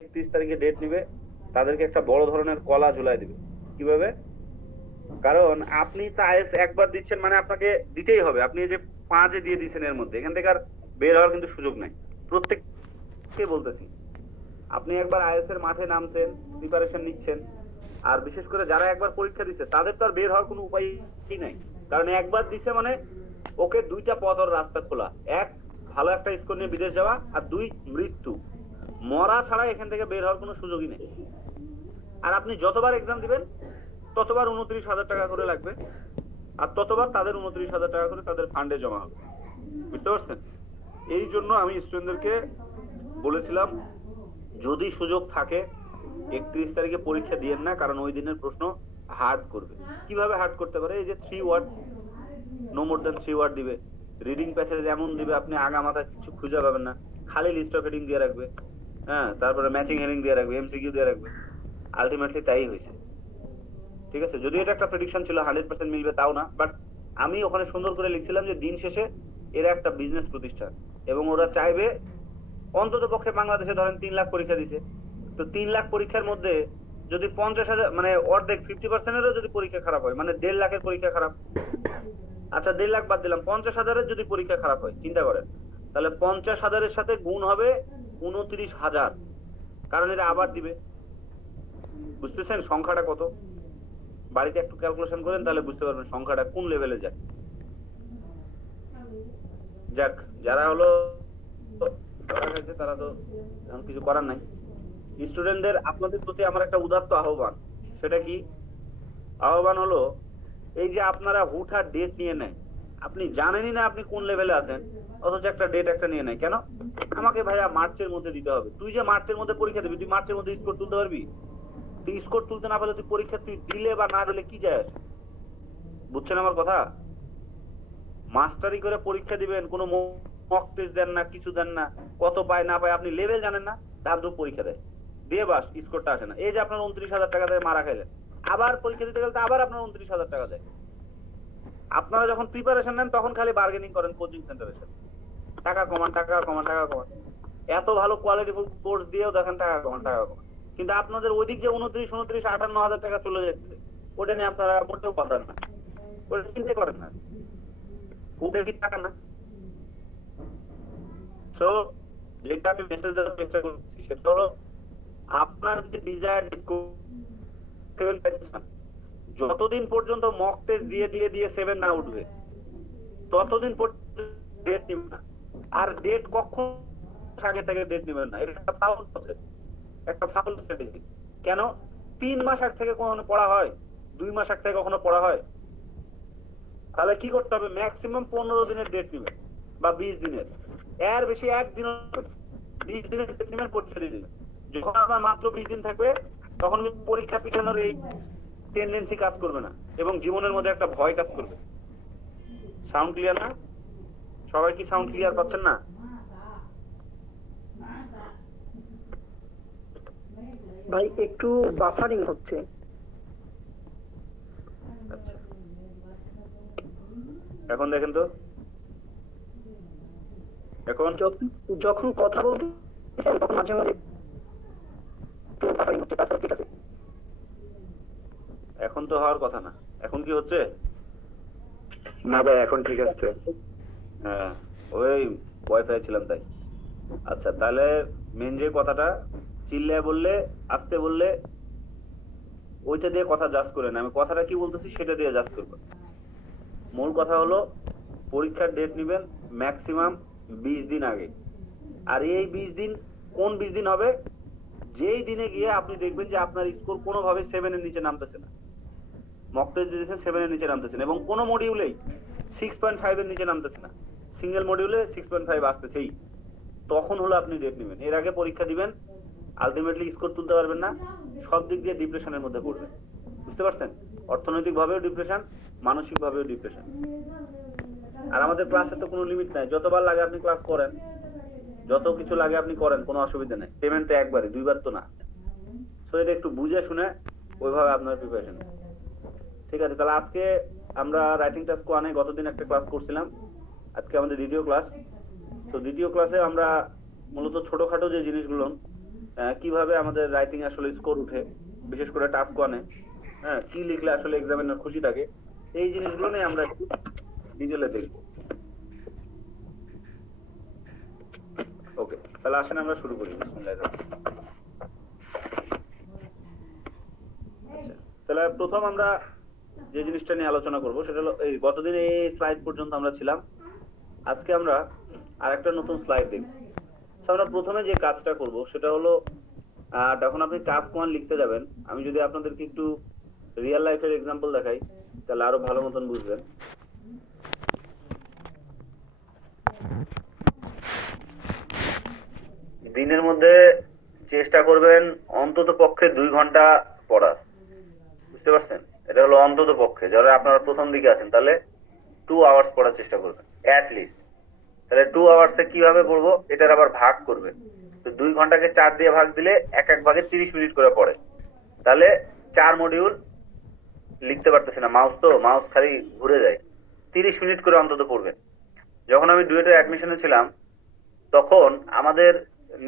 31 তারিখে ডেট নিবে, তাদেরকে একটা বড় ধরনের কলা ঝুলাই দিবে। কিভাবে? কারণ আপনি তো আইএলটিএস একবার দিচ্ছেন, মানে আপনাকে দিতেই হবে। আপনি এই যে 5 দিয়ে দিচ্ছেন, এর মধ্যে এখান থেকে আর বের হওয়ার কিন্তু সুযোগ নাই। প্রত্যেককে বলতেছি, আপনি একবার আইএলটিএস এর মাঠে নামছেন, প্রিপারেশন নিচ্ছেন, আর বিশেষ করে যারা একবার পরীক্ষা দিচ্ছে তাদের তো আর বের হওয়ার কোনো উপায়ই নাই। কারণ একবার দিচ্ছে মানে ওকে দুইটা পথ আর রাস্তা খোলা। এক, ভালো একটা স্কোর নিয়ে বিদেশ যাওয়া, আর দুই, মৃত্যু। মরা ছাড়া এখান থেকে বের হওয়ার কোনো সুযোগই নেই। আর আপনি যতবার এক্সাম দিবেন ততবার 29,000 টাকা করে লাগবে, আর ততবার তাদের 29,000 টাকা করে তাদের ফান্ডে জমা হবে। বুঝতে পারছেন? এই জন্য আমি স্টুডেন্টদেরকে বলেছিলাম, যদি সুযোগ থাকে 31 তারিখে পরীক্ষা দিয়েন না, কারণ ওই দিনের প্রশ্ন হার্ড করবে। কিভাবে হার্ড করতে পারে? এই যে 3 word, no more than 3 word দিবে। রিডিং প্যাসেজ এমন দিবে আপনি আগা মাথা কিছু খুঁজে পাবেন না, খালি লিস্ট অফ হেডিং দিয়ে রাখবে। হ্যাঁ, তারপরে ম্যাচিং হেডিং দিয়ে রাখবে, এমসিকিউ দিয়ে রাখবে। আলটিমেটলি তাই হয়েছে। ঠিক আছে, যদিও এটা একটা প্রেডিকশন ছিল 100% মিলবে তাও না, বাট আমি ওখানে সুন্দর করে লিখছিলাম যে দিন শেষে এরা একটা বিজনেস প্রতিষ্ঠান, এবং ওরা চাইবে অন্তত পক্ষে বাংলাদেশে ধরেন 3 লাখ পরীক্ষা দিছে, তো 3 লাখ পরীক্ষার মধ্যে যদি 50,000, মানে অর্ধেক 50%-এরও যদি পরীক্ষা খারাপ হয়, মানে 1.5 লাখের পরীক্ষা খারাপ। আচ্ছা 1.5 লাখ বাদ দিলাম, 50,000-এর যদি পরীক্ষা খারাপ হয়, চিন্তা করেন, তাহলে 50,000-এর সাথে গুণ হবে 29,000, কারণ এরা আবার দিবে। বুঝতেছেন সংখ্যাটা কত? বাড়িতে একটু ক্যালকুলেশন করেন, তাহলে বুঝতে পারবেন সংখ্যাটা কোন লেভেলে যায়। যাক, যারা হলো ধরা খাইছে তারা তো এখন কিছু করার নাই। স্টুডেন্টদের আপনাদের প্রতি আমার একটা উদাত্ত আহ্বান। সেটা কি আহ্বান? হলো এই যে আপনারা হুটহাট ডেট নিয়ে নেয়, আপনি জানেনই না আপনি কোন লেভেলে আছেন, অথচ একটা ডেট একটা নিয়ে নেয় কেন? আমাকে ভাইয়া মার্চের মধ্যে দিতে হবে। তুই যে মার্চের মধ্যে পরীক্ষা দিবি, তুই মার্চের মধ্যে স্কোর তুলতে পারবি? তুই স্কোর তুলতে না পারলে তুই পরীক্ষা তুই দিলে বা না দিলে কি যায় আসে? বুঝছেন আমার কথা? মাস্টারি করে পরীক্ষা দিবেন, কোনো মক টেস্ট দেন না, কিছু দেন না, কত পায় না পায় আপনি লেভেল জানেন না, তার দু পরীক্ষা দেয়, দিয়ে বাস স্কোরটা আসে না। এই যে আপনার 29,000 টাকা দেয় মারা খাইলেন, আবার পরীক্ষা দিতে গেলে তো আবার আপনার 29,000 টাকা দেয়। আপনারা যখন প্রিপারেশন নেন তখন খালি বার্গেনিং করেন কোচিং সেন্টারের সাথে, টাকা কমান, টাকা কমান, টাকা কমান। এত ভালো কোয়ালিটিফুল কোর্স দিয়েও দেখেন টাকা কমান, টাকা কমান। কিন্তু আপনাদের ওইদিক যে 29, 59, 58,000 টাকা চলে যাচ্ছে, ওটা নিয়ে আপনারা মোটেও কথা না, ওটা চিন্তা করেন না। ওটা কি টাকা না? সো যেটা আমি মেসেজ দেওয়ার চেষ্টা করছি সেটা হলো, আপনার যে ডিজায়ার যতদিন পর্যন্ত মক টেস্ট দিয়ে দিয়ে দিয়ে 7 না উঠবে ততদিন পর্যন্ত ডেট নিবেন না। আর ডেট কখন আগে থেকে ডেট নিবেন না, এটা একটা ফাউল প্রসেস, একটা ফাউল স্ট্র্যাটেজি। কেন? 3 মাস আগ থেকে কখনো পড়া হয়? 2 মাস আগ থেকে কখনো পড়া হয়? তাহলে কি করতে হবে? ম্যাক্সিমাম 15 দিনের ডেট নিবেন বা 20 দিনের, এর বেশি একদিন 20 দিনের ডেট নিবেন, পরীক্ষা দিয়ে দিবেন। যখন আপনার মাত্র 20 দিন থাকবে তখন পরীক্ষা পিছানোর এই টেন্ডেন্সি কাজ করবে না, এবং জীবনের মধ্যে একটা ভয় কাজ করবে। সাউন্ড ক্লিয়ার না? সবাই কি সাউন্ড ক্লিয়ার পাচ্ছেন না? ভাই একটু বাফারিং হচ্ছে। আচ্ছা, এখন দেখেন তো, এখন যখন কথা বলতেছেন তখন মাঝে মাঝে একটু বাফারিং হচ্ছে, তাছাড়া ঠিক আছে। এখন তো হওয়ার কথা না, এখন কি হচ্ছে? না ভাই, এখন ঠিক আছে। হ্যাঁ, ওই ওয়াইফাই ছিলাম তাই। আচ্ছা, তাহলে মেন যে কথাটা, চিল্লায় বললে, আসতে বললে, ওইটা দিয়ে কথা জাজ করে না। আমি কথাটা কি বলতেছি সেটা দিয়ে জাজ করবো। মূল কথা হলো, পরীক্ষার ডেট নিবেন ম্যাক্সিমাম 20 দিন আগে। আর এই 20 দিন কোন 20 দিন হবে? যেই দিনে গিয়ে আপনি দেখবেন যে আপনার স্কোর কোনোভাবে 7 এর নিচে নামতেছে না, মক টেস্ট দিয়েছেন 7 এর নিচে নামতেছে না, এবং কোনো মডিউলেই 6.5 এর নিচে নামতেছে না, সিঙ্গেল মডিউলে 6.5 আসতেছেই, তখন হলো আপনি ডেট নেবেন। এর আগে পরীক্ষা দিবেন, আলটিমেটলি স্কোর তুলতে পারবেন না, সব দিক দিয়ে ডিপ্রেশনের মধ্যে পড়বেন। বুঝতে পারছেন? অর্থনৈতিক ভাবেও ডিপ্রেশন, মানসিক ভাবেও ডিপ্রেশন। আর আমাদের ক্লাসের তো কোনো লিমিট নাই, যতবার লাগে আপনি ক্লাস করেন, যত কিছু লাগে আপনি করেন, কোনো অসুবিধা নেই। পেমেন্ট তো একবারে, 2বার তো না। সো এটা একটু বুঝে শুনে ওইভাবে আপনার প্রিপারেশন। ঠিক আছে, তাহলে আজকে আমরা রাইটিং টাস্ক ওয়ানে গতদিন একটা ক্লাস করছিলাম, আজকে আমাদের দ্বিতীয় ক্লাস। তো দ্বিতীয় ক্লাসে আমরা মূলত ছোটখাটো যে জিনিসগুলো, কিভাবে আমাদের রাইটিং আসলে স্কোর উঠে, বিশেষ করে টাস্ক ওয়ানে, হ্যাঁ, কি লিখলে আসলে এক্সামিনার খুশি থাকে, এই জিনিসগুলো নিয়ে আমরা একটু ডিটেলে দেখব। ওকে, তাহলে আসেন আমরা শুরু করি। বিসমিল্লাহির রহমানির রহিম। আচ্ছা, তাহলে প্রথম আমরা যে জিনিসটা নিয়ে আলোচনা করব সেটা হলো, এই গতদিন এই স্লাইড পর্যন্ত আমরা ছিলাম, আজকে আমরা আরেকটা নতুন স্লাইড দেখব। তো আমরা প্রথমে যে কাজটা করব সেটা হলো, যখন আপনি টাস্ক ওয়ান লিখতে যাবেন, আমি যদি আপনাদেরকে একটু রিয়েল লাইফের এক্সাম্পল দেখাই তাহলে আরো ভালো মতন বুঝবেন। দিনের মধ্যে চেষ্টা করবেন অন্তত পক্ষে 2 ঘন্টা পড়ার, বুঝতে পারছেন? এটা হলো অন্তত পক্ষে, যারা আপনারা প্রথম দিকে আছেন তাহলে 2 আওয়ার্স পড়ার চেষ্টা করবেন অ্যাট লিস্ট। তাহলে 2 আওয়ার্সে কিভাবে পড়বো, এটার আবার ভাগ করবেন। তো 2 ঘন্টাকে 4 দিয়ে ভাগ দিলে এক এক ভাগে 30 মিনিট করে পড়ে, তাহলে 4 মডিউল লিখতে পারতেছে না, মাউস খালি ঘুরে যায়। 30 মিনিট করে অন্তত পড়বেন। যখন আমি ডুয়েটের অ্যাডমিশনে ছিলাম তখন আমাদের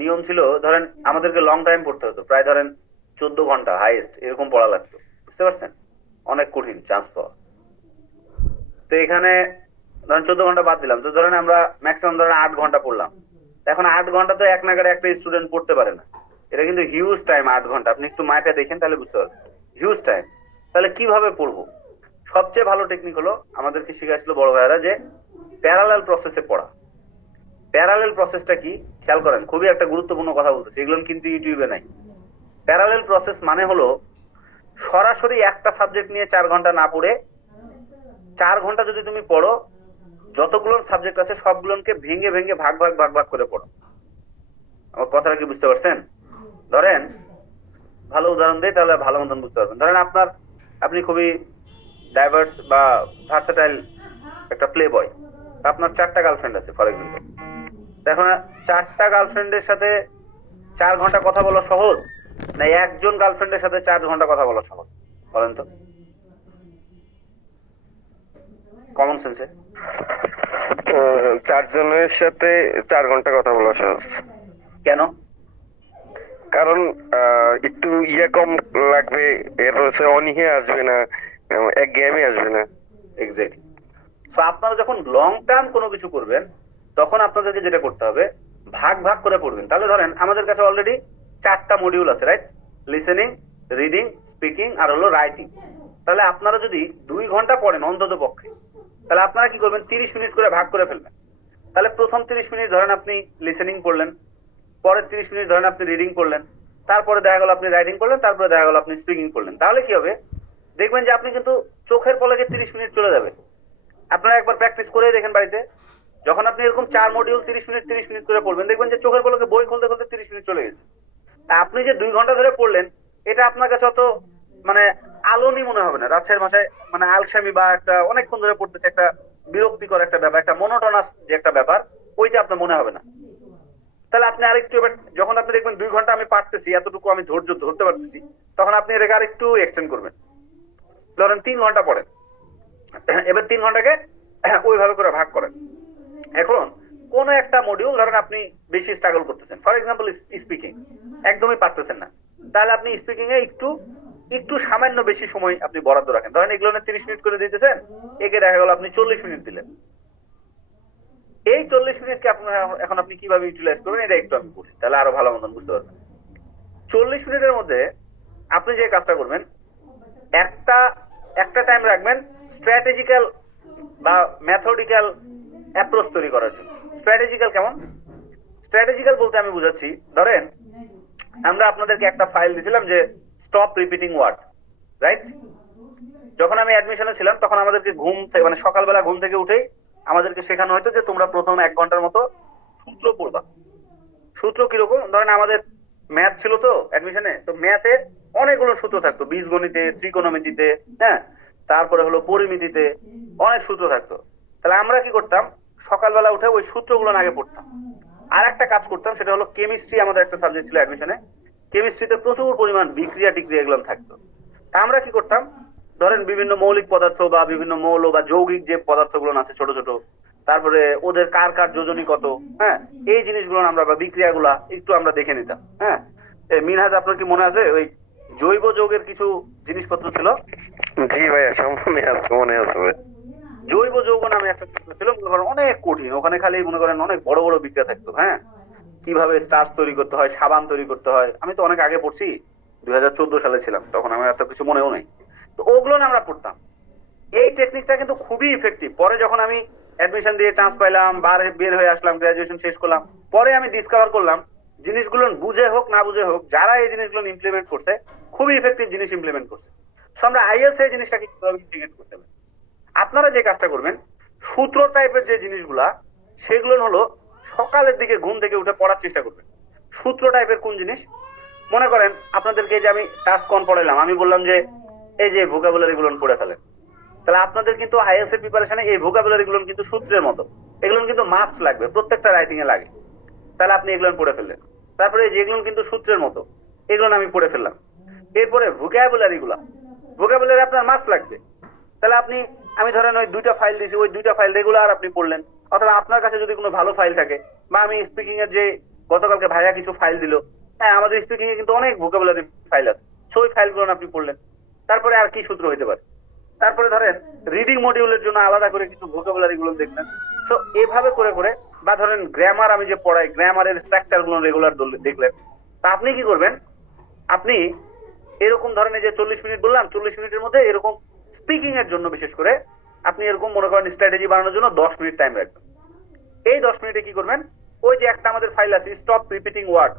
নিয়ম ছিল, ধরেন আমাদেরকে লং টাইম পড়তে হতো, প্রায় ধরেন 14 ঘন্টা হাইয়েস্ট এরকম পড়া লাগতো, বুঝতে পারছেন? অনেক কঠিন চান্স পাওয়া। তো এখানে ধরেন 14 ঘন্টা বাদ দিলাম, তো ধরেন আমরা ম্যাক্সিমাম ধরেন 8 ঘন্টা পড়লাম। এখন 8 ঘন্টা তো এক নাগাড়ে একটা স্টুডেন্ট পড়তে পারে না, এটা কিন্তু হিউজ টাইম। 8 ঘন্টা আপনি একটু মাইপে দেখেন তাহলে বুঝতে পারবেন, হিউজ টাইম। তাহলে কিভাবে পড়বো? সবচেয়ে ভালো টেকনিক হলো, আমাদেরকে শিখাইছিল বড় ভাইয়েরা, যে প্যারালাল প্রসেসে পড়া। প্যারালাল প্রসেসটা কি খেয়াল করেন, খুবই একটা গুরুত্বপূর্ণ কথা বলতেছি, এগুলো কিন্তু ইউটিউবে নাই। প্যারালাল প্রসেস মানে হলো, সরাসরি একটা সাবজেক্ট নিয়ে 4 ঘন্টা না পড়ে, 4 ঘন্টা যদি তুমি পড়ো, যতগুলো সাবজেক্ট আছে সবগুলোকে ভেঙে ভেঙে ভাগ ভাগ ভাগ ভাগ করে পড়ো। আমার কথাটা কি বুঝতে পারছেন? ধরেন ভালো উদাহরণ দেই তাহলে ভালো মতন বুঝতে পারবেন। ধরেন আপনি খুবই ডাইভার্স বা ভার্সেটাইল একটা প্লে বয়, আপনার 4টা গার্লফ্রেন্ড আছে ফর এক্সাম্পল। এখন 4টা গার্লফ্রেন্ডের সাথে 4 ঘন্টা কথা বলা সহজ, না একজন গার্লফ্রেন্ডের সাথে 4 ঘন্টা কথা বলা সহজ? বলেন তো, কমন সেন্সে। 4 জনের সাথে 4 ঘন্টা কথা বলা সহজ। কেন? কারণ একটু কম লাগবে, এর হচ্ছে অনীহে আসবে না, একঘেয়েমি আসবে না। এক্স্যাক্টলি। সো আপনারা যখন লং টার্ম কোনো কিছু করবেন তখন আপনাদেরকে যেটা করতে হবে, ভাগ ভাগ করে পড়বেন। তাহলে ধরেন আমাদের কাছে অলরেডি 4টা মডিউল আছে, রাইট? লিসেনিং, রিডিং, স্পিকিং আর হলো রাইটিং। তাহলে আপনারা যদি 2 ঘন্টা পড়েন অন্তত পক্ষে, তাহলে আপনারা কি করবেন, 30 মিনিট করে ভাগ করে ফেলবেন। তাহলে প্রথম 30 মিনিট ধরেন আপনি লিসেনিং পড়লেন, পরের 30 মিনিট ধরেন আপনি রিডিং করলেন, তারপরে দেখা গেল আপনি রাইটিং করলেন, তারপরে দেখা গেল আপনি স্পিকিং করলেন। তাহলে কি হবে, দেখবেন যে আপনি কিন্তু চোখের পলকে 30 মিনিট চলে যাবে। আপনারা একবার প্র্যাকটিস করে দেখেন বাড়িতে, যখন আপনি এরকম 4 মডিউল 30 মিনিট করে পড়বেন, দেখবেন যে চোখের পলকে বই খুলতে খুলতে 30 মিনিট চলে গেছে। তা আপনি যে 2 ঘন্টা ধরে পড়লেন, এটা আপনার কাছে অত মানে আলোনি মনে হবে না। রাতের মাসায় মানে আলসামি বা একটা অনেকক্ষণ ধরে পড়তেছে, একটা বিরক্তিকর একটা ব্যাপার, একটা মনোটোনাস যে একটা ব্যাপার, ওইটা আপনার মনে হবে না। তাহলে আপনি আরেকটু এবার যখন আপনি দেখবেন 2 ঘন্টা আমি পারতেছি, এতটুকু আমি ধৈর্য ধরতে পারতেছি, তখন আপনি এটাকে আরেকটু এক্সটেন্ড করবেন। ধরেন 3 ঘন্টা পড়েন, এবার 3 ঘন্টাকে ওইভাবে করে ভাগ করেন। এখন কোন একটা মডিউল ধরেন আপনি বেশি স্ট্রাগল করতেছেন, ফর এক্সাম্পল স্পিকিং, একদমই পারতেছেন না, তাহলে আপনি স্পিকিং এ একটু সামান্য বেশি সময় আপনি বরাদ্দ রাখেন। ধরেন এগুলো 30 মিনিট করে দিতেছেন, একে দেখা গেল আপনি 40 মিনিট দিলেন। এই 40 মিনিটকে আপনার এখন আপনি কিভাবে ইউটিলাইজ করবেন এটা একটু আমি বলি, তাহলে আরো ভালো মতন বুঝতে পারবেন। 40 মিনিটের মধ্যে আপনি যে কাজটা করবেন, একটা টাইম রাখবেন স্ট্র্যাটেজিক্যাল বা মেথডিক্যাল অ্যাপ্রোচ তৈরি করার জন্য। স্ট্র্যাটেজিক্যাল কেমন? স্ট্র্যাটেজিক্যাল বলতে আমি বুঝাচ্ছি, ধরেন আমরা আপনাদেরকে একটা ফাইল দিয়েছিলাম যে স্টপ রিপিটিং ওয়ার্ড, রাইট? যখন আমি অ্যাডমিশনে ছিলাম তখন আমাদেরকে ঘুম থেকে মানে সকালবেলা ঘুম থেকে উঠেই আমাদেরকে শেখানো হয়তো যে তোমরা প্রথম 1 ঘন্টার মতো সূত্র পড়বা। সূত্র কিরকম? ধরেন আমাদের ম্যাথ ছিল তো অ্যাডমিশনে, তো ম্যাথে অনেকগুলো সূত্র থাকতো, বীজগণিতে, ত্রিকোণমিতিতে, হ্যাঁ, তারপরে হলো পরিমিতিতে অনেক সূত্র থাকতো। তাহলে আমরা কি করতাম, সকালবেলা উঠে ওই সূত্রগুলো আগে পড়তাম। আর একটা কাজ করতাম, সেটা হলো কেমিস্ট্রি, আমাদের একটা সাবজেক্ট ছিল অ্যাডমিশনে। কেমিস্ট্রিতে প্রচুর পরিমাণ বিক্রিয়া টিক্রিয়া এগুলো থাকতো। তা আমরা কি করতাম, ধরেন বিভিন্ন মৌলিক পদার্থ বা বিভিন্ন মৌল বা যৌগিক যে পদার্থগুলো আছে ছোট ছোট, তারপরে ওদের কার কার যোজনী কত, হ্যাঁ, এই জিনিসগুলো আমরা বা বিক্রিয়াগুলা একটু আমরা দেখে নিতাম। হ্যাঁ, মিনহাজ, আপনার কি মনে আছে ওই জৈব যৌগের কিছু জিনিসপত্র ছিল? জি ভাইয়া, সব মনে আছে ভাই। জৈব যৌগ নামে একটা কিছু ছিল, মনে করেন অনেক কঠিন, ওখানে খালি মনে করেন অনেক বড় বড় বিক্রিয়া থাকতো। হ্যাঁ, কিভাবে স্টার্চ তৈরি করতে হয়, সাবান তৈরি করতে হয়। আমি তো অনেক আগে পড়ছি, 2014 সালে ছিলাম তখন, আমার এত কিছু মনেও নেই। তো ওগুলো না আমরা পড়তাম। এই টেকনিকটা কিন্তু খুবই ইফেক্টিভ। পরে যখন আমি অ্যাডমিশন দিয়ে চান্স পাইলাম, বের হয়ে আসলাম, গ্রাজুয়েশন শেষ করলাম, পরে আমি ডিসকভার করলাম জিনিসগুলো বুঝে হোক না বুঝে হোক, যারা এই জিনিসগুলো ইমপ্লিমেন্ট করছে খুবই ইফেক্টিভ জিনিস ইমপ্লিমেন্ট করছে। সো আমরা আইএলস এই জিনিসটাকে কিভাবে ইন্টিগ্রেট করতে পারি, আপনারা যে কাজটা করবেন, সূত্র টাইপের যে জিনিসগুলা সেগুলো হলো সকালের দিকে ঘুম থেকে উঠে পড়ার চেষ্টা করবেন। সূত্র টাইপের কোন জিনিস? মনে করেন আপনাদেরকে যে আমি টাস্ক কন পড়াইলাম, আমি বললাম যে এই যে ভোকাবুলারি গুলো পড়ে ফেলেন, তাহলে আপনাদের কিন্তু আইএলস এর প্রিপারেশনে এই ভোকাবুলারি গুলো কিন্তু সূত্রের মতো, এগুলো কিন্তু মাস্ট লাগবে, প্রত্যেকটা রাইটিং এ লাগে। তাহলে আপনি এগুলো পড়ে ফেললেন। তারপরে যেগুলো কিন্তু সূত্রের মতো, এগুলো আমি পড়ে ফেললাম। এরপরে ভোকাবুলারি গুলা, ভোকাবুলারি আপনার মাস্ট লাগবে। তাহলে আপনি, আমি ধরেন ওই 2টা ফাইল দিয়েছি, ওই 2টা ফাইল রেগুলার আপনি পড়লেন। অথবা আপনার কাছে যদি কোনো ভালো ফাইল থাকে, বা আমি স্পিকিং এর যে গতকালকে ভাইয়া কিছু ফাইল দিল, হ্যাঁ আমাদের স্পিকিং এ কিন্তু অনেক ভোকাবুলারি ফাইল আছে, সো ওই ফাইলগুলো আপনি পড়লেন। তারপরে আর কি সূত্র হইতে পারে? তারপরে ধরেন রিডিং মডিউলের জন্য আলাদা করে কিছু ভোকাবুলারি গুলো দেখলেন। সো এভাবে করে করে, বা ধরেন গ্রামার আমি যে পড়াই, গ্রামারের স্ট্রাকচার গুলো রেগুলার দেখলেন। তা আপনি কি করবেন, আপনি এরকম ধরনের যে 40 মিনিট বললাম, 40 মিনিটের মধ্যে এরকম স্পিকিং এর জন্য বিশেষ করে আপনি এরকম মনে করেন স্ট্র্যাটেজি বানানোর জন্য 10 মিনিট টাইম রাখবেন। এই 10 মিনিটে কি করবেন, ওই যে একটা আমাদের ফাইল আছে স্টপ রিপিটিং ওয়ার্ডস,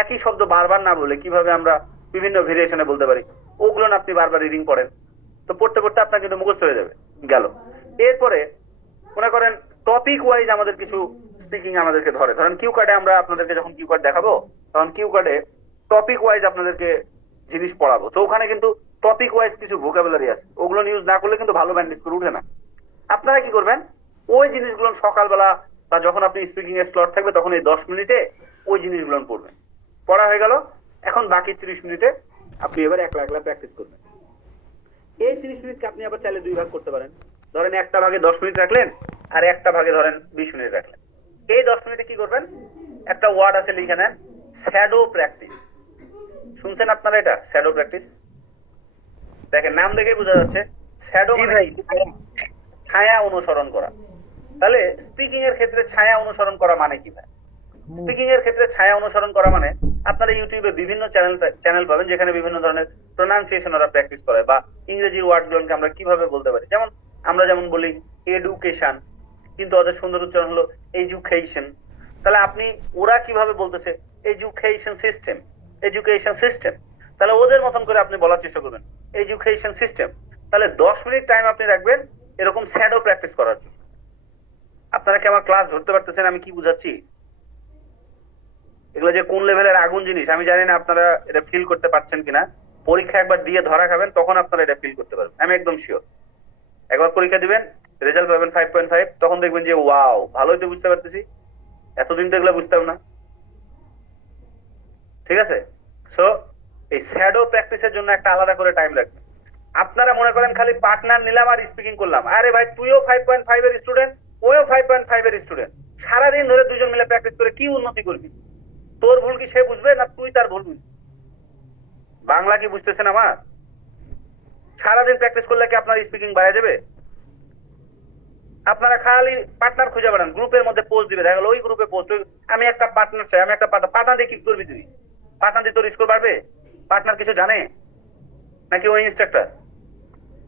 একই শব্দ বারবার না বলে কিভাবে আমরা বিভিন্ন ভেরিয়েশনে বলতে পারি, ওগুলো না আপনি বারবার রিডিং পড়েন। তো পড়তে পড়তে আপনার কিন্তু মুখস্থ হয়ে যাবে গেল। এরপরে মনে করেন টপিক ওয়াইজ আমাদের কিছু স্পিকিং আমাদেরকে ধরে, ধরেন কিউ কার্ডে আমরা আপনাদেরকে যখন কিউ কার্ড দেখাবো, তখন কিউ কার্ডে টপিক ওয়াইজ আপনাদেরকে জিনিস পড়াবো। তো ওখানে কিন্তু টপিক ওয়াইজ কিছু ভোকাবুলারি আছে, ওগুলো ইউজ না করলে কিন্তু ভালো ব্যান্ড স্কোর উঠে না। আপনারা কি করবেন, ওই জিনিসগুলো সকালবেলা বা যখন আপনি স্পিকিং এর স্লট থাকবে, তখন এই 10 মিনিটে ওই জিনিসগুলো পড়বেন। পড়া হয়ে গেল, এখন বাকি 30 মিনিটে আপনি এবার একলা একলা প্র্যাকটিস করবেন। এই 30 মিনিটকে আপনি আবার চাইলে 2 ভাগ করতে পারেন। ধরেন একটা ভাগে 10 মিনিট রাখলেন, আর একটা ভাগে ধরেন 20 মিনিট রাখলেন। এই 10 মিনিটে কি করবেন, একটা ওয়ার্ড আছে লিখে নেন, শ্যাডো প্র্যাকটিস। শুনছেন আপনারা এটা, শ্যাডো প্র্যাকটিস? দেখেন নাম দেখেই বোঝা যাচ্ছে শ্যাডো মানে ছায়া অনুসরণ করা। তাহলে স্পিকিং এর ক্ষেত্রে ছায়া অনুসরণ করা মানে কি ভাই? স্পিকিং এর ক্ষেত্রে ছায়া অনুসরণ করা মানে, আপনারা ইউটিউবে বিভিন্ন চ্যানেল পাবেন যেখানে বিভিন্ন ধরনের প্রোনাউন্সিয়েশন ওরা প্র্যাকটিস করে, বা ইংরেজির ওয়ার্ড গুলোকে আমরা কিভাবে বলতে পারি। যেমন আমরা যেমন বলি এডুকেশন, কিন্তু ওদের সুন্দর উচ্চারণ হলো এডুকেশন। তাহলে আপনি, ওরা কিভাবে বলতেছে এডুকেশন সিস্টেম, এডুকেশন সিস্টেম, তাহলে ওদের মতন করে আপনি বলার চেষ্টা করবেন এডুকেশন সিস্টেম। তাহলে 10 মিনিট টাইম আপনি রাখবেন এরকম শ্যাডো প্র্যাকটিস করার জন্য। আপনারা কি আমার ক্লাস ধরতে পারতেছেন আমি কি বুঝাচ্ছি? এগুলো যে কোন লেভেলের আগুন জিনিস আমি জানি না, আপনারা এটা ফিল করতে পারছেন কিনা। পরীক্ষা একবার দিয়ে ধরা খাবেন, তখন আপনারা এটা ফিল করতে পারবেন, আমি একদম শিওর। একবার পরীক্ষা দিবেন, রেজাল্ট পাবেন 5.5, তখন দেখবেন যে ওয়াও, ভালোই তো বুঝতে পারতেছি, এতদিন তো এগুলো বুঝতাম না। ঠিক আছে? সো এই শ্যাডো প্র্যাকটিসের জন্য একটা আলাদা করে টাইম রাখবেন। আপনারা মনে করেন খালি পার্টনার নিলাম আর স্পিকিং করলাম, আরে ভাই তুইও 5.5 এর স্টুডেন্ট, ওও 5.5 এর স্টুডেন্ট, সারাদিন ধরে দুজন মিলে প্র্যাকটিস করে কি উন্নতি করবি? তোর ভুল কি সে বুঝবে, না তুই তার ভুল বুঝবি? বাংলা কি বুঝতেছেন আমার? সারাদিন প্র্যাকটিস করলে কি আপনার স্পিকিং বাড়া যাবে? আপনারা খালি পার্টনার খুঁজে বেড়ান, গ্রুপের মধ্যে পোস্ট দিবে, দেখা গেল ওই গ্রুপে পোস্ট, আমি একটা পার্টনার চাই, আমি একটা পার্টনার দিয়ে কি করবি তুই? পার্টনার দিয়ে তোর স্কোর বাড়বে? পার্টনার কিছু জানে নাকি ওই ইনস্ট্রাক্টর?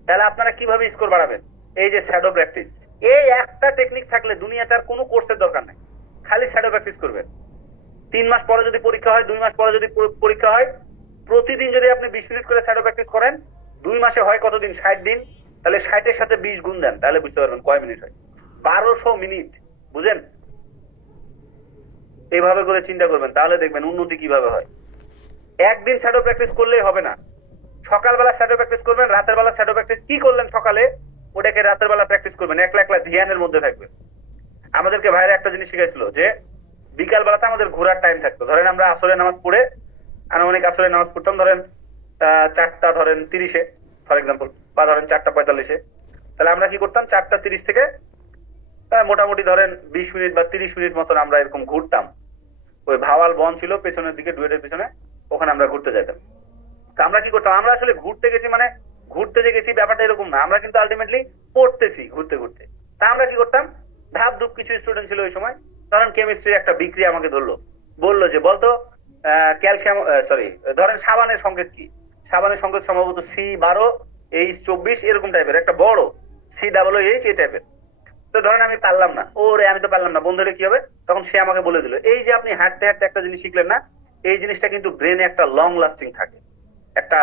তাহলে আপনারা কিভাবে স্কোর বাড়াবেন? এই যে শ্যাডো প্র্যাকটিস, এই একটা টেকনিক থাকলে দুনিয়াতে আর কোনো কোর্সের দরকার নাই, খালি শ্যাডো প্র্যাকটিস করবেন। 3 মাস পরে যদি পরীক্ষা হয়, 2 মাস পরে যদি পরীক্ষা হয়, প্রতিদিন যদি আপনি 20 মিনিট করে শ্যাডো প্র্যাকটিস করেন, 2 মাসে হয় কতদিন? 60 দিন। তাহলে 60 এর সাথে 20 গুণ দেন, তাহলে বুঝতে পারবেন কয় মিনিট হয়। 1200 মিনিট, বুঝেন? এইভাবে করে চিন্তা করবেন, তাহলে দেখবেন উন্নতি কিভাবে হয়। একদিন শ্যাডো প্র্যাকটিস করলেই হবে না, সকালবেলা শ্যাডো প্র্যাকটিস করবেন, রাতের বেলা শ্যাডো প্র্যাকটিস। কি করলেন সকালে, ওটাকে রাতের বেলা প্র্যাকটিস করবেন, একলা একলা ধ্যানের মধ্যে থাকবেন। আমাদেরকে ভাইরা একটা জিনিস শিখাইছিল যে বিকাল বেলাতে আমাদের ঘোরার টাইম থাকতো। ধরেন আমরা আসরের নামাজ পড়ে, আনুমানিক আসরের নামাজ পড়তাম ধরেন 4টা ধরেন 30-এ ফর এক্সাম্পল, বা ধরেন 4টা 45-এ। তাহলে আমরা কি করতাম, 4টা 30 থেকে মোটামুটি ধরেন 20 মিনিট বা 30 মিনিট মতন আমরা এরকম ঘুরতাম। ওই ভাওয়াল বন ছিল পেছনের দিকে, ডুয়েটের পিছনে, ওখানে আমরা ঘুরতে যেতাম। তো আমরা কি করতাম, আমরা আসলে ঘুরতে গেছি মানে ঘুরতে যে গেছি ব্যাপারটা এরকম না, আমরা কিন্তু আলটিমেটলি পড়তেছি ঘুরতে ঘুরতে। তা আমরা কি করতাম, ধাপ ধুপ কিছু স্টুডেন্ট ছিল ওই সময়, ধরেন কেমিস্ট্রির একটা বিক্রিয়া আমাকে ধরলো, বললো যে বলতো ক্যালসিয়াম সরি ধরেন সাবানের সংকেত কি, সাবানের সংকেত সম্ভবত C12H24 এরকম টাইপের একটা বড় COOH এই টাইপের। তো ধরেন আমি পারলাম না, ওরে আমি তো পারলাম না, বন্ধুরে কি হবে, তখন সে আমাকে বলে দিল এই যে আপনি হাঁটতে হাঁটতে একটা জিনিস শিখলেন না, এই জিনিসটা কিন্তু ব্রেনে একটা লং লাস্টিং থাকে, একটা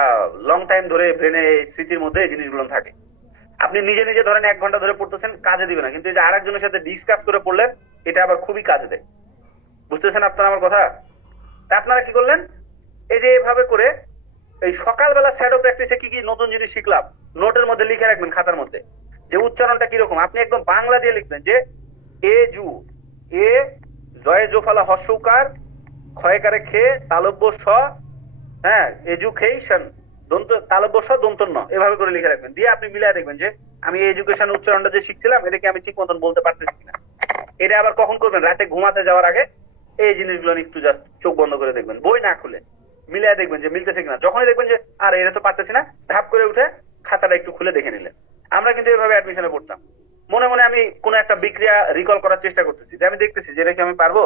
লং টাইম ধরে ব্রেনে স্মৃতির মধ্যে এই জিনিসগুলো থাকে। আপনি নিজে নিজে ধরেন 1 ঘন্টা ধরে পড়তেছেন, কাজে দিবে না, কিন্তু এই যে আরেকজনের সাথে ডিসকাস করে পড়লেন, এটা আবার খুবই কাজে দেয়। বুঝতেছেন আপনারা আমার কথা? তা আপনারা কি করলেন, এই যে এভাবে করে এই সকালবেলা শ্যাডো প্র্যাকটিসে কি কি নতুন জিনিস শিখলাম নোটের মধ্যে লিখে রাখবেন খাতার মধ্যে, যে উচ্চারণটা কিরকম আপনি একদম বাংলা দিয়ে লিখবেন, যে এ জু এ জয়ে জোফালা হর্ষউকার ক্ষয়কারে খে তালব্য স, হ্যাঁ এডুকেশন দন্ত তালব্য স দন্তন্য, এভাবে করে লিখে রাখবেন। দিয়ে আপনি মিলিয়ে দেখবেন যে আমি এডুকেশন উচ্চারণটা যে শিখছিলাম এটা কি আমি ঠিক মতন বলতে পারতেছি কিনা। এটা আবার কখন করবেন, রাতে ঘুমাতে যাওয়ার আগে এই জিনিসগুলো একটু জাস্ট চোখ বন্ধ করে দেখবেন, বই না খুলে মিলিয়ে দেখবেন যে মিলতেছে কিনা। যখনই দেখবেন যে আর এটা তো পারতেছি না, ধাপ করে উঠে খাতাটা একটু খুলে দেখে নিলেন। আমরা কিন্তু এভাবে অ্যাডমিশনে পড়তাম, মনে মনে আমি কোনো একটা বিক্রিয়া রিকল করার চেষ্টা করতেছি, যে আমি দেখতেছি যে এটা কি আমি পারবো,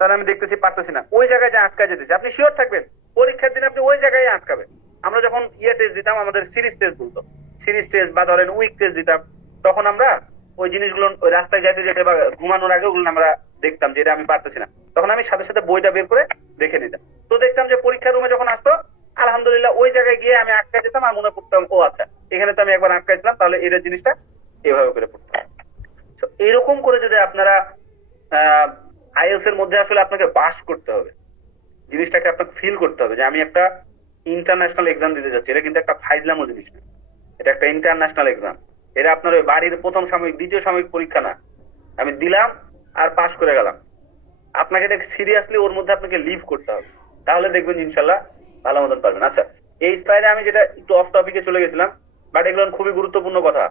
তাহলে আমি দেখতেছি পারতেছি না, ওই জায়গায় যে আটকা যেতেছি। আপনি শিওর থাকবেন পরীক্ষার দিন আপনি ওই জায়গায় আটকাবেন। আমরা যখন টেস্ট দিতাম, আমাদের সিরিজ টেস্ট বলতো, সিরিজ টেস্ট বা ধরেন উইক টেস্ট দিতাম, তখন আমরা ওই জিনিসগুলো ওই রাস্তায় যেতে যেতে বা ঘুমানোর আগে ওগুলো আমরা দেখতাম যে এটা আমি পারতেছি না, তখন আমি সাথে সাথে বইটা বের করে দেখে নিতাম। তো দেখতাম যে পরীক্ষার রুমে যখন আসতো আলহামদুলিল্লাহ ওই জায়গায় গিয়ে আমি আটকা যেতাম, আর মনে করতাম ও আচ্ছা এখানে তো আমি একবার আটকাইছিলাম, তাহলে এটা জিনিসটা এভাবে করে পড়তাম। তো এরকম করে যদি আপনারা আইএলস এর মধ্যে আসলে আপনাকে বাস করতে হবে, জিনিসটাকে আপনাকে ফিল করতে হবে যে আমি একটা ইন্টারন্যাশনাল এক্সাম দিতে যাচ্ছি, এটা কিন্তু একটা ফাইজলামো জিনিস না, এটা একটা ইন্টারন্যাশনাল এক্সাম। এটা আপনার ওই বাড়ির প্রথম সাময়িক দ্বিতীয় সাময়িক পরীক্ষা না, আমি দিলাম আর পাস করে গেলাম। আপনাকে এটা সিরিয়াসলি ওর মধ্যে আপনাকে লিভ করতে হবে, তাহলে দেখবেন ইনশাল্লাহ ভালো মতন পারবেন। আচ্ছা, এই স্লাইডে আমি যেটা একটু অফ টপিকে চলে গেছিলাম, বাট এগুলো খুবই গুরুত্বপূর্ণ কথা।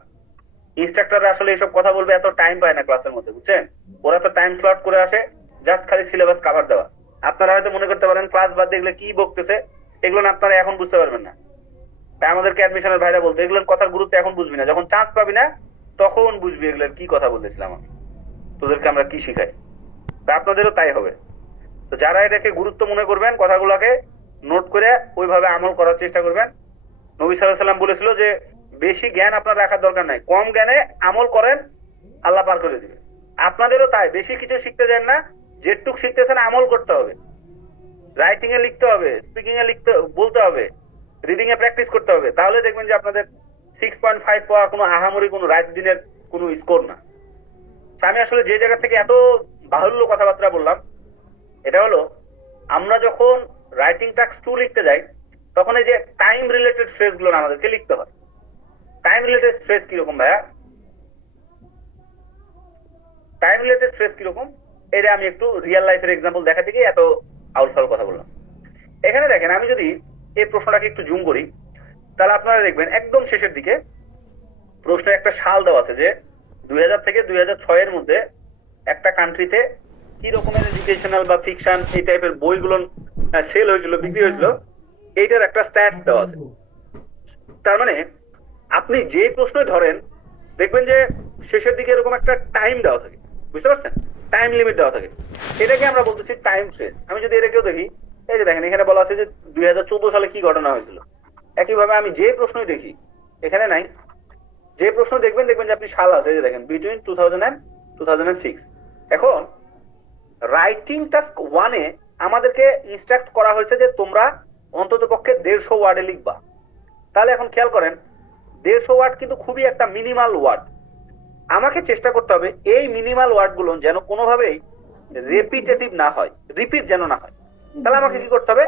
ইনস্ট্রাক্টররা আসলে এইসব কথা বলবে এত টাইম পায় না ক্লাসের মধ্যে, বুঝছেন? ওরা তো টাইম স্লট করে আসে জাস্ট খালি সিলেবাস কভার দেওয়া। আপনারা হয়তো মনে করতে পারেন ক্লাস বাদ দিয়ে এগুলো কি বকতেছে, এগুলো আপনারা এখন বুঝতে পারবেন না। তাই আমাদেরকে অ্যাডমিশনের ভাইরা বলতো এগুলোর কথার গুরুত্ব এখন বুঝবি না, যখন চান্স পাবি না তখন বুঝবি এগুলোর কি কথা বলতেছিলাম আমি, তোদেরকে আমরা কি শিখাই। তা আপনাদেরও তাই হবে। তো যারা এটাকে গুরুত্ব মনে করবেন কথাগুলোকে নোট করে ওইভাবে আমল করার চেষ্টা করবেন। নবী সাল্লাল্লাহু আলাইহি ওয়াসাল্লাম বলেছিল যে বেশি জ্ঞান আপনার রাখার দরকার নাই, কম জ্ঞানে আমল করেন, আল্লাহ পার করে দিবে। আপনাদেরও তাই, বেশি কিছু শিখতে যান না, যেটুক শিখতেছেন আমল করতে হবে। রাইটিং এ লিখতে হবে, স্পিকিং এ লিখতে বলতে হবে, রিডিং এ প্র্যাকটিস করতে হবে, তাহলে দেখবেন যে আপনাদের 6.5 পাওয়া কোনো আহামরি কোনো রাত দিনের কোনো স্কোর না। আমি আসলে যে জায়গা থেকে এত বাহুল্য কথাবার্তা বললাম, এটা হলো আমরা যখন রাইটিং টাস্ক 2 লিখতে যাই তখন এই যে টাইম রিলেটেড ফ্রেজ গুলো আমাদেরকে লিখতে হয়। টাইম রিলেটেড ফ্রেজ কিরকম ভাইয়া, টাইম রিলেটেড ফ্রেজ কিরকম, এটা আমি একটু রিয়েল লাইফের এক্সাম্পল দেখাতে গিয়ে এত আউলফাল কথা বললাম। এখানে দেখেন, আমি যদি এই প্রশ্নটাকে একটু জুম করি তাহলে আপনারা দেখবেন একদম শেষের দিকে প্রশ্নে একটা সাল দেওয়া আছে যে 2000 থেকে 2006 এর মধ্যে একটা কান্ট্রিতে কি রকমের এডুকেশনাল বা ফিকশন এই টাইপের বইগুলো সেল হয়েছিল, বিক্রি হয়েছিল, এইটার একটা স্ট্যাটস দেওয়া আছে। তার মানে আপনি যে প্রশ্ন ধরেন দেখবেন যে শেষের দিকে এরকম একটা টাইম দেওয়া থাকে, বুঝতে পারছেন? টাইম লিমিট দেওয়া থাকে, এটাকে আমরা বলতেছি টাইম ফ্রেজ। আমি যদি এটাকেও দেখি, এই যে দেখেন এখানে বলা আছে যে 2014 সালে কি ঘটনা হয়েছিল। একইভাবে আমি যে প্রশ্নই দেখি, এখানে নাই, যে প্রশ্ন দেখবেন যে আপনি সাল আছে, এই যে দেখেন বিটুইন 2000 and 2006। এখন রাইটিং টাস্ক 1 এ আমাদেরকে ইনস্ট্রাক্ট করা হয়েছে যে তোমরা অন্তত পক্ষে 150 ওয়ার্ডে লিখবা। তাহলে এখন খেয়াল করেন 150 ওয়ার্ড কিন্তু খুবই একটা মিনিমাল ওয়ার্ড। আমাকে চেষ্টা করতে হবে এই মিনিমাল ওয়ার্ড গুলো যেন কোনোভাবেই রেপিটেটিভ না হয়, রিপিট যেন না হয়। তাহলে আমাকে কি করতে হবে,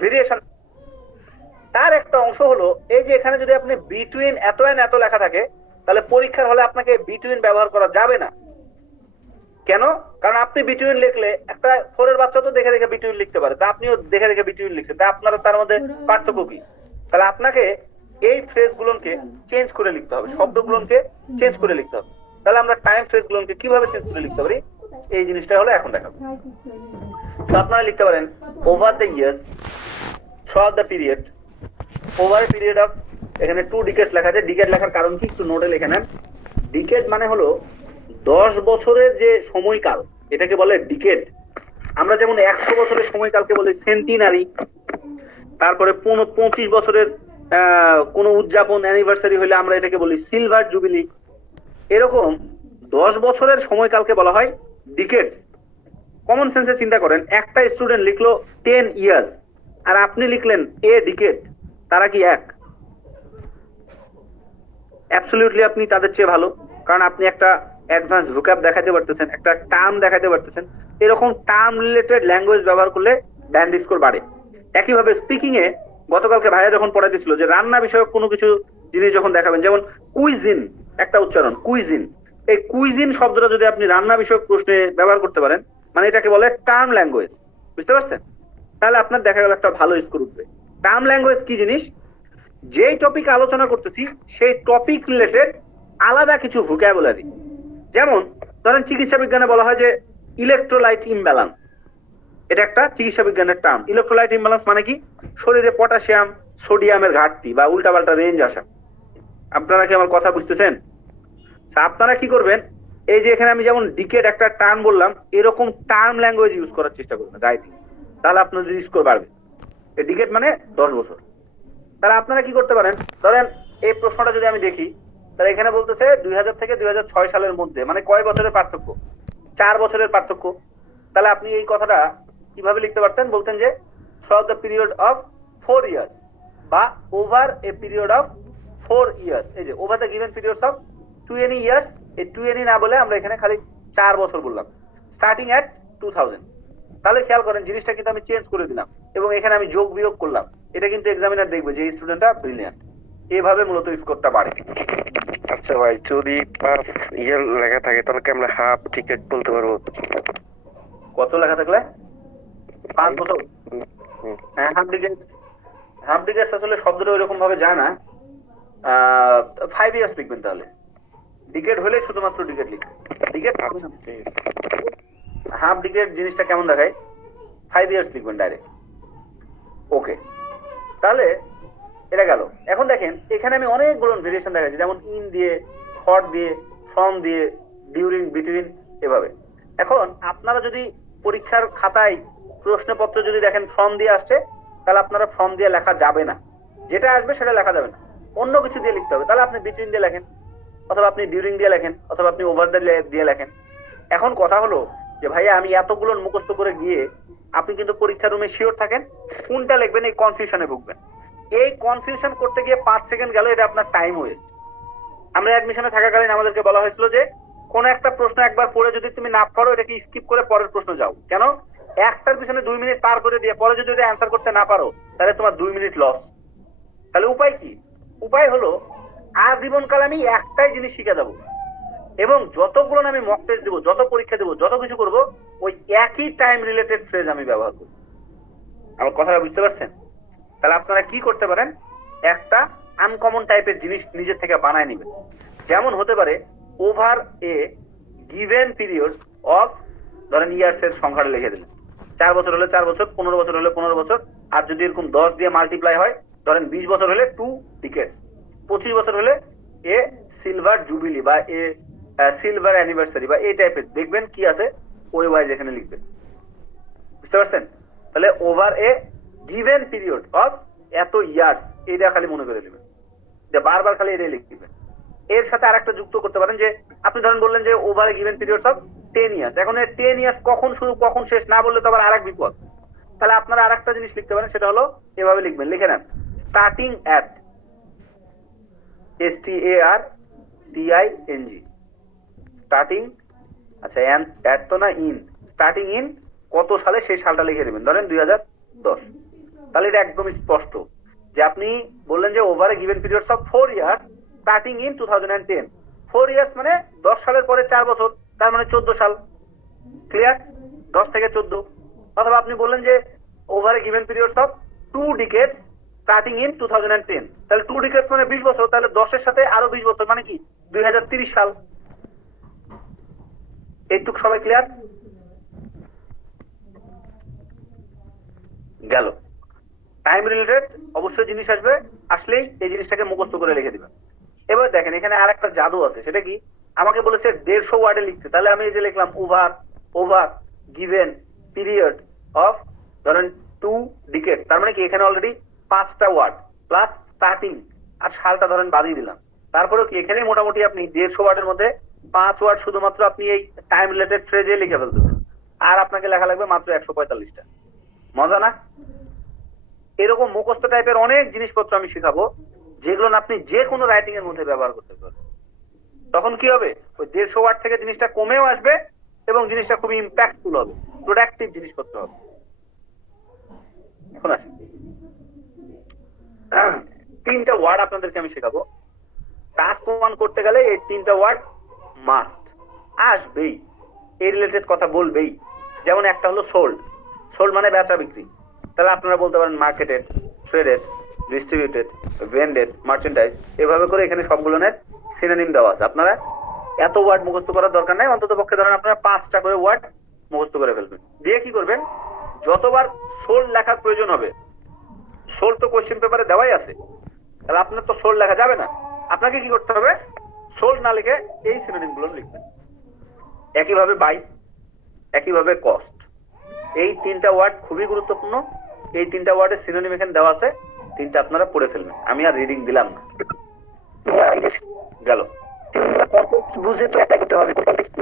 ভেরিয়েশন। তার একটা অংশ হলো এই যে এখানে যদি আপনি বিটুইন এত এন্ড এত লেখা থাকে, তাহলে পরীক্ষার হলে আপনাকে বিটুইন ব্যবহার করা যাবে না। কেন? কারণ আপনি বিটুইন লিখলে একটা 4 এর বাচ্চা তো দেখে দেখে বিটুইন লিখতে পারে, তা আপনিও দেখে দেখে বিটুইন লিখছেন, তা আপনারা তার মধ্যে পার্থক্য কি? তাহলে আপনাকে এই ফ্রেজ গুলোকে চেঞ্জ করে লিখতে হবে, শব্দগুলোকে চেঞ্জ করে লিখতে হবে। তাহলে আমরা টাইম ফ্রেজ গুলোকে কিভাবে চেঞ্জ করে লিখতে পারি, এই জিনিসটা হলো এখন দেখাবো। তো আপনারা লিখতে পারেন over the years throughout the period, over a period of, এখানে 2 decades লেখা আছে। ডিকেড লেখার কারণ কি একটু নোটে লিখে নেন। ডিকেড মানে হলো 10 বছরের যে সময়কাল, এটাকে বলে ডিকেড। আমরা যেমন 100 বছরের সময়কালকে বলি সেন্টিনারি, তারপরে 25 বছরের কোন উদযাপন অ্যানিভার্সারি হলে আমরা এটাকে বলি সিলভার জুবিলি। এরকম 10 বছরের সময়কালকে বলা হয় ডিকেডস। কমন সেন্সে চিন্তা করেন, একটা স্টুডেন্ট লিখলো 10 ইয়ার্স আর আপনি লিখলেন এ ডিকেড, তারা কি এক? অ্যাবসলিউটলি আপনি তাদের চেয়ে ভালো, কারণ আপনি একটা অ্যাডভান্স ভোকাব দেখাতে পারতেছেন, একটা টার্ম দেখাতে পারতেছেন। এরকম টার্ম রিলেটেড ল্যাঙ্গুয়েজ ব্যবহার করলে ব্যান্ড স্কোর বাড়ে। একইভাবে স্পিকিং এ গতকালকে ভাইয়া যখন পড়াইতেছিল যে রান্না বিষয়ক কোনো কিছু জিনিস যখন দেখাবেন, যেমন কুইজিন একটা উচ্চারণ, কুইজিন, এই কুইজিন শব্দটা যদি আপনি রান্না বিষয়ক প্রশ্নে ব্যবহার করতে পারেন, মানে এটাকে বলে টার্ম ল্যাঙ্গুয়েজ, বুঝতে পারছেন? তাহলে আপনার দেখা গেল একটা ভালো স্কোর উঠবে। টার্ম ল্যাঙ্গুয়েজ কি জিনিস? যেই টপিক আলোচনা করতেছি সেই টপিক রিলেটেড আলাদা কিছু ভোকাবুলারি। যেমন ধরেন চিকিৎসা বিজ্ঞানে বলা হয় যে ইলেকট্রোলাইট ইমব্যালেন্স, এটা একটা চিকিৎসা বিজ্ঞানের টার্ম। ইলেকট্রোলাইট ইমব্যালেন্স মানে কি? শরীরে পটাশিয়াম সোডিয়ামের ঘাটতি বা উল্টাপাল্টা রেঞ্জ আসা। আপনারা কি আমার কথা বুঝতেছেন? আপনারা কি করবেন, এই যে এখানে আমি যেমন ডিকেড একটা টার্ম বললাম, এরকম টার্ম ল্যাঙ্গুয়েজ ইউজ করার চেষ্টা করবেন রাইটিং, তাহলে আপনাদের স্কোর বাড়বে। এই ডিকেড মানে 10 বছর। তাহলে আপনারা কি করতে পারেন, ধরেন এই প্রশ্নটা যদি আমি দেখি, তাহলে এখানে বলতেছে 2000 থেকে 2006 সালের মধ্যে, মানে কয় বছরের পার্থক্য? 4 বছরের পার্থক্য। তাহলে আপনি এই কথাটা কিভাবে লিখতে পারতেন? বলতেন যে throughout the period of 4 years বা over a period of 4 years। এই যে over the given periods of 20 years, এই 20 না বলে আমরা এখানে খালি 4 বছর বললাম, স্টার্টিং এট 2000। তাহলে খেয়াল করেন জিনিসটা কিন্তু আমি চেঞ্জ করে দিলাম এবং এখানে আমি যোগ বিয়োগ করলাম। এটা কিন্তু এক্সামিনার দেখবে যে এই স্টুডেন্টটা ব্রিলিয়ান্ট। এইভাবে মূলত স্কোরটা বাড়ে। আচ্ছা ভাই, যদি 5 ইয়ার লেখা থাকে তাহলে কি আমরা হাফ টিকেট বলতে পারবো? কত লেখা থাকলে? 5 বছর। হুম। হ্যাঁ, হাফ ডিকেট। হাফ ডিকেট আসলে শব্দটা ওইরকম ভাবে যায় না। 5 ইয়ার্স লিখবেন তাহলে। ডিকেট হলে শুধুমাত্র ডিকেট লিখবেন। ডিকেট হাফ ডিকেট জিনিসটা কেমন দেখায়? 5 ইয়ার্স লিখবেন ডাইরেক্ট। ওকে, তাহলে এটা গেল। এখন দেখেন এখানে আমি অনেকগুলো ভেরিয়েশন দেখাচ্ছি, যেমন ইন দিয়ে, ফর দিয়ে, ফ্রম দিয়ে, ডিউরিং, বিটুইন, এভাবে। এখন আপনারা যদি পরীক্ষার খাতায় প্রশ্নপত্র যদি দেখেন ফ্রম দিয়ে আসছে, তাহলে আপনারা ফ্রম দিয়ে লেখা যাবে না, যেটা আসবে সেটা লেখা যাবে না, অন্য কিছু দিয়ে লিখতে হবে। তাহলে আপনি বিটুইন দিয়ে লেখেন, অথবা আপনি ডিউরিং দিয়ে লেখেন, অথবা আপনি ওভার দিয়ে লেখেন। এখন কথা হলো যে ভাইয়া আমি এতগুলো মুখস্থ করে গিয়ে আপনি কিন্তু পরীক্ষা রুমে শিওর থাকেন কোনটা লিখবেন, এই কনফিউশনে ভুগবেন। এই কনফিউশন করতে গিয়ে 5 সেকেন্ড গেল, এটা আপনার টাইম ওয়েস্ট। আমরা অ্যাডমিশনে থাকাকালীন আমাদেরকে বলা হয়েছিল যে কোন একটা প্রশ্ন একবার পড়ে যদি তুমি না পারো এটাকে স্কিপ করে পরের প্রশ্ন যাও। কেন? একটার পিছনে 2 মিনিট পার করে দিয়ে পরে যদি এটা অ্যান্সার করতে না পারো তাহলে তোমার 2 মিনিট লস। তাহলে উপায় কি? উপায় হলো আজীবনকাল আমি একটাই জিনিস শিখে যাবো এবং যতগুলো আমি মক টেস্ট দেবো, যত পরীক্ষা দেবো, যত কিছু করব, ওই একই টাইম রিলেটেড ফ্রেজ আমি ব্যবহার করব। আমার কথাটা বুঝতে পারছেন? তাহলে আপনারা কি করতে পারেন, একটা আনকমন টাইপের জিনিস নিজের থেকে বানায় নেবেন। যেমন হতে পারে over a given period of, ধরেন ইয়ার্স এর সংখ্যাটা লিখে দিলেন। 4 বছর হলে 4 বছর, 15 বছর হলে 15 বছর, আর যদি এরকম 10 দিয়ে মাল্টিপ্লাই হয়, ধরেন 20 বছর হলে 2 ডিকেডস, 25 বছর হলে এ সিলভার জুবিলি বা এ সিলভার অ্যানিভার্সারি বা এই টাইপের দেখবেন কি আছে, ওই ওয়াইজ এখানে লিখবেন। বুঝতে পারছেন? তাহলে over a given period of এত ইয়ার্স, এইটা খালি মনে করে নেবেন, যে বারবার খালি এটাই লিখবেন। এর সাথে আরেকটা যুক্ত করতে পারেন যে আপনি ধরেন বললেন যে over a given period of 10 years. এখন এই 10 ইয়ার্স কখন শুরু কখন শেষ না বললে তো আবার আরেক বিপদ। তাহলে আপনারা আরেকটা জিনিস লিখতে পারেন, সেটা হলো এভাবে লিখবেন, লিখে নেন স্টার্টিং অ্যাট, STARTING, স্টার্টিং, আচ্ছা অ্যাট তো না, ইন, স্টার্টিং ইন কত সালে সেই সালটা লিখে দেবেন, ধরেন 2010। তাহলে এটা একদম স্পষ্ট যে আপনি বললেন যে over a given periods of 4 years starting in 2010। 4 years মানে 10 সালের পরে 4 বছর, তার মানে 14 সাল। ক্লিয়ার? 10 থেকে 14। অথবা আপনি বললেন যে over a given periods of 2 ডিকেডস starting in 2010, তাহলে 2 ডিকেডস মানে 20 বছর, তাহলে 10 এর সাথে আরো 20 বছর মানে কি 2030 সাল। এইটুক সবাই ক্লিয়ার? গেল। টাইম রিলেটেড অবশ্যই জিনিস আসবে, আসলেই এই জিনিসটাকে মুখস্থ করে লিখে দিবেন। এবার দেখেন এখানে আর একটা জাদু আছে, সেটা কি? আমাকে বলেছে 150 ওয়ার্ডে লিখতে, তাহলে আমি এই যে লিখলাম over, over given period of ধরেন 2 ডিকেডস, তার মানে কি এখানে অলরেডি 5টা ওয়ার্ড প্লাস স্টার্টিং আর সালটা ধরেন বাদিয়ে দিলাম। তারপরেও কি এখানে মোটামুটি আপনি 150 ওয়ার্ডের মধ্যে 5 ওয়ার্ড শুধুমাত্র আপনি এই টাইম রিলেটেড ফ্রেজে লিখে ফেলতেছেন, আর আপনাকে লেখা লাগবে মাত্র 145টা। মজা না? এরকম মুখস্থ টাইপের অনেক জিনিসপত্র আমি শেখাবো, যেগুলো না আপনি যে কোনো রাইটিং এর মধ্যে ব্যবহার করতে পারবেন। তখন কি হবে, ওই 150 ওয়ার্ড থেকে জিনিসটা কমেও আসবে এবং জিনিসটা খুবই ইম্প্যাক্টফুল হবে, প্রোডাক্টিভ জিনিসপত্র হবে। এখন আসি 3টা ওয়ার্ড আপনাদেরকে আমি শেখাবো। টাস্ক 1 করতে গেলে এই 3টা ওয়ার্ড মাস্ট, আসবেই, এই রিলেটেড কথা বলবেই। যেমন একটা হলো সোল্ড, সোল্ড মানে বেচা বিক্রি, তাহলে আপনারা বলতে পারেন মার্কেটেড, ট্রেডেড, ডিস্ট্রিবিউটেড, ভেন্ডেড, মার্চেন্ডাইজ, এভাবে করে এখানে সবগুলোর সিনোনিম দেওয়া আছে। আপনারা এত ওয়ার্ড মুখস্থ করার দরকার নাই, অন্তত পক্ষে ধরেন আপনারা 5টা করে ওয়ার্ড মুখস্থ করে ফেলবেন। দিয়ে কি করবেন, যতবার সোল্ড লেখার প্রয়োজন হবে, সোল্ড তো কোশ্চেন পেপারে দেওয়াই আছে, তাহলে আপনার তো সোল্ড লেখা যাবে না, আপনাকে কি করতে হবে, সোল্ড না লিখে এই সিনোনিম গুলো লিখবেন। একইভাবে বাই, একইভাবে কস্ট, এই 3টা ওয়ার্ড খুবই গুরুত্বপূর্ণ। এই 3টা ওয়ার্ডের সিনোনিম এখানে দেওয়া আছে, 3টা আপনারা পড়ে ফেলবেন, আমি আর রিডিং দিলাম না। গেল। কনটেক্সট বুঝে তো অ্যাপ্লাই করতে হবে। কনটেক্সট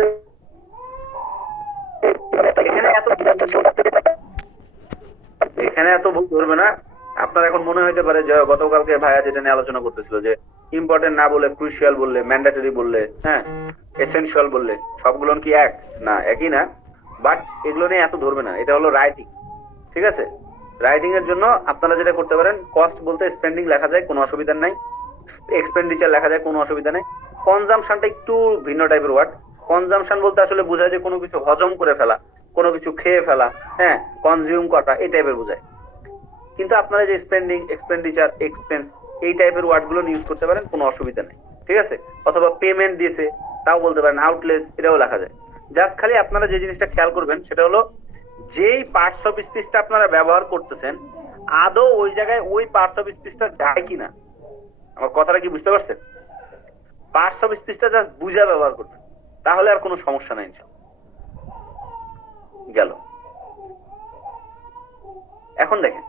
এখানে এত ভুল ধরবে না। আপনার এখন মনে হইতে পারে যে গতকালকে ভাইয়া যেটা নিয়ে আলোচনা করতেছিল, যে ইম্পর্টেন্ট না বললে ক্রুশিয়াল বললে, ম্যান্ডেটরি বললে, হ্যাঁ এসেনশিয়াল বললে, সবগুলো কি এক না? একই না, বাট এগুলো নিয়ে এত ধরবে না। এটা হলো রাইটিং, ঠিক আছে? রাইটিং এর জন্য আপনারা যেটা করতে পারেন, কস্ট বলতে স্পেন্ডিং লেখা যায়, কোনো অসুবিধা নাই। এক্সপেন্ডিচার লেখা যায়, কোনো অসুবিধা নেই। কনজাম্পশনটা একটু ভিন্ন টাইপের ওয়ার্ড। কনজাম্পশন বলতে আসলে বোঝায় যে কোনো কিছু হজম করে ফেলা, কোনো কিছু খেয়ে ফেলা, হ্যাঁ কনজিউম করা, এই টাইপের বোঝায়। কিন্তু আপনারা যে স্পেন্ডিং, এক্সপেন্ডিচার, এক্সপেন্স, এই টাইপের ওয়ার্ড গুলো ইউজ করতে পারেন, কোনো অসুবিধা নেই, ঠিক আছে? অথবা পেমেন্ট দিয়েছে তাও বলতে পারেন, আউটলেস, এটাও লেখা যায়। জাস্ট খালি আপনারা যে জিনিসটা খেয়াল করবেন সেটা হলো, যেই পার্টস অফ স্পিচটা আপনারা ব্যবহার করতেছেন আদৌ ওই জায়গায় ওই পার্টস অফ স্পিচটা যায় কিনা। আমার কথাটা কি বুঝতে পারছেন? পার্টস অফ স্পিচটা জাস্ট বুঝা ব্যবহার করবেন, তাহলে আর কোনো সমস্যা নাই। গেল। এখন দেখেন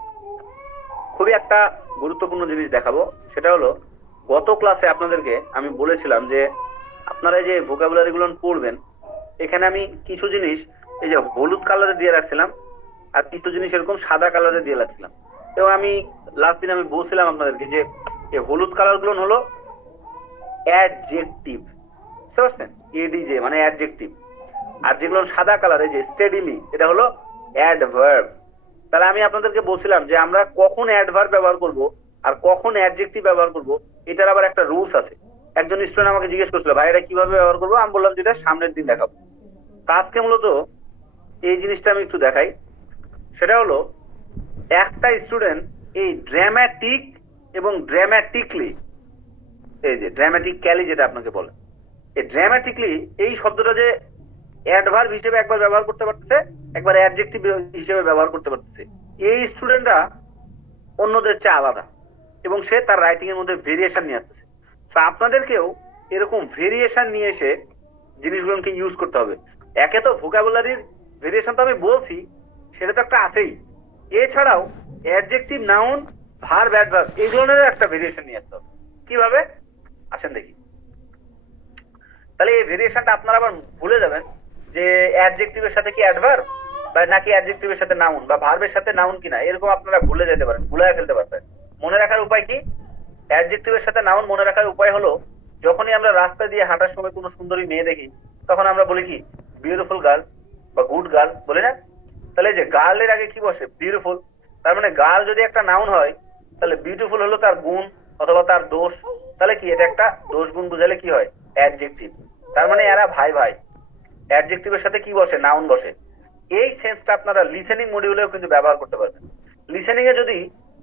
খুবই একটা গুরুত্বপূর্ণ জিনিস দেখাবো, সেটা হলো গত ক্লাসে আপনাদেরকে আমি বলেছিলাম যে আপনারা যে ভোকাবুলারি গুলো পড়বেন, এখানে আমি কিছু জিনিস এই যে হলুদ কালারে দিয়ে রাখছিলাম, আর কিছু জিনিস এরকম সাদা কালারে দিয়ে রাখছিলাম। এবং আমি লাস্ট দিন আমি বলছিলাম আপনাদেরকে যে এই হলুদ কালার গুলো হলো অ্যাডজেক্টিভ, বুঝতে পারছেন? এডিজে মানে অ্যাডজেক্টিভ। আর যেগুলো সাদা কালারে যে স্টেডিলি, এটা হলো অ্যাডভার্ব। তাহলে আমি আপনাদেরকে বলছিলাম যে আমরা কখন অ্যাডভার্ব ব্যবহার করব আর কখন অ্যাডজেক্টিভ ব্যবহার করব, এটার আবার একটা রুলস আছে। একজন স্টুডেন্ট আমাকে জিজ্ঞেস করছিল, ভাই এটা কিভাবে ব্যবহার করবো? আমি বললাম যেটা সামনের দিন দেখাবো। আজকে মূলত এই জিনিসটা আমি একটু দেখাই। সেটা হলো, একটা স্টুডেন্ট এই ড্রামাটিক এবং ড্রামাটিকলি, এই যে ড্রামাটিক্যালি যেটা আপনাকে বলে, এই ড্রামাটিকলি এই শব্দটা যে অ্যাডভার্ব হিসেবে একবার ব্যবহার করতে পারতেছে, একবার অ্যাডজেক্টিভ হিসেবে ব্যবহার করতে পারতেছে, এই স্টুডেন্টরা অন্যদের চেয়ে আলাদা এবং সে তার রাইটিং এর মধ্যে ভেরিয়েশন নিয়ে আসতেছে। তো আপনাদেরকেও এরকম ভেরিয়েশন নিয়ে এসে জিনিসগুলোকে ইউজ করতে হবে। একে তো ভোকাবুলারির ভেরিয়েশন তো আমি বলছি, সেটা তো একটা আছেই, এছাড়াও অ্যাডজেক্টিভ, নাউন, ভার্ব, অ্যাডভার্ব, এই ধরনেরও একটা ভেরিয়েশন নিয়ে আসতে হবে। কিভাবে আসেন দেখি। তাহলে এই ভেরিয়েশনটা আপনারা আবার ভুলে যাবেন যে অ্যাডজেক্টিভের সাথে কি অ্যাডভার্ব, বা নাকি অ্যাডজেক্টিভের সাথে নাউন, বা ভার্বের সাথে নাউন কিনা, এরকম আপনারা ভুলে যেতে পারেন, ভুলে ফেলতে পারবেন। মনে রাখার উপায় কি? অ্যাডজেক্টিভের সাথে নাউন মনে রাখার উপায় হলো, যখনই আমরা রাস্তা দিয়ে হাঁটার সময় কোনো সুন্দরী মেয়ে দেখি, তখন আমরা বলি কি বিউটিফুল গার্ল বা গুড গার্ল, বলি না? তাহলে যে গার্লের আগে কি বসে? বিউটিফুল। তার মানে গার্ল যদি একটা নাউন হয়, তাহলে বিউটিফুল হলো তার গুণ অথবা তার দোষ। তাহলে কি এটা একটা দোষ গুণ বুঝালে কি হয়? অ্যাডজেক্টিভ। তার মানে এরা ভাই ভাই, অ্যাডজেক্টিভের সাথে কি বসে? নাউন বসে। এই সেন্সটা আপনারা লিসেনিং মডিউলেও কিন্তু ব্যবহার করতে পারবেন। লিসেনিং এ যদি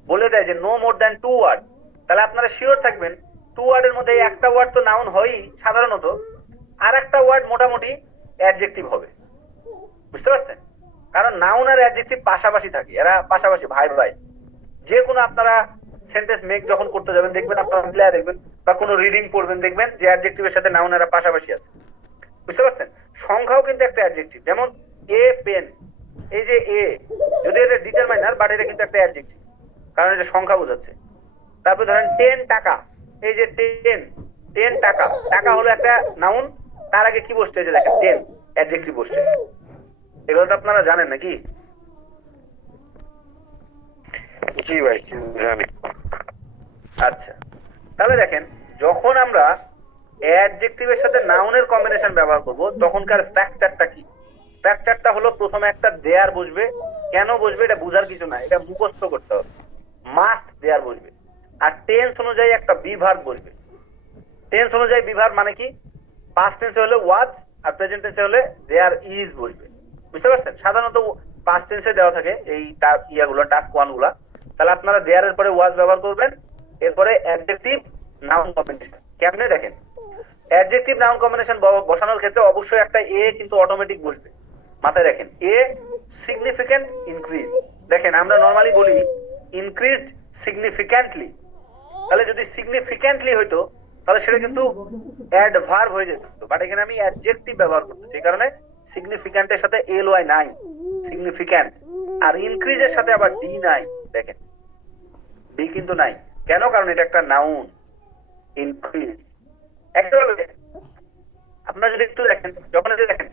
বলে দেয় যে নো মোর দ্যান 2 ওয়ার্ড, তাহলে আপনারা শিওর থাকবেন 2 ওয়ার্ডের মধ্যে একটা ওয়ার্ড তো নাউন হয়ই সাধারণত, আর একটা ওয়ার্ড মোটামুটি অ্যাডজেক্টিভ হবে। বুঝতে পারছেন? কারণ নাউন আর অ্যাডজেক্টিভ পাশাপাশি থাকে, এরা পাশাপাশি ভাই ভাই। যে কোনো আপনারা সেন্টেন্স মেক যখন করতে যাবেন দেখবেন আপনারা মিলায় দেখবেন বা কোনো রিডিং পড়বেন দেখবেন যে অ্যাডজেক্টিভের সাথে নাউন এরা পাশাপাশি আছে। বুঝতে পারছেন? সংখ্যাও কিন্তু একটা অ্যাডজেক্টিভ। যেমন এ পেন, এই যে এ, যদি এটা ডিটারমাইনার বাট এটা কিন্তু একটা অ্যাডজেক্টিভ, কারণ এটা সংখ্যা বোঝাচ্ছে। তারপর ধরেন 10 টাকা, এই যে 10 টাকা, টাকা হলো একটা নাউন, তার আগে কি বসছে? এই যে দেখেন 10 অ্যাডজেক্টিভ বসছে। এগুলো তো আপনারা জানেন নাকি? জি ভাই জানি। আচ্ছা, তাহলে দেখেন যখন আমরা অ্যাডজেক্টিভের সাথে নাউনের কম্বিনেশন ব্যবহার করব তখনকার স্ট্রাকচারটা কি? স্ট্রাকচারটা হলো প্রথমে একটা দেয়ার বসবে। কেন বসবে এটা বোঝার কিছু না, এটা মুখস্থ করতে হবে। মাস্ট দেয়ার বসবে, আর টেন্স অনুযায়ী একটা বি ভার্ব বসবে। টেন্স অনুযায়ী বি ভার্ব মানে কি? পাস্ট টেন্সে হলে ওয়াজ, আর প্রেজেন্ট টেন্সে হলে দেয়ার ইজ বসবে। বুঝতে পারছেন? সাধারণত পাস্ট টেন্সে দেওয়া থাকে এই ইয়াগুলো, টাস্ক ওয়ান গুলা। তাহলে আপনারা দেয়ারের পরে ওয়াজ ব্যবহার করবেন, এরপরে অ্যাডজেক্টিভ নাউন কম্বিনেশন। কেমনে দেখেন, অ্যাডজেক্টিভ নাউন কম্বিনেশন বসানোর ক্ষেত্রে অবশ্যই একটা এ কিন্তু অটোমেটিক বসবে। মাথায় রাখেন, এ সিগনিফিক্যান্ট ইনক্রিজ। দেখেন আমরা নরমালি বলি ইনক্রিজড সিগনিফিক্যান্টলি, তাহলে যদি সিগনিফিক্যান্টলি হইতো তাহলে সেটা কিন্তু অ্যাডভার্ব হয়ে যেত, বাট এখানে আমি অ্যাডজেক্টিভ ব্যবহার করতেছি, এই কারণে সিগনিফিক্যান্টের সাথে এল ওয়াই নাই, সিগনিফিক্যান্ট। আর ইনক্রিজের সাথে আবার ডি নাই। দেখেন ডি কিন্তু নাই, কেন? কারণ এটা একটা নাউন, ইনক্রিজ। একইভাবে আপনারা যদি একটু দেখেন, যখন এই যে দেখেন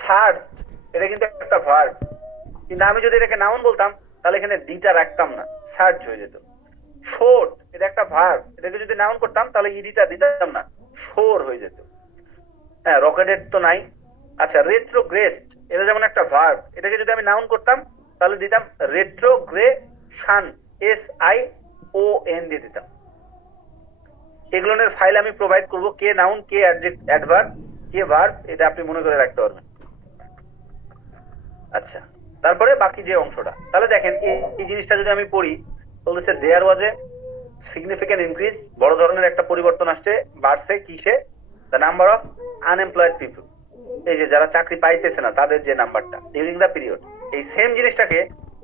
সার্চড, এটা কিন্তু একটা ভার্ব, কিন্তু আমি যদি এটাকে নাউন বলতাম তাহলে এখানে ডিটা রাখতাম না, সার্চ হয়ে যেত। শোর, এটা একটা ভার্ব, এটাকে যদি নাউন করতাম তাহলে ইডিটা দিতাম না, শোর হয়ে যেত। হ্যাঁ, রকেটেড তো নাই। আচ্ছা, রেট্রোগ্রেসড, এটা যেমন একটা ভার্ব, এটাকে যদি আমি নাউন করতাম তাহলে দিতাম রেট্রোগ্রেশন, SION দিয়ে দিতাম। এগুলোর ফাইল আমি প্রোভাইড করব, কে নাউন, কে অ্যাডভার্ব, কে ভার্ব, এটা আপনি মনে করে রাখতে পারবেন। আচ্ছা, তারপরে বাকি যে অংশটা, তাহলে দেখেন এই জিনিসটা যদি আমি পড়ি, বলতেছে দেয়ার ওয়াজ এ সিগনিফিক্যান্ট ইনক্রিজ, বড় ধরনের একটা পরিবর্তন আসছে, বাড়ছে কিসে? The number of unemployed people, এই যে যারা চাকরি পাইতেছে না তাদের যে নাম্বারটা ডিউরিং দ্য পিরিয়ড। এই সেম জিনিসটাকে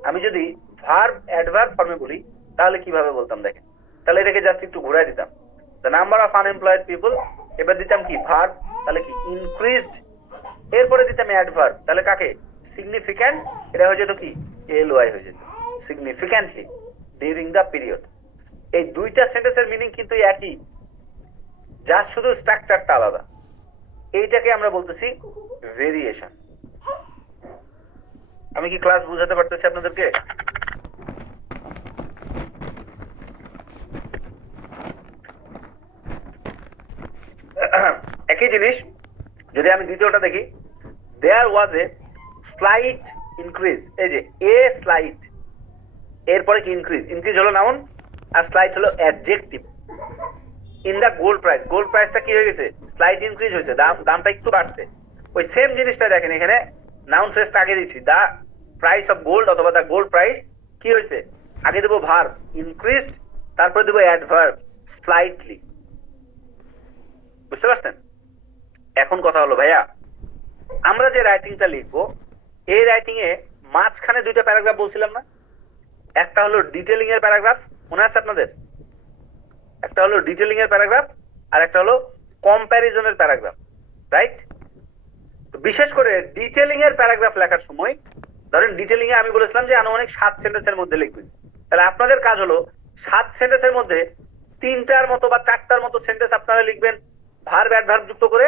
আমি যদি ভার্ব অ্যাডভার্ব ফর্মে বলি তাহলে কিভাবে বলতাম দেখেন। তাহলে এটাকে জাস্ট একটু ঘুরাই দিতাম, the number of unemployed people, এবার দিতাম কি? ভার্ব, তাহলে কি? ইনক্রিজড। এরপরে দিতাম অ্যাডভার্ব, তাহলে কাকে? সিগনিফিক্যান্ট, এটা হয়ে যেত কি? LY হয়ে যেত, সিগনিফিক্যান্টলি ডিউরিং দ্য পিরিয়ড। এই দুইটা সেন্টেন্সের মিনিং কিন্তু একই, যা শুধু স্ট্রাকচারটা আলাদা। এইটাকে আমরা বলতেছি ভেরিয়েশন। আমি কি ক্লাস বুঝাতে পারতেছি আপনাদেরকে? একই জিনিস যদি আমি দ্বিতীয়টা দেখি, দেয়ার ওয়াজ এ স্লাইট ইনক্রিজ, এই যে এ স্লাইট, এরপরে কি? ইনক্রিজ। ইনক্রিজ হলো নাউন আর স্লাইট হলো adjective. In the gold price, gold প্রাইসটা কি হয়ে গেছে? স্লাইট ইনক্রিজ হয়েছে, দামটা একটু বাড়ছে। ওই সেম জিনিসটা দেখেন এখানে নাউন ফ্রেজটা আগে দিচ্ছি, দা প্রাইস অফ গোল্ড অথবা দা গোল্ড প্রাইস, কি হয়েছে? আগে দেবো ভার্ব ইনক্রিজড, তারপরে দেবো অ্যাডভার্ব স্লাইটলি। বুঝতে পারছেন? এখন কথা হলো ভাইয়া, আমরা যে রাইটিংটা লিখবো এই রাইটিং এ মাঝখানে দুইটা প্যারাগ্রাফ বলছিলাম না? একটা হলো ডিটেলিং এর প্যারাগ্রাফ, মনে আছে আপনাদের? একটা হলো ডিটেলিং এর প্যারাগ্রাফ আর একটা হলো কম্প্যারিজনের প্যারাগ্রাফ, রাইট? বিশেষ করে ডিটেলিং এর প্যারাগ্রাফ লেখার সময়, ধরেন ডিটেলিং এ আমি বলেছিলাম যে আনুমানিক 7 সেন্টেন্সের মধ্যে লিখবেন, তাহলে আপনাদের কাজ হলো 7 সেন্টেন্সের মধ্যে 3টার মতো বা 4টার মতো সেন্টেন্স আপনারা লিখবেন ভার্ব অ্যাডভার্ব যুক্ত করে,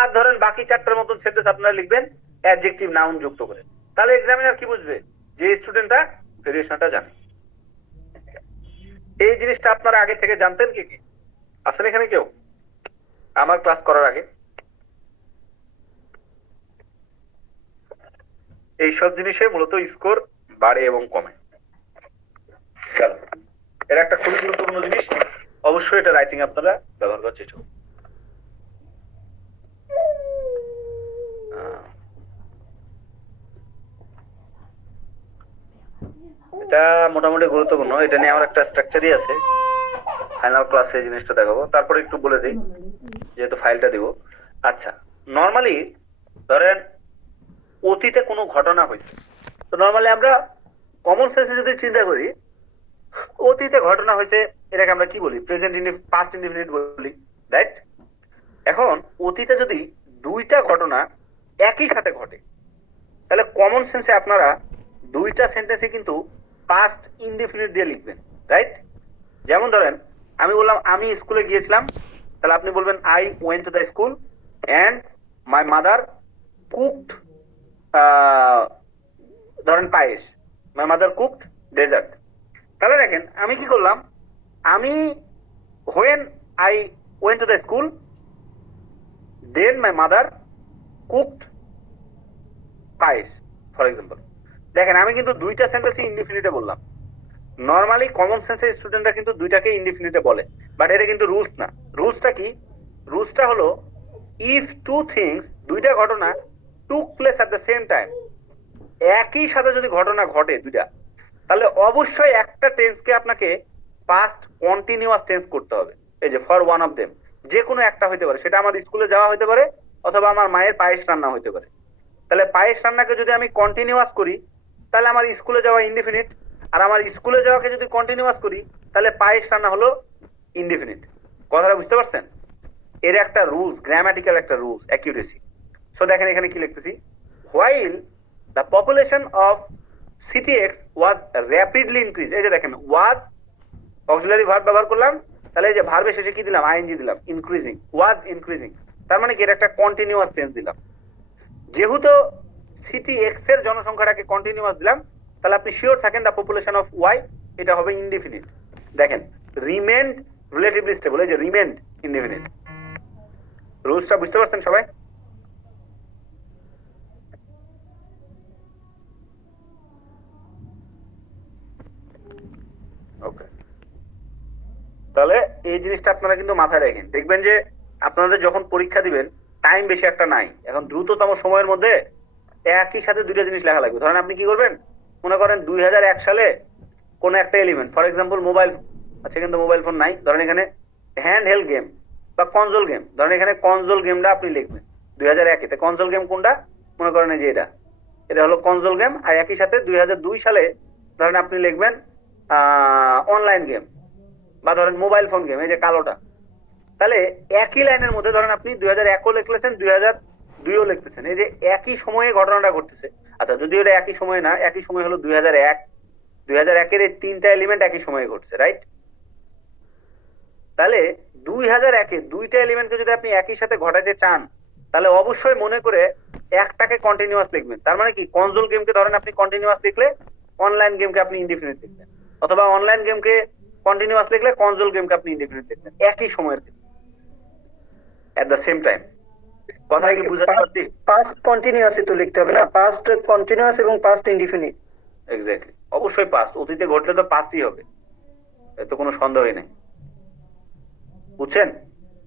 আর ধরেন বাকি 4টার মতো সেন্টেন্স আপনারা লিখবেন অ্যাডজেক্টিভ নাউন যুক্ত করে। তাহলে এক্সামিনার কি বুঝবে? যে স্টুডেন্টটা ভেরিয়েশনটা জানে। এই জিনিসটা আপনারা আগে থেকে জানতেন কি? কি আসলে এখানে কেউ আমার ক্লাস করার আগে এই সব জিনিসে মূলত স্কোর বাড়ে এবং কমে। চলো, এটা একটা খুবই গুরুত্বপূর্ণ জিনিস, অবশ্যই এটা রাইটিং আপনারা ব্যবহার করার চেষ্টা করুন। এটা মোটামুটি গুরুত্বপূর্ণ, এটা নিয়ে আমার একটা স্ট্রাকচারই আছে, ফাইনাল ক্লাসে এই জিনিসটা দেখাবো। তারপরে একটু বলে দিই যেহেতু ফাইলটা দিব। আচ্ছা, নর্মালি ধরেন অতীতে কোনো ঘটনা হয়েছে, তো নর্মালি আমরা কমন সেন্সে যদি চিন্তা করি অতীতে ঘটনা হয়েছে, এটাকে আমরা কি বলি, প্রেজেন্ট পাস্ট ইনডিফিনিট বলি, রাইট? এখন অতীতে যদি দুইটা ঘটনা একই সাথে ঘটে, তাহলে কমন সেন্সে আপনারা দুইটা সেন্টেন্সে কিন্তু পাস্ট ইনডিফিনিট দিয়ে লিখবেন, রাইট? যেমন ধরেন আমি বললাম আমি স্কুলে গিয়েছিলাম, তাহলে আপনি বলবেন I went to the school and my mother cooked, ধরেন পায়েস, মাই মাদার কুকড ডেজার্ট। তাহলে দেখেন আমি কি করলাম, আমি when I went to the school then my mother cooked payesh, for example. দেখেন আমি কিন্তু দুইটা সেন্টেন্সে ইনডিফিনিটে বললাম। নর্মালি কমন সেন্সের স্টুডেন্টরা কিন্তু দুইটাকে ইনডিফিনিটে বলে, বাট এটা কিন্তু রুলস না। রুলসটা কি? রুলসটা হলো ইফ টু থিংস, দুইটা ঘটনা took place at the same time, একই সাথে যদি ঘটনা ঘটে দুইটা, তাহলে অবশ্যই একটা টেন্সকে আপনাকে পাস্ট কন্টিনিউয়াস টেন্স করতে হবে। এই যে ফর ওয়ান অফ দেম, যে কোনো একটা হইতে পারে, সেটা আমার স্কুলে যাওয়া হইতে পারে অথবা আমার মায়ের পায়েস রান্না হইতে পারে। তাহলে পায়েস রান্নাকে যদি আমি কন্টিনিউয়াস করি তাহলে আমার স্কুলে যাওয়া ইনডিফিনিট, আর আমার স্কুলে যাওয়াকে যদি কন্টিনিউয়াস করি তাহলে পায়েস রান্না হলো ইনডিফিনিট। কথাটা বুঝতে পারছেন? এর একটা রুলস, গ্রামাটিক্যাল একটা রুলস, অ্যাকিউরেসি। সো দেখেন এখানে কি লিখতেছি, while the population of city x was rapidly increase. এই যে দেখেন ওয়াজ অক্সিলারি ভার্ব ব্যবহার করলাম, তাহলে এই যে ভার্বের শেষে কি দিলাম, আইএনজি দিলাম, ইনক্রিজিং, ওয়াজ ইনক্রিজিং, তার মানে কি এটা একটা কন্টিনিউয়াস টেন্স দিলাম। যেহেতু সিটি এক্স এর জনসংখ্যাটাকে কন্টিনিউয়াস দিলাম, তাহলে আপনি শিওর থাকেন দ্য পপুলেশন অফ ওয়াই এটা হবে ইনডিফিনিট। দেখেন রিমেন্ড রিলেটিভলি স্টেবল, এই যে রিমেন্ড ইনডিফিনিট। রুলসটা বুঝতে পারছেন সবাই? ওকে, তাহলে এই জিনিসটা আপনারা কিন্তু মাথায় রাখেন। দেখবেন যে আপনাদের যখন পরীক্ষা দিবেন টাইম বেশি একটা নাই, এখন দ্রুততম সময়ের মধ্যে একই সাথে দুইটা জিনিস লেখা লাগবে। ধরেন আপনি কি করবেন, মনে করেন 2001 সালে কোন একটা এলিমেন্ট, ফর এক্সাম্পল মোবাইল, আচ্ছা কিন্তু মোবাইল ফোন নাই, ধরেন এখানে হ্যান্ড হেল্ড গেম বা কনসোল গেম, ধরেন এখানে কনসোল গেমটা আপনি লিখবেন 2001-এ। কনসোল গেম কোনটা? মনে করেন এই যে এটা হলো কনসোল গেম, আর একই সাথে 2002 সালে ধরেন আপনি লিখবেন অনলাইন গেম বা ধরেন মোবাইল ফোন গেম, এই যে কালোটা। তাহলে একই লাইনের মধ্যে ধরেন আপনি 2001ও লিখলেছেন, 2002ও লিখতেছেন, এই যে একই সময়ে ঘটনাটা ঘটতেছে। আচ্ছা যদি এটা একই সময়ে না, একই সময় হলো 2001-এর এই তিনটা এলিমেন্ট একই সময়ে ঘটছে, রাইট? তাহলে 2001-এ দুইটা এলিমেন্টকে যদি আপনি একই সাথে ঘটাইতে চান তাহলে অবশ্যই মনে করে একটাকে কন্টিনিউয়াস লিখবেন। তার মানে কি, কনসোল গেমকে ধরেন আপনি কন্টিনিউয়াস লিখলে অনলাইন গেমকে আপনি ইনডিফিনিট লিখবেন, অথবা অনলাইন গেমকে কন্টিনিউয়াস লিখলে কনসোল গেমকে আপনি ইনডিফিনিট লিখবেন, একই সময়ের এট দ্য সেম টাইম। কথা কি বুঝাতে পারছি? পাস্ট কন্টিনিউয়াসই তো লিখতে হবে না, পাস্ট কন্টিনিউয়াস এবং পাস্ট ইনডিফিনিট। এক্স্যাক্টলি, অবশ্যই পাস্ট। অতীতে ঘটলে তো পাস্টই হবে, এত কোনো সন্দেহই নেই। বুঝছেন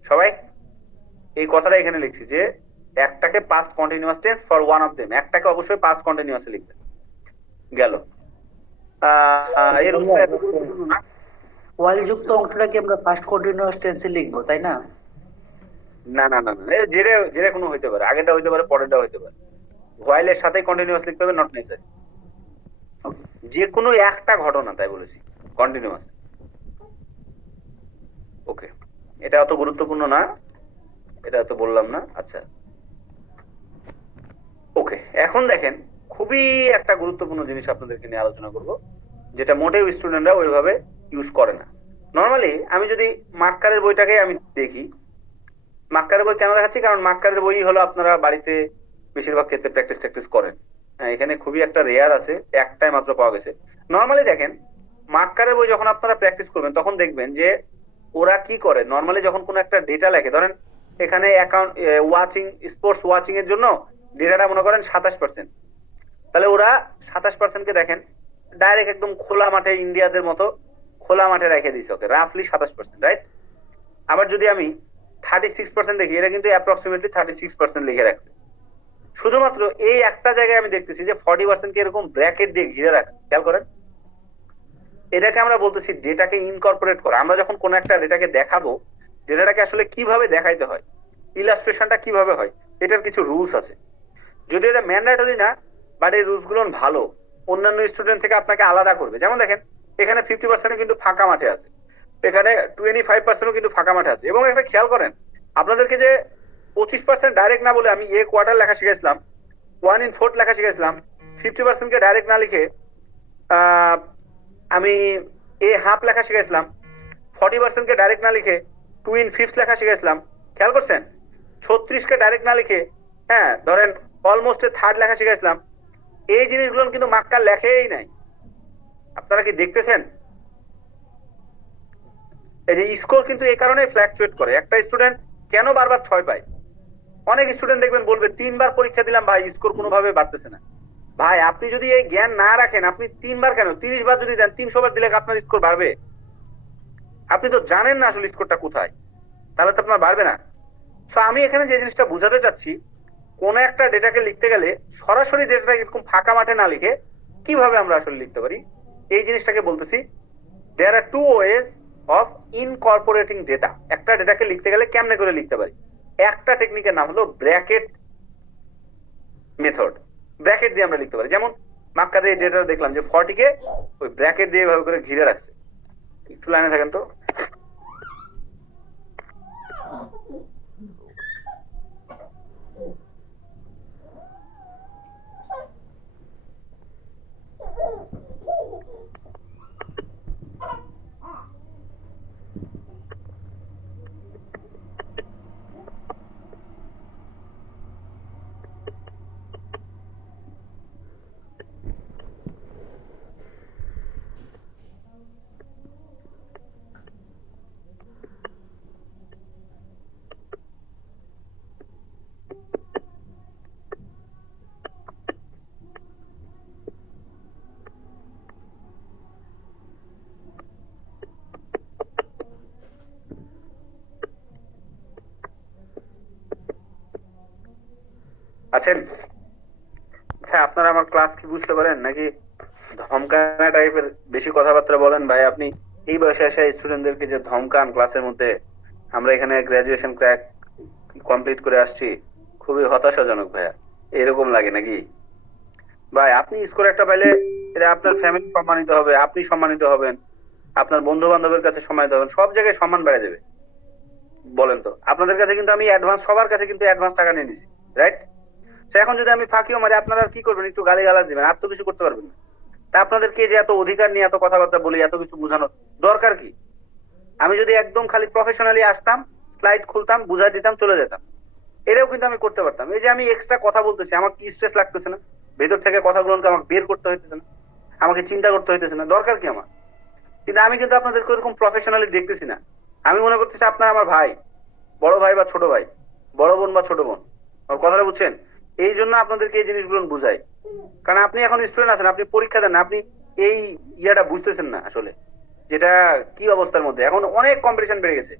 সবাই? এই কথাটা এখানে লিখছি যে একটাকে past continuous tense for one of them, একটাকে অবশ্যই পাস্ট কন্টিনিউয়াসে লিখবেন। গেল। এর উত্তর এত গুরুত্বপূর্ণ না। ওয়াইল যুক্ত অংশটাকে আমরা ফার্স্ট কন্টিনিউয়াস টেন্সে লিখবো, তাই না? না না না না, জেরে কোনো হইতে পারে, আগেরটা হইতে পারে, পরেরটা হইতে পারে। হোয়াইলের সাথেই কন্টিনিউয়াস লিখতে হবে, নট নেসেসারি। যে কোনো একটা ঘটনা, তাই বলেছি কন্টিনিউয়াস। ওকে, এটা অত গুরুত্বপূর্ণ না, এটা তো বললাম না। আচ্ছা ওকে, এখন দেখেন খুবই একটা গুরুত্বপূর্ণ জিনিস আপনাদেরকে নিয়ে আলোচনা করব, যেটা মোটেও স্টুডেন্টরা ওইভাবে ইউজ করে না। নর্মালি আমি যদি মাক্কারের বইটাকে আমি দেখি, মাক্কারের বই কেন দেখাচ্ছি, কারণ মাক্কারের বই হলো আপনারা বাড়িতে বেশিরভাগ ক্ষেত্রে প্র্যাকটিস করেন। এখানে খুবই একটা রেয়ার আছে, একটাই মাত্র পাওয়া গেছে। নর্মালি দেখেন মাক্কারের বই যখন আপনারা প্র্যাকটিস করবেন তখন দেখবেন যে ওরা কি করে, নর্মালি যখন কোনো একটা ডেটা লেখে, ধরেন এখানে অ্যাকাউন্ট ওয়াচিং, স্পোর্টস ওয়াচিং এর জন্য ডেটাটা মনে করেন 27%, তাহলে ওরা 27%কে দেখেন ডাইরেক্ট একদম খোলা মাঠে, ইন্ডিয়াদের মতো খোলা মাঠে রেখে দিয়েছে, ওকে রাফলি 27%, রাইট? আবার যদি আমি 36% দেখি, এটা কিন্তু অ্যাপ্রক্সিমেটলি 36% লিখে রাখছে। শুধুমাত্র এই একটা জায়গায় আমি দেখতেছি যে 40% কে এরকম ব্র্যাকেট দিয়ে ঘিরে রাখছে। খেয়াল করেন, এটাকে আমরা বলতেছি ডেটাকে ইনকর্পোরেট করা। আমরা যখন কোনো একটা ডেটাকে দেখাবো, ডেটাটাকে আসলে কিভাবে দেখাইতে হয়, ইলাস্ট্রেশনটা কিভাবে হয়, এটার কিছু রুলস আছে। যদি এটা ম্যান্ডেটরি না, বাট এই রুলস গুলো ভালো, অন্যান্য স্টুডেন্ট থেকে আপনাকে আলাদা করবে। যেমন দেখেন এখানে 50% কিন্তু ফাঁকা মাঠে আছে, এখানে 25% কিন্তু ফাঁকা মাঠে আছে। এবং একটা খেয়াল করেন, আপনাদেরকে যে 25% ডাইরেক্ট না বলে আমি এ কোয়ার্টার লেখা শিখেছিলাম, 1/4 লেখা শিখেছিলাম, 50% কে ডাইরেক্ট না লিখে আমি এ হাফ লেখা শিখেছিলাম, 40% কে ডাইরেক্ট না লিখে 2/5 লেখা শিখেছিলাম। খেয়াল করছেন? 36 কে ডাইরেক্ট না লিখে হ্যাঁ ধরেন অলমোস্ট থার্ড লেখা শিখেছিলাম। এই জিনিসগুলো কিন্তু মার্কার লেখেই নাই। আপনারা কি দেখতেছেন? এই যে স্কোর কিন্তু এই কারণে ফ্ল্যাকচুয়েট করে। একটা স্টুডেন্ট কেন বারবার 6 পায়? অনেক স্টুডেন্ট দেখবেন বলবে 3 বার পরীক্ষা দিলাম ভাই, স্কোর কোনোভাবে বাড়তেছে না। ভাই আপনি যদি এই জ্ঞান না রাখেন, আপনি 3 বার কেন 30 বার যদি দেন, 300 বার দিলে আপনার স্কোর বাড়বে? আপনি তো জানেন না আসলে স্কোরটা কোথায়, তাহলে তো আপনার বাড়বে না। তো আমি এখানে যে জিনিসটা বোঝাতে চাচ্ছি, কোন একটা ডেটাকে লিখতে গেলে সরাসরি ডেটাটা এরকম ফাঁকা মাঠে না লিখে কিভাবে আমরা আসলে লিখতে পারি, এই জিনিসটাকে বলতেছি। দেয়ার আর 2 ওয়েজ অফ ইনকর্পোরেটিং ডেটা। একটা ডেটাকে লিখতে গেলে কেমনে করে লিখতে পারি? একটা টেকনিকের নাম হলো ব্র্যাকেট মেথড। ব্র্যাকেট দিয়ে আমরা লিখতে পারি। যেমন মার্কারে এই ডেটা দেখলাম যে 40 কে ওই ব্র্যাকেট দিয়ে এভাবে করে ঘিরে রাখছে। একটু লাইনে থাকেন তো। আছেন? আচ্ছা, আপনারা আমার ক্লাস কি বুঝতে পারেন নাকি ধমকানা টাইপের বেশি কথাবার্তা বলেন? ভাই আপনি এই বয়সে এসে স্টুডেন্টদেরকে যে ধমকান ক্লাসের মধ্যে, আমরা এখানে গ্রাজুয়েশন ক্র্যাক কমপ্লিট করে আসছি, খুবই হতাশাজনক ভাইয়া। এরকম লাগে নাকি? ভাই আপনি স্কোর একটা পাইলে এটা আপনার ফ্যামিলি সম্মানিত হবে, আপনি সম্মানিত হবেন, আপনার বন্ধু বান্ধবের কাছে সম্মানিত হবেন, সব জায়গায় সম্মান বেড়ে যাবে। বলেন তো, আপনাদের কাছে কিন্তু আমি অ্যাডভান্স, সবার কাছে কিন্তু অ্যাডভান্স টাকা নিয়ে নিছি, রাইট? এখন যদি আমি ফাঁকিও মারি, আপনারা কি করবেন? একটু গালি গালাজ দিবেন, আর তো কিছু করতে পারবেন না। তা আপনাদেরকে যে এত অধিকার নিয়ে এত কথাবার্তা বলি, এত কিছু বোঝানোর দরকার কি? আমি যদি একদম খালি প্রফেশনালি আসতাম, স্লাইড খুলতাম, বুঝাই দিতাম, চলে যেতাম, এটাও কিন্তু আমি করতে পারতাম। এই যে আমি এক্সট্রা কথা বলতেছি, আমার কি স্ট্রেস লাগতেছে না? ভেতর থেকে কথাগুলোকে আমাকে বের করতে হইতেছে না? আমাকে চিন্তা করতে হইতেছে না? দরকার কি আমার? কিন্তু আমি কিন্তু আপনাদেরকে ওরকম প্রফেশনালি দেখতেছি না। আমি মনে করতেছি আপনার আমার ভাই, বড় ভাই বা ছোট ভাই, বড় বোন বা ছোট বোন। আমার কথাটা বুঝছেন? এই জন্য আপনাদেরকে এই জিনিসগুলো বুঝাই। কারণ আপনি এখন স্টুডেন্ট আছেন, আপনি পরীক্ষা দেন না, আপনি এই ইয়াটা বুঝতেছেন না আসলে যেটা কি অবস্থার মধ্যে। এখন অনেক কম্পিটিশন বেড়ে গেছে,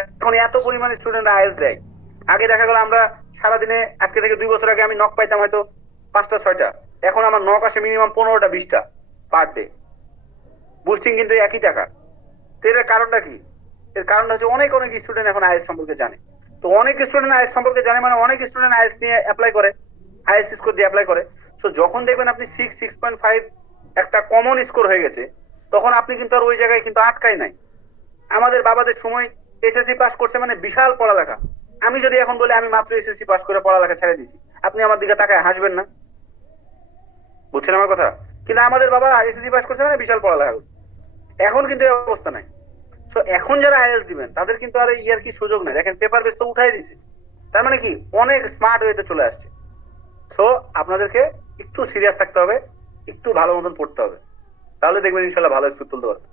এখন এত পরিমাণ স্টুডেন্ট আইএলটিএস দেয়। আগে দেখা গেল আমরা সারাদিনে, আজকে থেকে 2 বছর আগে আমি নক পাইতাম হয়তো 5টা 6টা, এখন আমার নক আসে মিনিমাম 15টা 20টা পার ডে। বুস্টিং কিন্তু একই টাকা। তো এটার কারণটা কি? এর কারণটা হচ্ছে অনেক অনেক স্টুডেন্ট এখন আইএলটিএস সম্পর্কে জানে। তো অনেক স্টুডেন্ট আইএলটিএস সম্পর্কে জানে মানে অনেক স্টুডেন্ট আইএলটিএস নিয়ে অ্যাপ্লাই করে, আইএলটিএস স্কোর দিয়ে অ্যাপ্লাই করে। সো যখন দেখবেন আপনি 6.5 একটা কমন স্কোর হয়ে গেছে, তখন আপনি কিন্তু আর ওই জায়গায় কিন্তু আটকাই নাই। আমাদের বাবাদের সময় এসএসসি পাস করছে মানে বিশাল পড়ালেখা। আমি যদি এখন বলি আমি মাত্র এসএসসি পাস করে পড়ালেখা ছেড়ে দিয়েছি, আপনি আমার দিকে তাকায় হাসবেন না? বুঝছেন আমার কথা? কিন্তু আমাদের বাবা এসএসসি পাস করছে মানে বিশাল পড়ালেখা করছে। এখন কিন্তু এই অবস্থা নাই। তো এখন যারা আইএলটিএস দিবেন তাদের কিন্তু আর ইয়ার কি সুযোগ নেই। দেখেন পেপার বেস তো উঠাই দিছে, তার মানে কি অনেক স্মার্ট ওয়েতে চলে আসছে। সো আপনাদেরকে একটু সিরিয়াস থাকতে হবে, একটু ভালো মতন পড়তে হবে, তাহলে দেখবেন ইনশাল্লাহ ভালো স্কোর তুলতে পারবেন।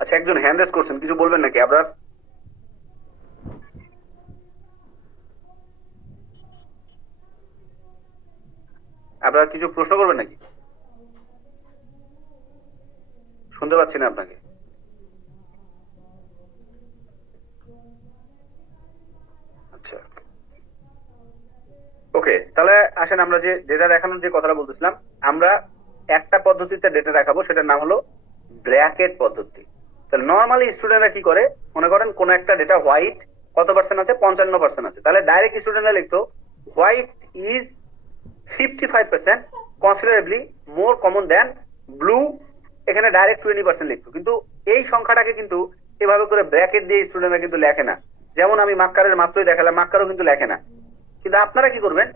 আচ্ছা, একজন হ্যান্ড রেজ করছেন, কিছু বলবেন নাকি আপনার? আপনারা কিছু প্রশ্ন করবেন নাকি? শুনতে পাচ্ছি না আপনাকে। আচ্ছা, ওকে, তাহলে আসেন আমরা যে ডেটা দেখানোর যে কথাটা বলতেছিলাম, আমরা একটা পদ্ধতিতে ডেটা দেখাবো, সেটার নাম হলো ব্র্যাকেট পদ্ধতি। তাহলে নর্মালি স্টুডেন্টরা কি করে, মনে করেন কোন একটা ডেটা হোয়াইট কত পার্সেন্ট আছে? 55% আছে। তাহলে ডাইরেক্ট স্টুডেন্টরা লিখতো white is 55% considerably more common than blue এখানে ডাইরেক্ট 20% লিখতো, কিন্তু এই সংখ্যাটাকে কিন্তু এভাবে করে ব্র্যাকেট দিয়ে স্টুডেন্টরা কিন্তু লেখে না। যেমন আমি মাক্কারের মাত্রই দেখালাম, মাক্কারও কিন্তু লেখে না। কিন্তু আপনারা কি করবেন,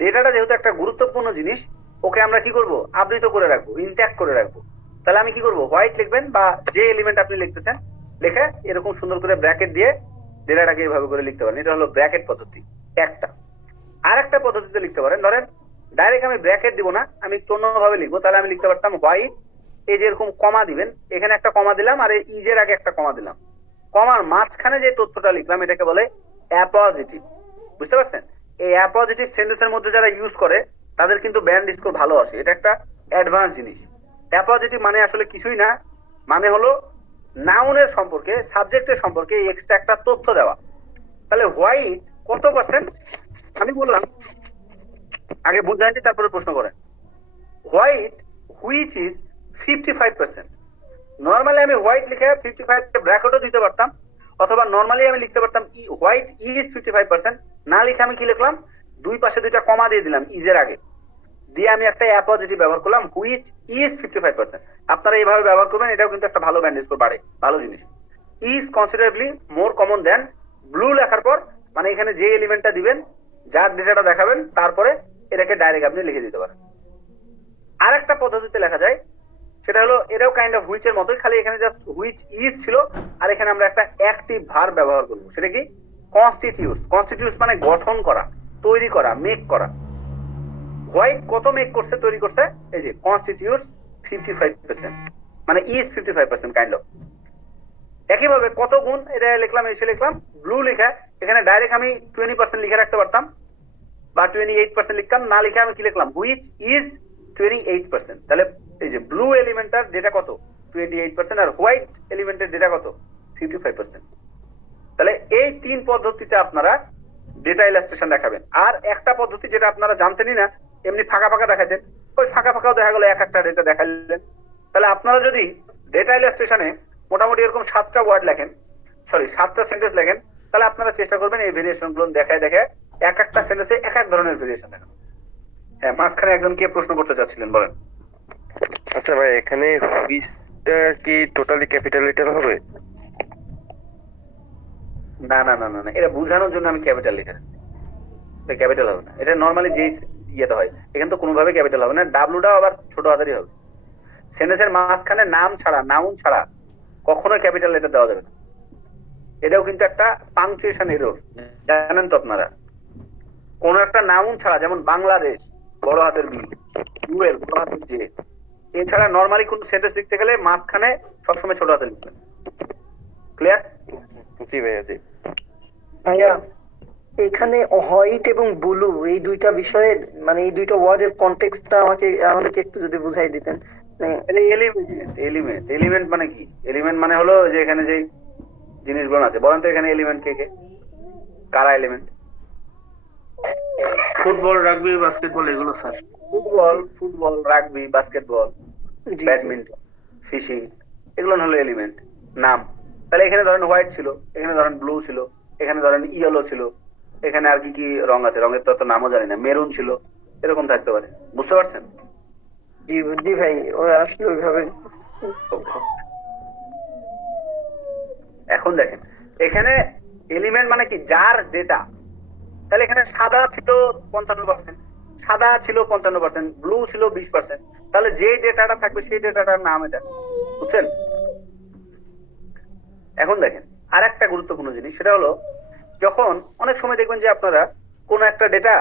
ডেটাটা যেহেতু একটা গুরুত্বপূর্ণ জিনিস, ওকে আমরা কি করব, আবৃত করে রাখবো, ইনট্যাক্ট করে রাখবো। তাহলে আমি কি করব, হোয়াইট লিখবেন বা যে এলিমেন্ট আপনি লিখতেছেন লিখে এরকম সুন্দর করে ব্র্যাকেট দিয়ে ডেটাটাকে এইভাবে করে লিখতে পারেন। এটা হলো ব্র্যাকেট পদ্ধতি একটা। আর একটা পদ্ধতিতে লিখতে পারেন, ধরেন ডাইরেক্ট আমি ব্র্যাকেট দিব না, আমি একটু অন্যভাবে লিখবো। তাহলে আমি লিখতে পারতাম হোয়াইট, এই যে এরকম কমা দিবেন, এখানে একটা কমা দিলাম আর এই ইজের আগে একটা কমা দিলাম, কমার মাঝখানে যে তথ্যটা লিখলাম এটাকে বলে অ্যাপজিটিভ। বুঝতে পারছেন? এই অ্যাপজিটিভ সেন্টেন্সের মধ্যে যারা ইউজ করে তাদের কিন্তু ব্যান্ড স্কোর ভালো আসে। এটা একটা অ্যাডভান্স জিনিস। অ্যাপজিটিভ মানে আসলে কিছুই না, মানে হলো নাউনের সম্পর্কে, সাবজেক্টের সম্পর্কে এক্সট্রা একটা তথ্য দেওয়া। তাহলে হোয়াইট কত পার্সেন্ট আমি বললাম, আগে বুঝাইনি তারপরে প্রশ্ন করেন। White which is 55%। নর্মালি আমি হোয়াইট লিখে 55 ব্র্যাকেটও দিতে পারতাম, অথবা নর্মালি আমি লিখতে পারতাম হোয়াইট ইজ 55%। না লিখে আমি কি লিখলাম, দুই পাশে দুইটা কমা দিয়ে দিলাম ইজের আগে, দিয়ে আমি একটা অ্যাপজিটিভ ব্যবহার করলাম, হুইচ ইজ 55%। আপনারা এইভাবে ব্যবহার করবেন, এটাও কিন্তু একটা ভালো ব্যান্ড স্কোর বাড়ে, ভালো জিনিস। Is considerably more common than blue লেখার পর, মানে এখানে যে এলিমেন্টটা দিবেন, যার ডেটাটা দেখাবেন, তারপরে এটাকে ডাইরেক্ট আপনি লিখে দিতে পারেন। আর একটা পদ্ধতিতে লেখা যায়, সেটা হলো এটাও কাইন্ড অফ হুইচ এর মতোই, খালি এখানে জাস্ট হুইচ ইজ ছিল আর এখানে আমরা একটা অ্যাক্টিভ ভার্ব ব্যবহার করব। সেটা কি, কনস্টিটিউটস। কনস্টিটিউটস মানে গঠন করা, তৈরি করা, মেক করা। হোয়াইট কত মেক করছে, তৈরি করছে, এই যে কনস্টিটিউটস 55%, মানে ইজ 55% কাইন্ড অফ। একইভাবে কত গুণ, এটা লিখলাম, এসে লিখলাম ব্লু লিখা, এখানে ডাইরেক্ট আমি 20% লিখে রাখতে পারতাম বা 28% লিখতাম। না লিখে আমি কি লিখলাম, হুইচ ইজ 28%। তাহলে এই যে ব্লু এলিমেন্টার ডেটা কত, 28%, আর হোয়াইট এলিমেন্টের ডেটা কত, 55%। তাহলে এই তিন পদ্ধতিতে আপনারা ডেটা ইলাস্ট্রেশন দেখাবেন। আর একটা পদ্ধতি যেটা আপনারা জানতেনই না, এমনি ফাঁকা ফাঁকা দেখাতেন, ওই ফাঁকা ফাঁকাও দেখা গেল এক একটা ডেটা দেখালেন। তাহলে আপনারা যদি ডেটা ইলাস্ট্রেশনে মোটামুটি এরকম 7টা ওয়ার্ড লেখেন, 7টা সেন্টেন্স লেখেন, তাহলে আপনারা চেষ্টা করবেন এই ভেরিয়েশন গুলো দেখায় দেখে এক একটা সেন্টেন্সে এক এক ধরনের ভেরিয়েশন দেখান। হ্যাঁ, মাঝখানে একজন কে প্রশ্ন করতে চাচ্ছিলেন, বলেন। আচ্ছা ভাই, এখানে হুইচটা কি টোটালি ক্যাপিটাল লেটার হবে? না না না না না, এটা বোঝানোর জন্য আমি ক্যাপিটাল লিখে রাখছি, ক্যাপিটাল হবে না। এটা নর্মালি যেই ইয়েতে হয়, এখানে তো কোনোভাবে ক্যাপিটাল হবে না, ডাব্লুটাও আবার ছোট হাতেরই হবে। সেন্টেন্সের মাঝখানে নাম ছাড়া, নাউন ছাড়া কখনোই ক্যাপিটাল লেটার দেওয়া যাবে না। এটাও কিন্তু একটা পাংচুয়েশন এরর, জানেন তো আপনারা। কোন একটা নাউন ছাড়া, যেমন বাংলাদেশ বড় হাতের বি, ইউএল বড় হাতের জে, এছাড়া নর্মালি কোন সেন্টেন্স লিখতে গেলে মাঝখানে সবসময় ছোট হাতে লিখবেন। ক্লিয়ার? জি ভাইয়া, জি। ভাইয়া এখানে হোয়াইট এবং ব্লু এই দুইটা বিষয়ের, মানে এই দুইটা ওয়ার্ডের কনটেক্সটটা আমাদেরকে একটু যদি বুঝাই দিতেন। এলিমেন্ট মানে কি? এলিমেন্ট মানে হলো যে এখানে যে জিনিসগুলো আছে, বলেন তো এখানে এলিমেন্ট কে কে, কারা এলিমেন্ট? ফুটবল, রাগবি, বাস্কেটবল, এগুলো sir. Football, rugby, basketball, badminton, fishing, এগুলো হলো এলিমেন্ট, নাম। তাহলে এখানে ধরেন হোয়াইট ছিল, এখানে ধরেন ব্লু ছিল, এখানে ধরেন ইয়েলো ছিল, এখানে আর কি কি রং আছে, রঙের তো নামও জানি না, মেরুন ছিল, এরকম থাকতে পারে। বুঝতে পারছেন? জি জি ভাই, ওরা আসলে ওইভাবে। এখন দেখেন এখানে এলিমেন্ট মানে কি, যার ডেটা। তাহলে এখানে সাদা ছিল 55%, সাদা ছিল 55%, ব্লু ছিল 20%। তাহলে যে ডেটাটা থাকবে সেই ডেটাটার নাম এটা। বুঝছেন? এখন দেখেন আর একটা গুরুত্বপূর্ণ জিনিস, সেটা হলো যখন অনেক সময় দেখবেন যে আপনারা কোন একটা ডেটা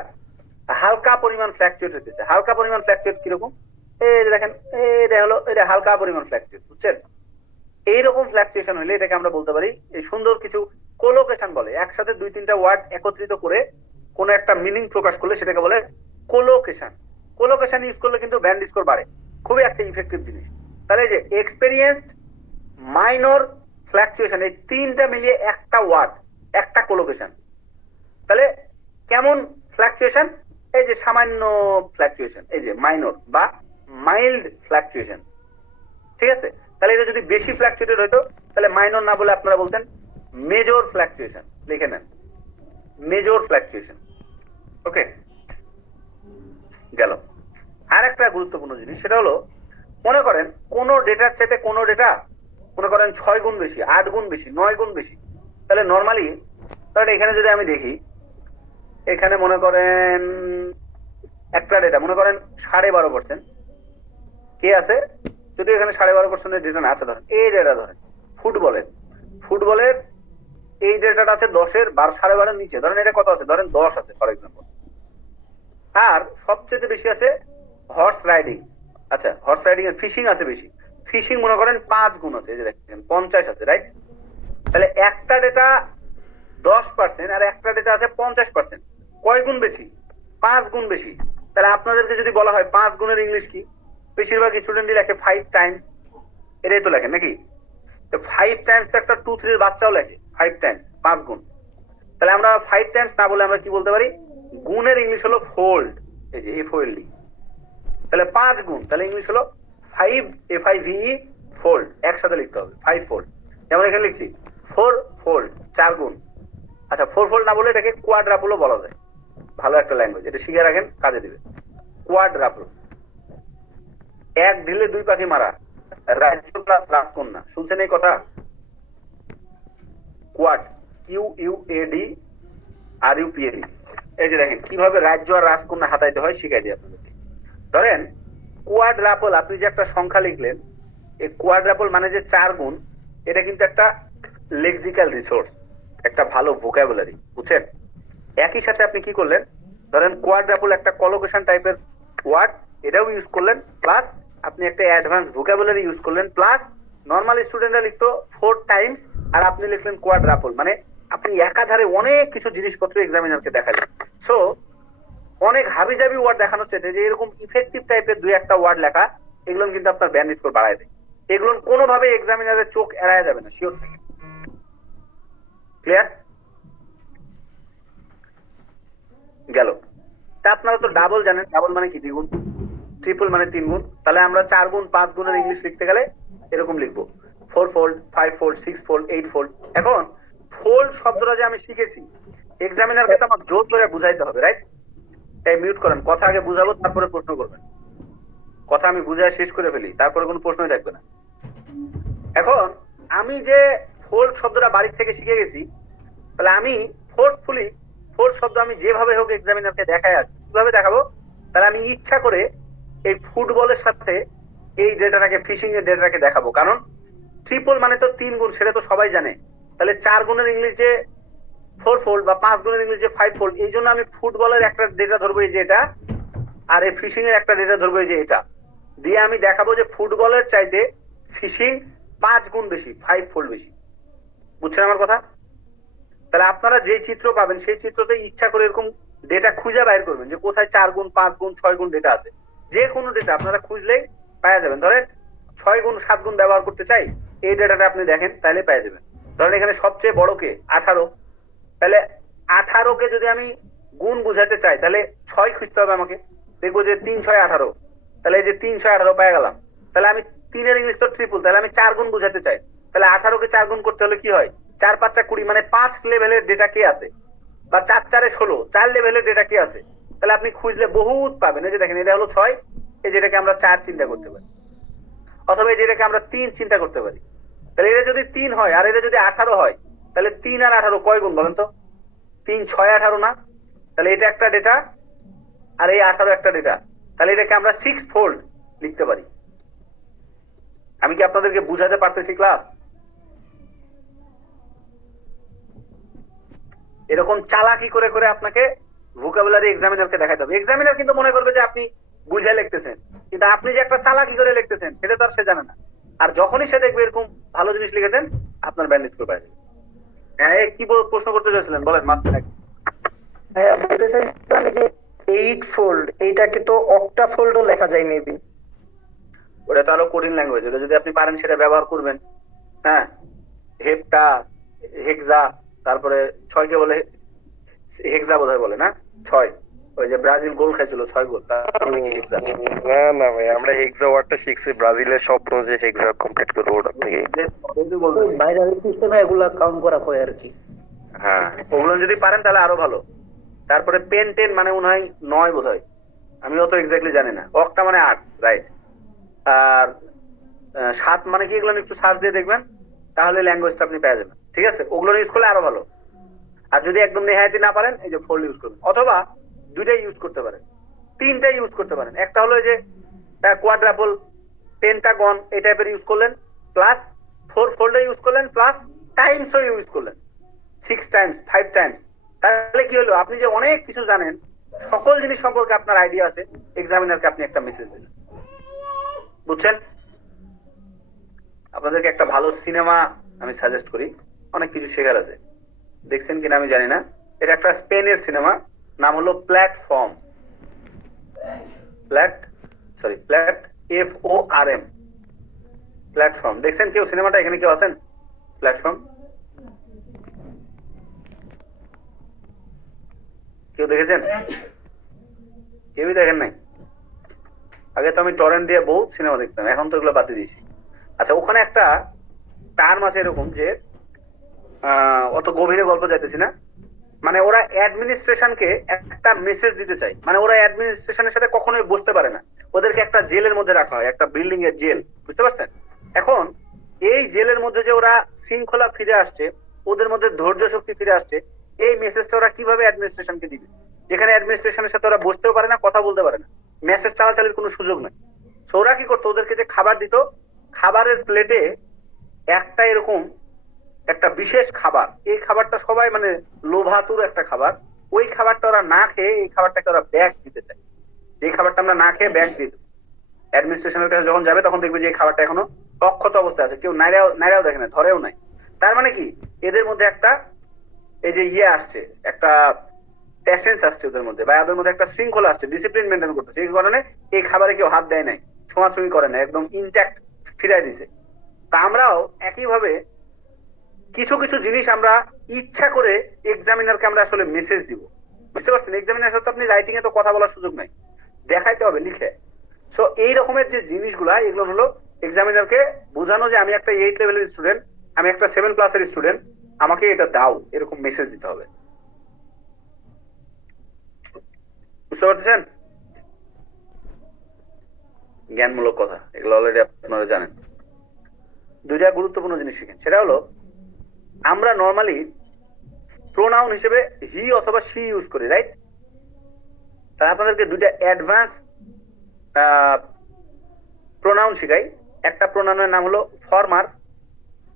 হালকা পরিমাণ ফ্ল্যাকচুয়েট হতেছে। হালকা পরিমাণ ফ্ল্যাকচুয়েট কিরকম, এই যে দেখেন, এটা হলো এটা হালকা পরিমাণ ফ্ল্যাকচুয়েট। বুঝছেন? এইরকম ফ্ল্যাকচুয়েশন হলে এটাকে আমরা বলতে পারি, এই সুন্দর কিছু কোলোকেশন বলে, একসাথে 2-3টা ওয়ার্ড একত্রিত করে কোন একটা মিনিং প্রকাশ করলে সেটাকে বলে কোলোকেশন। কোলোকেশন ইউজ করলে কিন্তু ব্যান্ড স্কোর বাড়ে, খুবই একটা ইফেক্টিভ জিনিস। তাহলে এই যে এক্সপেরিয়েন্সড, মাইনর, ফ্ল্যাকচুয়েশন, এই তিনটা মিলিয়ে একটা ওয়ার্ড, একটা কোলোকেশন। তাহলে কেমন ফ্ল্যাকচুয়েশন? এই যে সামান্য ফ্ল্যাকচুয়েশন, এই যে মাইনর বা মাইল্ড ফ্ল্যাকচুয়েশন। ঠিক আছে? তাহলে এটা যদি বেশি ফ্ল্যাকচুয়েটেড হতো তাহলে মাইনর না বলে আপনারা বলতেন মেজর ফ্ল্যাকচুয়েশন। লিখে নেন, মেজর ফ্ল্যাকচুয়েশন। ওকে, গেল। আর একটা গুরুত্বপূর্ণ জিনিস, সেটা হলো মনে করেন কোনো ডেটার চাইতে কোনো ডেটা মনে করেন 6 গুণ বেশি, 8 গুণ বেশি, 9 গুণ বেশি, তাহলে নর্মালি তাহলে এখানে যদি আমি দেখি, এখানে মনে করেন একটা ডেটা মনে করেন 12.5% কে আছে, যদি এখানে 12.5% ডেটা না আছে, ধরেন এই ডেটা ধরেন ফুটবলের এই ডেটাটা আছে 10-এর 12.5-এর নিচে, ধরেন এটা কত আছে, ধরেন 10 আছে ফর এক্সাম্পল। আর সবচেয়ে বেশি আছে হর্স রাইডিং, আচ্ছা হর্স রাইডিং এর ফিশিং আছে বেশি, ফিশিং মনে করেন 5 গুণ আছে, এই যে দেখেন 50 আছে, রাইট? তাহলে একটা ডেটা 10% আর একটা ডেটা আছে 50%, কয় গুণ বেশি? 5 গুণ বেশি। তাহলে আপনাদেরকে যদি বলা হয় 5 গুণের ইংলিশ কি, বেশিরভাগ স্টুডেন্টই লেখে 5 টাইমস, এটাই তো লেখেন নাকি? তো 5 টাইমস তো একটা 2-3 এর বাচ্চাও লেখে 5 টাইমস, 5 গুণ। তাহলে আমরা 5 টাইমস না বলে আমরা কি বলতে পারি? গুণের ইংলিশ হলো ফোল্ড, এই যে FOLD। তাহলে 5 গুণ, তাহলে ইংলিশ হলো 5 FIVE ফোল্ড, একসাথে লিখতে হবে 5 ফোল্ড। যেমন এখানে লিখছি 4 ফোল্ড, 4 গুণ। আচ্ছা 4 ফোল্ড না বলে এটাকে কোয়াড্রাপলও বলা যায়, ভালো একটা ল্যাঙ্গুয়েজ, এটা শিখে রাখেন, কাজে দিবে। কোয়াড্রাপল, এক ঢিলে 2 পাখি মারা, রাজ্য প্লাস রাজকন্যা, শুনছেন এই কথা? Quad, QUAD RUPAD। এই যে দেখেন কিভাবে রাজ্য আর রাজকন্যা হাতাইতে হয় শিখাই দিই আপনাদেরকে। ধরেন কোয়াড্রাপল, আপনি যে একটা সংখ্যা লিখলেন, এই কোয়াড্রাপল মানে যে 4 গুণ, এটা কিন্তু একটা লেক্সিক্যাল রিসোর্স, একটা ভালো ভোকাবুলারি, বুঝছেন? একই সাথে আপনি কি করলেন, ধরেন কোয়াড্রাপল একটা কলোকেশন টাইপের ওয়ার্ড, এটাও ইউজ করলেন, প্লাস আপনি একটা অ্যাডভান্স ভোকাবুলারি ইউজ করলেন, প্লাস নর্মাল স্টুডেন্টরা লিখতো 4 টাইমস আর আপনি লিখলেন কোয়াড্রাপল, মানে আপনি একাধারে অনেক কিছু জিনিসপত্র এক্সামিনারকে দেখালেন। সো অনেক হাবিজাবি ওয়ার্ড দেখানোর চাইতে যে এরকম ইফেক্টিভ টাইপের 2-1টা ওয়ার্ড লেখা, এগুলো কিন্তু আপনার ব্যান্ড স্কোর বাড়ায় দেয়। এগুলো কোনোভাবে এক্সামিনারের চোখ এড়ায় যাবে না, শিওর থাকে। ক্লিয়ার গেল? তা আপনারা তো ডাবল জানেন, ডাবল মানে কি 2 গুণ, ট্রিপল মানে 3 গুণ। তাহলে আমরা 4 গুণ 5 গুণের ইংলিশ লিখতে গেলে এরকম লিখবো 4 ফোল্ড, 5 ফোল্ড, 6 ফোল্ড, 8 ফোল্ড। এখন ফোল্ড শব্দটা যে আমি শিখেছি, এক্সামিনারকে তো আমার জোর করে বুঝাইতে হবে, রাইট? তাই মিউট করেন, কথা আগে বুঝাবো তারপরে প্রশ্ন করবেন, কথা আমি বুঝায় শেষ করে ফেলি তারপরে কোনো প্রশ্নই থাকবে না। এখন আমি যে ফোল্ড শব্দটা বাড়ির থেকে শিখে গেছি, তাহলে আমি ফোর্সফুলি ফোল্ড শব্দ আমি যেভাবে হোক এক্সামিনারকে দেখায় আসবো। কিভাবে দেখাবো? তাহলে আমি ইচ্ছা করে এই ফুটবলের সাথে এই ডেটাটাকে, ফিশিং এর ডেটাটাকে দেখাবো, কারণ ট্রিপল মানে তো 3 গুণ, সেটা তো সবাই জানে। তাহলে 4 গুণের ইংলিশ যে 4 ফোল্ড বা 5 গুণের ইংলিশ যে 5 ফোল্ড, এই জন্য আমি ফুটবলের একটা ডেটা ধরবো এই যে এটা, আর এই ফিশিং এর একটা ডেটা ধরবো এই যে এটা, দিয়ে আমি দেখাবো যে ফুটবলের চাইতে ফিশিং 5 গুণ বেশি, 5 ফোল্ড বেশি। বুঝছেন আমার কথা? তাহলে আপনারা যে চিত্র পাবেন সেই চিত্রতে ইচ্ছা করে এরকম ডেটা খুঁজে বাইর করবেন যে কোথায় 4 গুণ, 5 গুণ, 6 গুণ ডেটা আছে। যে কোনো ডেটা আপনারা খুঁজলেই পাওয়া যাবেন। ধরেন 6 গুণ 7 গুণ ব্যবহার করতে চাই, এই ডেটাটা আপনি দেখেন তাহলে পেয়ে যাবেন। ধরেন এখানে সবচেয়ে বড় কে 18, তাহলে 18 কে যদি আমি গুণ বুঝাতে চাই তাহলে 6 খুঁজতে হবে আমাকে, দেখবো যে 3 6 18, তাহলে এই যে 3 6 18 পেয়ে গেলাম। তাহলে আমি 3 এর ইংলিশ তো ট্রিপল, তাহলে আমি 4 গুণ বুঝাতে চাই, তাহলে 18 কে 4 গুণ করতে হলে কি হয়, 4 5 20, মানে 5 লেভেলের ডেটা কে আছে, বা 4 4 16, 4 লেভেলের ডেটা কে আছে। তাহলে আপনি খুঁজলে বহুত পাবেন। এই যে দেখেন এটা হলো 6, এই যেটাকে আমরা 4 চিন্তা করতে পারি, অথবা এই যেটাকে আমরা 3 চিন্তা করতে পারি। তাহলে এটা যদি 3 হয় আর এটা যদি 18 হয়, তাহলে 3 আর 18 কয় গুণ বলেন তো? 3 6 18 না? তাহলে এটা একটা ডেটা আর এই 18 একটা ডেটা, তাহলে এটাকে আমরা 6 ফোল্ড লিখতে পারি। আমি কি আপনাদেরকে বুঝাতে পারতেছি ক্লাস? এরকম চালাকি করে করে আপনাকে ভোকাবুলারি এক্সামিনারকে দেখাতে হবে। এক্সামিনার কিন্তু মনে করবে যে আপনি বুঝে লিখতেছেন, কিন্তু আপনি যে একটা চালাকি করে লিখতেছেন সেটা তো আর সে জানে না। আর যখনই সে দেখবে এরকম ভালো জিনিস লিখেছেন, আপনার ব্যান্ডেজ করে পাওয়া যাবে। হ্যাঁ, কি প্রশ্ন করতে চাইছিলেন বলেন মাঝখানে? হ্যাঁ, বলতে চাইছিলাম যে 8 ফোল্ড, এইটাকে তো অক্টা ফোল্ডও লেখা যায় মেবি। ওটা তো আরো কঠিন ল্যাঙ্গুয়েজ, ওটা যদি আপনি পারেন সেটা ব্যবহার করবেন। হ্যাঁ, হেপ্টা, হেক্সা, তারপরে 6 কে বলে হেক্সা বোধহয় বলে না, 6, ওই যে ব্রাজিল গোল খেয়েছিল 6 গোল, তারপরে কি হেক্সা? না না ভাই, আমরা হেক্সা ওয়ার্ডটা শিখছি, ব্রাজিলের স্বপ্ন যে হেক্সা কমপ্লিট করবো ওটা থেকে। বাইরের সিস্টেমে এগুলা কাউন্ট করা হয় আর কি। হ্যাঁ, ওগুলো যদি পারেন তাহলে আরো ভালো। তারপরে পেন্টেন মানে মনে হয় 9 বোধহয়, আমি অত এক্স্যাক্টলি জানি না। অক্টা মানে 8, রাইট। আর সাত মানে কি, এগুলো একটু সার্চ দিয়ে দেখবেন, তাহলে ল্যাঙ্গুয়েজটা আপনি পেয়ে যাবেন। ঠিক আছে, ওগুলো ইউজ করলে আরো ভালো। আর যদি একদম নেহায়েতি না পারেন, এই যে ফোল্ড ইউজ করবেন, অথবা দুইটাই ইউজ করতে পারেন, তিনটাই ইউজ করতে পারেন। একটা হলো যে কোয়াড্রাপল, পেন্টাগন, এই টাইপের ইউজ করলেন, প্লাস 4 ফোল্ডে ইউজ করলেন, প্লাস টাইমসও ইউজ করলেন, 6 টাইমস, 5 টাইমস। তাহলে কি হলো, আপনি যে অনেক কিছু জানেন, সকল জিনিস সম্পর্কে আপনার আইডিয়া আছে, এক্সামিনারকে আপনি একটা মেসেজ দিলেন। বুঝছেন? আপনাদেরকে একটা ভালো সিনেমা আমি সাজেস্ট করি, অনেক কিছু শেখার আছে। দেখছেন কিনা আমি জানি না, এটা একটা স্পেনের সিনেমা, নাম হলো প্ল্যাটফর্ম। FORM, platform. দেখছেন কেউ সিনেমাটা? এখানে কেউ আছেন? প্ল্যাটফর্ম কেউ দেখেছেন? কেউই দেখেন নাই? আগে তো আমি টরেন্ট দিয়ে বহুত সিনেমা দেখতাম, এখন তো এগুলো বাদ দিয়ে দিয়েছি। আচ্ছা, ওখানে একটা টার্ম আছে এরকম যে, অত গভীরে গল্প যাইতেছি না, মানে ওরা অ্যাডমিনিস্ট্রেশনকে একটা মেসেজ দিতে চায়, মানে ওরা অ্যাডমিনিস্ট্রেশনের সাথে কখনোই বসতে পারে না, ওদেরকে একটা জেলের মধ্যে রাখা হয়, একটা বিল্ডিং এর জেল, বুঝতে পারছেন? এখন এই জেলের মধ্যে যে ওরা শৃঙ্খলা ফিরে আসছে, ওদের মধ্যে ধৈর্য শক্তি ফিরে আসছে, এই মেসেজটা ওরা কিভাবে অ্যাডমিনিস্ট্রেশনকে দিবে, যেখানে অ্যাডমিনিস্ট্রেশনের সাথে ওরা বসতেও পারে না, কথা বলতে পারে না, মেসেজ চালাচালির কোনো সুযোগ নেই। তো ওরা কি করতো, ওদেরকে যে খাবার দিত, খাবারের প্লেটে একটা এরকম একটা বিশেষ খাবার, এই খাবারটা সবাই মানে লোভাতুর একটা খাবার, ওই খাবারটা ওরা না খেয়ে এই খাবারটাকে ওরা ব্যাগ দিতে চায়। যে খাবারটা আমরা না খেয়ে ব্যাগ দিত, অ্যাডমিনিস্ট্রেশনের কাছে যখন যাবে তখন দেখবে যে এই খাবারটা এখনো অক্ষত অবস্থায় আছে, কেউ নাইরাও দেখে না, ধরেও নাই। তার মানে কি, এদের মধ্যে একটা এই যে আসছে, একটা প্যাশেন্স আসছে ওদের মধ্যে, বা ওদের মধ্যে একটা শৃঙ্খলা আসছে, ডিসিপ্লিন মেনটেন করতেছে, এই কারণে এই খাবারে কেউ হাত দেয় নাই, ছোঁয়াছুঁই করে না, একদম ইনট্যাক্ট ফিরাই দিছে। তা আমরাও একইভাবে কিছু কিছু জিনিস আমরা ইচ্ছা করে এক্সামিনারকে আমরা আসলে মেসেজ দিব, বুঝতে পারছেন? এক্সামিনার সাথে আপনি রাইটিং এ তো কথা বলার সুযোগ নাই, দেখাইতে হবে লিখে। সো এই রকমের যে জিনিসগুলা, এগুলো হলো এক্সামিনারকে বোঝানো যে আমি একটা 8 লেভেলের স্টুডেন্ট, আমি একটা 7 ক্লাসের স্টুডেন্ট, আমাকে এটা দাও, এরকম মেসেজ দিতে হবে। বুঝতে পারছেন? জ্ঞানমূলক কথা, এগুলো অলরেডি আপনারা জানেন। দুইটা গুরুত্বপূর্ণ জিনিস শিখেন, সেটা হলো আমরা নর্মালি প্রোনাউন হিসেবে হি অথবা শি ইউজ করি, রাইট? তাই আপনাদেরকে দুইটা অ্যাডভান্স প্রোনাউন শিখাই। একটা প্রোনাউনের নাম হলো ফর্মার,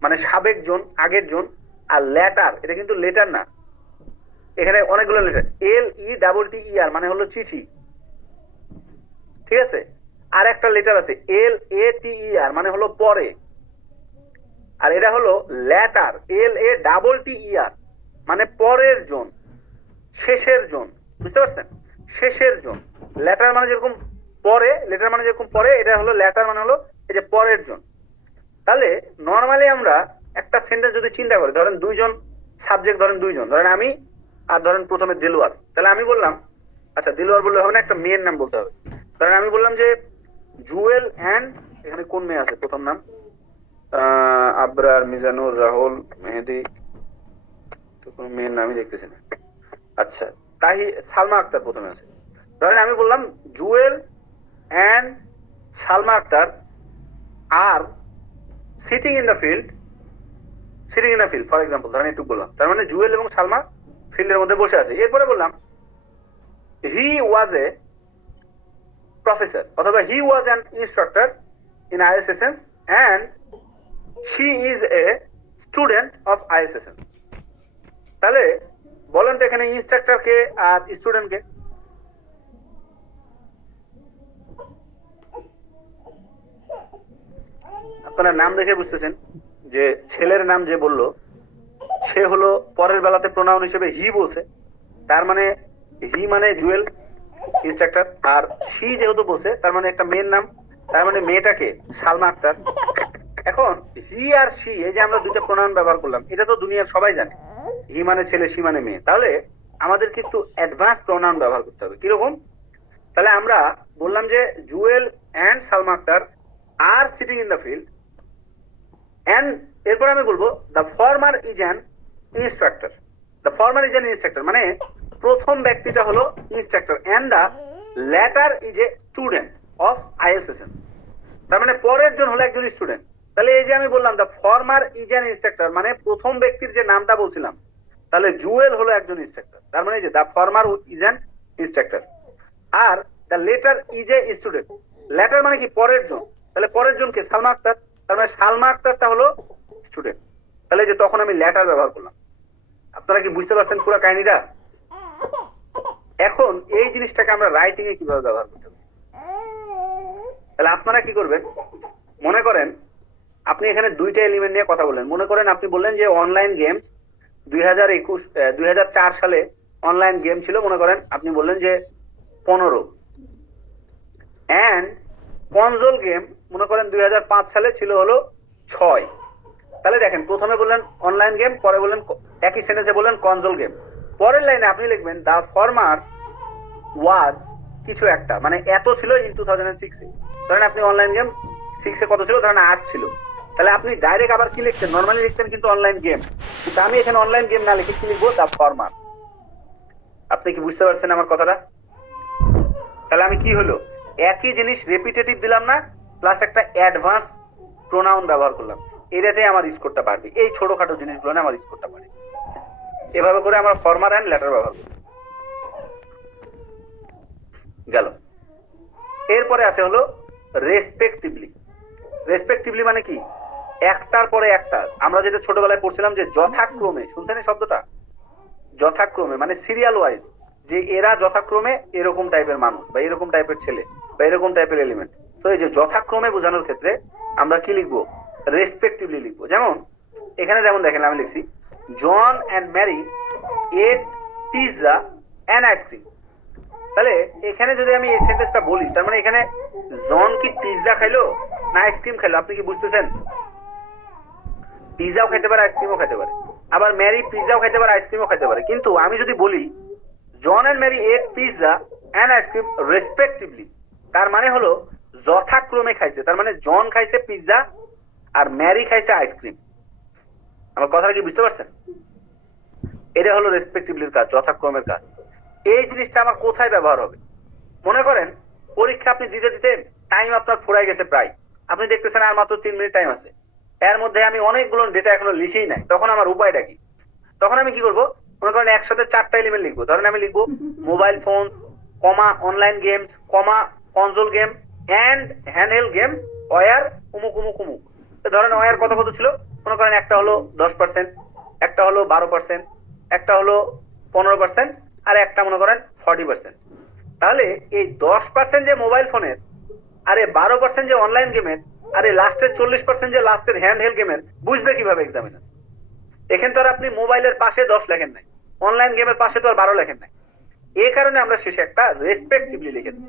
মানে সাবেক জন, আগের জন, আর লেটার, এটা কিন্তু লেটার না, এখানে অনেকগুলো লেটার, LETTER মানে হলো চিঠি, ঠিক আছে? আর একটা লেটার আছে LATER মানে হলো পরে, আর এটা হলো ল্যাটার, LATTER মানে পরের জন, শেষের জন, বুঝতে পারছেন? শেষের জন। ল্যাটার মানে যেরকম পরে, লেটার মানে যেরকম পরে, এটা হলো ল্যাটার মানে হলো এই যে পরের জন। তাহলে নর্মালি আমরা একটা সেন্টেন্স যদি চিন্তা করি, ধরেন দুইজন সাবজেক্ট, ধরেন দুইজন, ধরেন আমি আর ধরেন প্রথমে দিলওয়ার, তাহলে আমি বললাম, আচ্ছা দিলওয়ার বললে হবে না, একটা মেয়ের নাম বলতে হবে। ধরেন আমি বললাম যে জুয়েল অ্যান্ড, এখানে কোন মেয়ে আছে প্রথম নাম? আবরার, মিজানুর, রাহুল, মেহেদি, তো কোন মেয়ের নামই দেখতেছি না। আচ্ছা, সালমা আক্তার প্রথমে আছে। ধরেন আমি বললাম Jewel and Salma Akter are sitting in the field, for example, ধরেন একটু বললাম, তার মানে জুয়েল এবং সালমা ফিল্ডের মধ্যে বসে আছে। এরপরে বললাম হি ওয়াজ এ প্রফেসর, অথবা he was an instructor in ISSN and she is a student of ISSN। তাহলে বলেন তো এখানে ইনস্ট্রাক্টর কে আর স্টুডেন্ট কে? আপনারা নাম দেখে বুঝতেছেন যে ছেলের নাম যে বললো সে হলো পরের বেলাতে প্রোনাউন হিসেবে হি বলছে, তার মানে হি মানে জুয়েল ইনস্ট্রাক্টর, আর শি যেহেতু বলছে তার মানে একটা মেয়ের নাম, তার মানে মেয়েটাকে সালমা আক্তার। এখন হি আর শি, এই যে আমরা দুইটা প্রোনাউন ব্যবহার করলাম, এটা তো দুনিয়ার সবাই জানে, হি মানে ছেলে, শি মানে মেয়ে। তাহলে আমাদেরকে একটু অ্যাডভান্স প্রোনাউন ব্যবহার করতে হবে। কিরকম? তাহলে আমরা বললাম যে Jewel and Salma Akter are sitting in the field, and এরপর আমি বলবো the former is an instructor, the former is an instructor মানে প্রথম ব্যক্তিটা হলো instructor, and the latter is a student of ISSN। তার মানে পরের জন হলো একজন স্টুডেন্ট। তাহলে এই যে আমি বললাম the former is an instructor, মানে প্রথম ব্যক্তির যে নামটা বলছিলাম, তাহলে জুয়েল হলো একজন ইনস্ট্রাক্টর। তার মানে এই যে the former is an instructor, are the letter is a student. Letter মানে কি পরের জন, তাহলে পরের জনকে সালমা আক্তার, তার মানে সালমা আক্তারটা হলো স্টুডেন্ট। তাহলে যে তখন আমি লেটার ব্যবহার করলাম। আপনারা কি বুঝতে পারছেন পুরো কাহিনীটা? এখন এই জিনিসটাকে আমরা রাইটিং এ কিভাবে ব্যবহার করতে পারি? তাহলে আপনারা কি করবেন, মনে করেন আপনি এখানে দুইটা এলিমেন্ট নিয়ে কথা বললেন। মনে করেন আপনি বললেন যে অনলাইন গেমস 2004 সালে অনলাইন গেম ছিল, মনে করেন আপনি বললেন যে 15, এন্ড কনসোল গেম মনে করেন 2005 সালে ছিল হলো 6। তাহলে দেখেন প্রথমে বললেন অনলাইন গেম, পরে বললেন একই সেন্টেন্সে বললেন কনসোল গেম, পরের লাইনে আপনি লিখবেন দা ফর্মার ওয়াজ কিছু একটা, মানে এত ছিল ইন 2006 এ। ধরেন আপনি অনলাইন গেম 6 এ কত ছিল, ধরেন 8 ছিল। তাহলে আপনি ডাইরেক্ট আবার কি লিখছেন, নরমালি লিখছেন কিন্তু অনলাইন গেম, কিন্তু আমি এখানে অনলাইন গেম না লিখে কি লিখবো, দা ফর্মার। আপনি কি বুঝতে পারছেন আমার কথাটা? তাহলে আমি কি হলো, একই জিনিস রেপিটেটিভ দিলাম না, প্লাস একটা অ্যাডভান্স প্রোনাউন ব্যবহার করলাম, এটাতে আমার স্কোরটা বাড়বে। এই ছোটখাটো জিনিসগুলো না আমার স্কোরটা বাড়ে। এভাবে করে আমরা ফর্মার এন্ড লেটার ব্যবহার করি। গেল। এরপরে আছে হলো রেসপেক্টিভলি। রেসপেক্টিভলি মানে কি, একটার পরে একটা। আমরা যেটা ছোটবেলায় পড়ছিলাম যে যথাক্রমে, শুনছেন এই শব্দটা? যথাক্রমে মানে সিরিয়াল ওয়াইজ, যে এরা যথাক্রমে এরকম টাইপের মানুষ বা এরকম টাইপের ছেলে বা এরকম টাইপের এলিমেন্ট। তো এই যে যথাক্রমে বোঝানোর ক্ষেত্রে আমরা কি লিখবো, রেসপেক্টিভলি লিখবো। যেমন এখানে যেমন দেখেন আমি লিখছি John and Mary ate pizza and ice cream. তাহলে এখানে যদি আমি এই সেন্টেন্সটা বলি, তার মানে এখানে জন কি পিৎজা খাইলো না আইসক্রিম খাইলো? আপনি কি বুঝতেছেন? পিৎজাও খাইতে পারে, আইসক্রিমও খাইতে পারে, আবার ম্যারি পিৎজাও খাইতে পারে, আইসক্রিমও খাইতে পারে। কিন্তু আমি যদি বলি John and Mary ate pizza and ice cream respectively, তার মানে হলো যথাক্রমে খাইছে। তার মানে জন খাইছে পিৎজা আর ম্যারি খাইছে আইসক্রিম। আমার কথাটা কি বুঝতে পারছেন? এটা হলো রেসপেক্টিভলির কাজ, যথাক্রমের কাজ। এই জিনিসটা আমার কোথায় ব্যবহার হবে? মনে করেন পরীক্ষা আপনি দিতে দিতে টাইম আপনার ফুরাই গেছে প্রায়, আপনি দেখতেছেন আর মাত্র 3 মিনিট টাইম আছে, এর মধ্যে আমি অনেকগুলো ডেটা এখনো লিখেই নাই। তখন আমার উপায়টা কি? তখন আমি কি করবো, মনে করেন একসাথে 4টা এলিমেন্ট লিখবো। ধরেন আমি লিখবো mobile phone, comma online games, comma console game and handheld game or উমুক উমুক উমুক। ধরেন ওয়ার কত কত ছিল, মনে করেন একটা হলো 10%, একটা হলো 12%, একটা হলো 15%, আর একটা মনে করেন 40%। তাহলে এই 10% যে মোবাইল ফোনের, আরে 12% যে অনলাইন গেমের, আরে লাস্টের 40% যে লাস্টের হ্যান্ডহেল্ড গেমের, বুঝবে কিভাবে এক্সামিনার? এখানে তো আর আপনি মোবাইলের পাশে 10 লেখেন নাই, অনলাইন গেমের পাশে তো আর 12 লেখেন নাই। এই কারণে আমরা শেষে একটা রেসপেক্টিভলি লিখে দিই।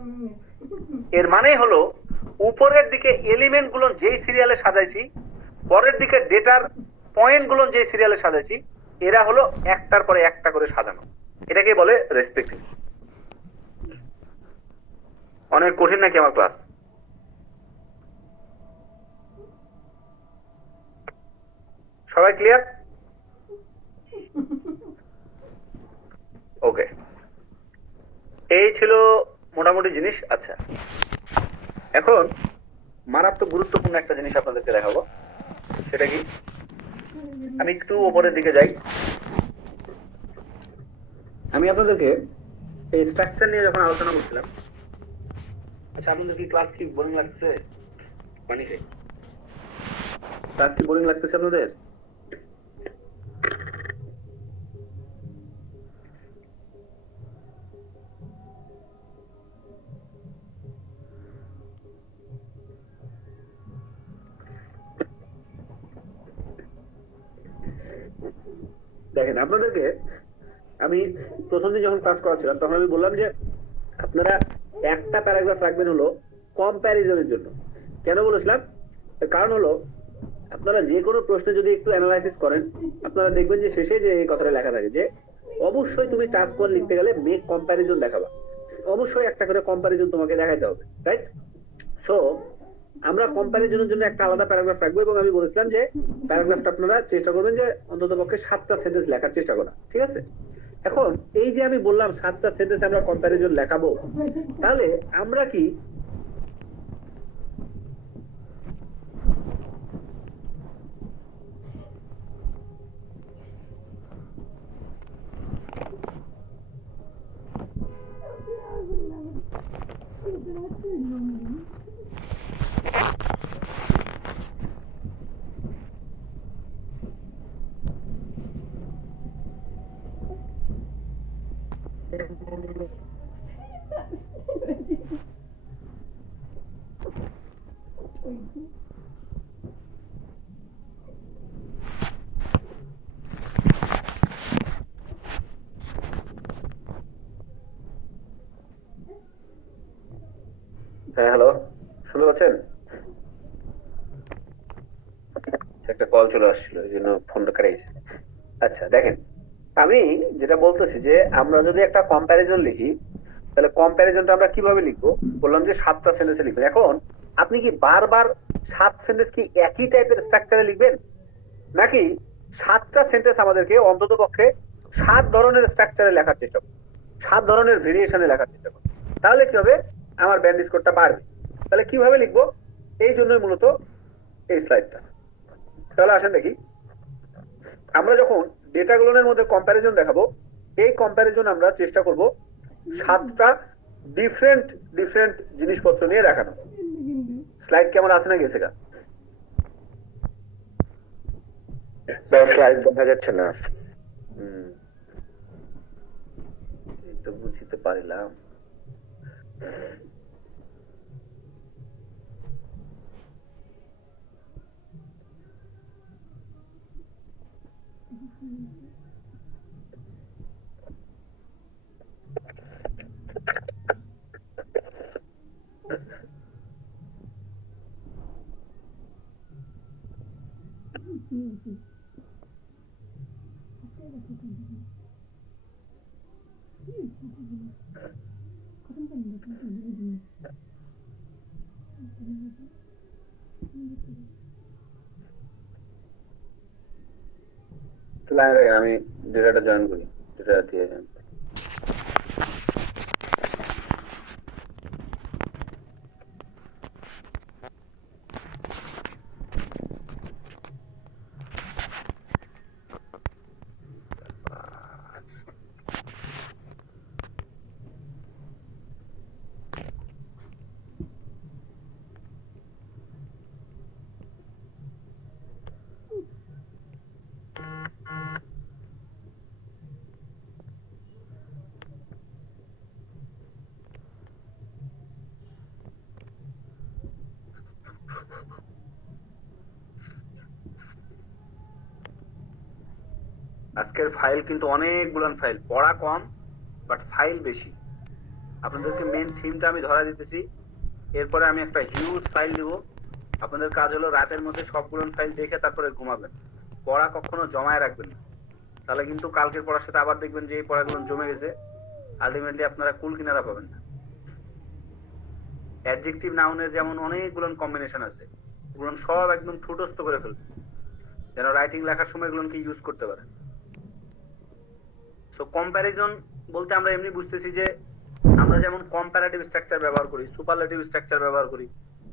এর মানে হলো উপরের দিকে এলিমেন্ট গুলো যেই সিরিয়ালে সাজাইছি, পরের দিকে ডেটার পয়েন্ট গুলো যেই সিরিয়ালে সাজাইছি, এরা হলো একটার পরে একটা করে সাজানো। এটাকে বলে রেসপেক্টিভ। অনেক কঠিন নাকি আমার ক্লাস? সবাই ক্লিয়ার? ওকে, এই ছিল মোটামুটি জিনিস। আচ্ছা, এখন মারাত্মক গুরুত্বপূর্ণ একটা জিনিস আপনাদেরকে দেখাবো। সেটা কি, আমি একটু উপরের দিকে যাই। আমি আপনাদেরকে এই স্ট্রাকচার নিয়ে যখন আলোচনা করছিলাম, আচ্ছা আপনাদের কি ক্লাস কি বোরিং লাগছে? মানে কি ক্লাস কি বোরিং লাগতেছে আপনাদের? দেখেন আপনাদেরকে আমি প্রথম দিন যখন ক্লাস করাছিলাম তখন আমি বললাম যে আপনারা একটা প্যারাগ্রাফ রাখবেন হলো কম্প্যারিজনের জন্য। কেন বলেছিলাম? কারণ হলো আপনারা যে কোনো প্রশ্নে যদি একটু অ্যানালাইসিস করেন, আপনারা দেখবেন যে শেষে যে এই কথাটা লেখা থাকে যে অবশ্যই তুমি টাস্ক 1 লিখতে গেলে মেক কম্প্যারিজন দেখাবা, অবশ্যই একটা করে কম্প্যারিজন তোমাকে দেখাইতে হবে, রাইট? সো আমরা কম্প্যারিজনের জন্য একটা আলাদা প্যারাগ্রাফ রাখবো, এবং আমি বলেছিলাম যে প্যারাগ্রাফটা আপনারা চেষ্টা করবেন যে অন্ততপক্ষে 7টা সেন্টেন্স লেখার চেষ্টা করা, ঠিক আছে? এখন এই যে আমি বললাম 7টা সেন্টেন্স আমরা কম্প্যারিজন লেখাবো, তাহলে আমরা কি আছেন? একটা কল চলে আসছিল, এই জন্য ফোনটা কেটেছে। আচ্ছা দেখেন, আমি যেটা বলতেছি যে আমরা যদি একটা কম্প্যারিজন লিখি, তাহলে কম্প্যারিজনটা আমরা কিভাবে লিখবো? বললাম যে 7টা সেন্টেন্সে লিখবেন। এখন আপনি কি বারবার 7 সেন্টেন্স কি একই টাইপের স্ট্রাকচারে লিখবেন, নাকি 7টা সেন্টেন্স আমাদেরকে অন্তত পক্ষে 7 ধরনের স্ট্রাকচারে লেখার চেষ্টা করুন, 7 ধরনের ভেরিয়েশনে লেখার চেষ্টা করুন? তাহলে কি হবে? আমার ব্যান্ড স্কোরটা বাড়বে। তাহলে কিভাবে লিখবো? এই জন্যই মূলত এই স্লাইডটা। তাহলে আসেন দেখি, আমরা যখন ডেটাগুলোর মধ্যে কম্প্যারিজন দেখাবো, এই কম্প্যারিজন আমরা চেষ্টা করব 7টা ডিফারেন্ট জিনিসপত্র নিয়ে দেখানো। স্লাইড কেমন আছে না গেছে গা? স্লাইড দেখা যাচ্ছে না। এই তো বুঝতে পারিলাম। আমি ডেটাটা জয়েন করি, ডেটা দিয়ে আজকের ফাইল কিন্তু অনেকগুলো ফাইল, পড়া কম বাট ফাইল বেশি। আপনাদেরকে মেন থিমটা আমি ধরা দিতেছি, এরপরে আমি একটা হিউজ ফাইল দিব। আপনাদের কাজ হলো রাতের মধ্যে সবগুলো ফাইল দেখে তারপরে ঘুমাবেন। পড়া কখনো জমায় রাখবেন না, তাহলে কিন্তু কালকের পড়ার সাথে আবার দেখবেন যে এই পড়াগুলো জমে গেছে, আলটিমেটলি আপনারা কুল কিনারা পাবেন না। অ্যাডজেক্টিভ নাউনের যেমন অনেকগুলো কম্বিনেশন আছে, ওগুলো সব একদম ঠুটস্থ করে ফেলবেন যেন রাইটিং লেখার সময় এগুলোকে ইউজ করতে পারেন। সো কম্প্যারিজন বলতে আমরা এমনি বুঝতেছি যে আমরা যেমন কম্পারেটিভ স্ট্রাকচার ব্যবহার করি, সুপারলেটিভ স্ট্রাকচার ব্যবহার করি,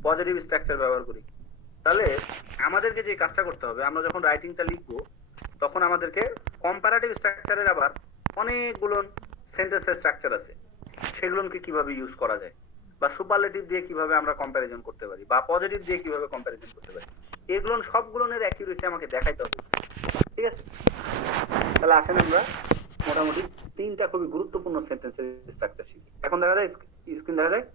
পজিটিভ স্ট্রাকচার ব্যবহার করি। তাহলে আমাদেরকে যে কাজটা করতে হবে, আমরা যখন রাইটিংটা লিখবো তখন আমাদেরকে কম্পারেটিভ স্ট্রাকচারের আবার অনেকগুলো সেন্টেন্সের স্ট্রাকচার আছে, সেগুলোকে কিভাবে ইউজ করা যায়, বা সুপারলেটিভ দিয়ে কিভাবে আমরা কম্প্যারিজন করতে পারি, বা পজিটিভ দিয়ে কিভাবে কম্প্যারিজন করতে পারি, এগুলো সবগুলোর অ্যাকিউরেসি আমাকে দেখাইতে হবে। ঠিক আছে? তাহলে আসেন আমরা মোটামুটি 3টা খুবই গুরুত্বপূর্ণ সেন্টেন্সের স্ট্রাকচার শিখি। এখন দেখা যায় স্ক্রিন দেখা যায়?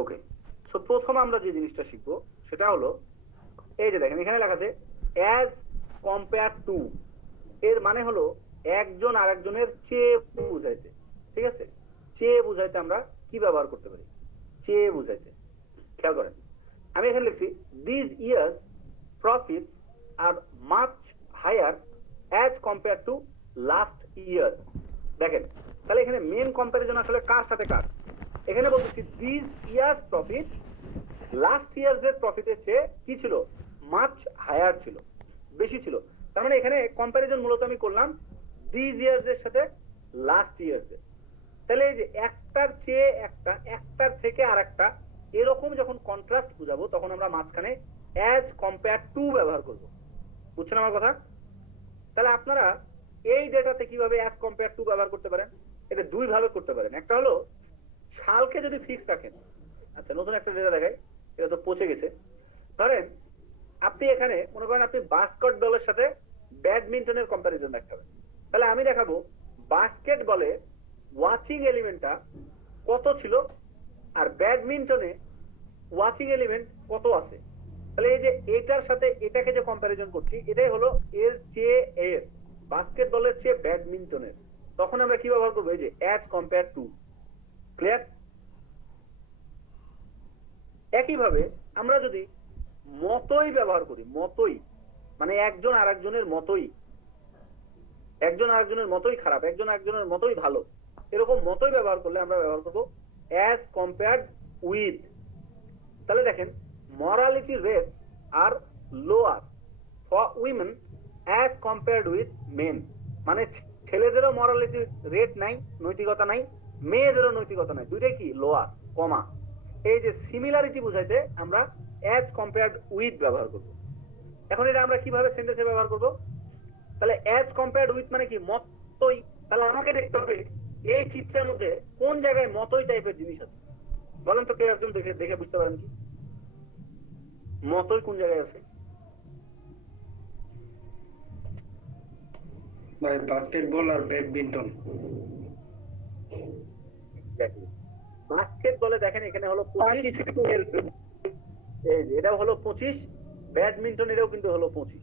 ওকে। সো প্রথম আমরা যে জিনিসটা শিখবো সেটা হলো, এই যে দেখেন এখানে লেখা আছে অ্যাজ কম্পেয়ার টু। এর মানে হলো একজন আরেকজনের চেয়ে বুঝাইতে। ঠিক আছে? চেয়ে বুঝাইতে আমরা কি ব্যবহার করতে পারি? চেয়ে বুঝাইতে। খেয়াল করেন, আমি এখানে লিখছি this year's profits are much higher as compare to last year's. দেখেন তাহলে এখানে মেন কম্প্যারিজন আসলে কার সাথে কার? এখানে বলতেছি this years profit last years এর প্রফিটের চেয়ে কি ছিল? মাচ হায়ার ছিল, বেশি ছিল। তার মানে এখানে কম্প্যারিজন মূলত আমি করলাম দিস ইয়ার্স এর সাথে লাস্ট ইয়ার্স এর। তাহলে এই যে একটার চেয়ে একটা, একটার থেকে আরেকটা, এরকম যখন কন্ট্রাস্ট বুঝাবো তখন আমরা মাঝখানে অ্যাজ কম্পেয়ার টু ব্যবহার করব। বুঝছেন আমার কথা? তাহলে আপনারা এই ডেটাতে কিভাবে অ্যাজ কম্পেয়ার টু ব্যবহার করতে পারেন? এটা দুই ভাবে করতে পারেন। একটা হলো সালকে যদি ফিক্স রাখেন। আচ্ছা, নতুন একটা ডেটা দেখাই, এটা তো পচে গেছে। ধরেন আপনি এখানে মনে করেন আপনি বাস্কেট বলের সাথে ব্যাডমিন্টনের কম্প্যারিজন দেখাবেন। তাহলে আমি দেখাবো বাস্কেট বলে ওয়াচিং এলিমেন্টটা কত ছিল আর ব্যাডমিন্টনে ওয়াচিং এলিমেন্ট কত আছে। তাহলে এই যে এটার সাথে এটাকে যে কম্প্যারিজন করছি, এটাই হলো এর চেয়ে এর, বাস্কেট বলের চেয়ে ব্যাডমিন্টনের। তখন আমরা কি ব্যবহার করবো? এই যে অ্যাজ কম্পেয়ার টু। ক্লিয়ার? একইভাবে আমরা যদি মতই ব্যবহার করি, মতই মানে একজন আরেকজনের মতই, একজন আরেকজনের মতই খারাপ, একজন আরেকজনের মতই ভালো, এরকম মতই ব্যবহার করলে আমরা ব্যবহার করব অ্যাজ কম্পেয়ার্ড উইথ। তাহলে দেখেন mortality rates are lower for women as compared with men, মানে ছেলেদেরও মরালিটি রেট নাই, নৈতিকতা নাই, মেয়েদেরও নৈতিকতা নাই, দুইটাই কি লোয়ার, কমা। এই যে সিমিলারিটি বুঝাইতে আমরা অ্যাজ কম্পেয়ার্ড উইথ ব্যবহার করব। এখন এটা আমরা কিভাবে সেন্টেন্সে ব্যবহার করব? তাহলে অ্যাজ কম্পেয়ার্ড উইথ মানে কি মতই। তাহলে আমাকে দেখতে হবে এই চিত্রের মধ্যে কোন জায়গায় মতই টাইপের জিনিস আছে। বলেন তো কেউ একজন দেখে দেখে বুঝতে পারেন কি মতই কোন জায়গায় আছে? ভাই বাস্কেটবল আর ব্যাডমিন্টন। বাস্কেটবলে দেখেন এখানে হলো 25, এই যে এটা হলো 25, ব্যাডমিন্টন এটাও কিন্তু হলো 25।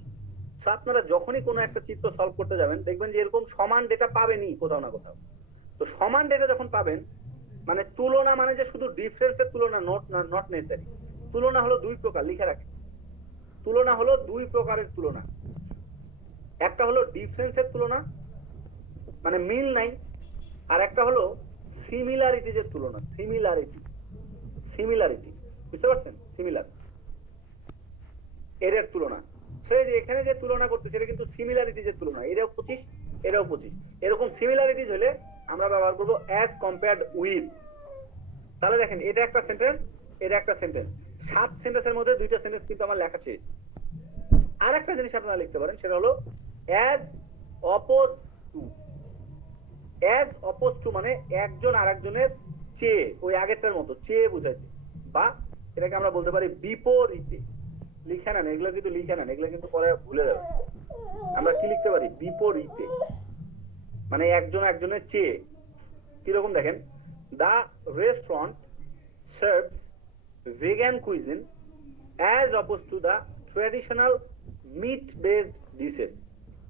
আপনারা যখনই কোনো একটা চিত্র সলভ করতে যাবেন দেখবেন যে এরকম সমান ডেটা পাবেনই কোথাও না কোথাও। তো সমান ডেটা যখন পাবেন, মানে তুলনা মানে যে শুধু ডিফারেন্সের তুলনা, নট নেসেসারি। তুলনা হলো দুই প্রকার, লিখে রাখেন। তুলনা হলো দুই প্রকারের তুলনা। একটা হলো ডিফারেন্সের তুলনা, মানে মিল নাই, আর একটা হলো সিমিলারিটিজের তুলনা। সিমিলারিটি বুঝতে পারছেন? সিমিলার এর তুলনা। সেই যে এখানে যে তুলনা করতেছে এটা কিন্তু সিমিলারিটিজের তুলনা। এটাও 25, এটাও 25। এরকম সিমিলারিটিজ হলে আমরা ব্যবহার করব অ্যাজ কম্পেয়ার্ড উইথ। তাহলে দেখেন এটা একটা সেন্টেন্স, এটা একটা সেন্টেন্স, 7 সেন্টেন্সের মধ্যে 2টা সেন্টেন্স কিন্তু আমার লেখা শেষ। আর একটা জিনিস আপনারা লিখতে পারেন, সেটা হলো as oppose to. As oppose to মানে একজন আরেকজনের চেয়ে, ওই আগেরটার মতো চেয়ে বুঝাইছে, বা এটাকে আমরা বলতে পারি বিপরীতে। লিখে নেন এগুলো, কিন্তু লিখে নেন এগুলো, কিন্তু পরে ভুলে যাবে। আমরা কি লিখতে পারি? বিপরীতে, মানে একজন একজনের চেয়ে। কিরকম দেখেন, the restaurant serves vegan cuisine as oppose to the traditional meat based dishes.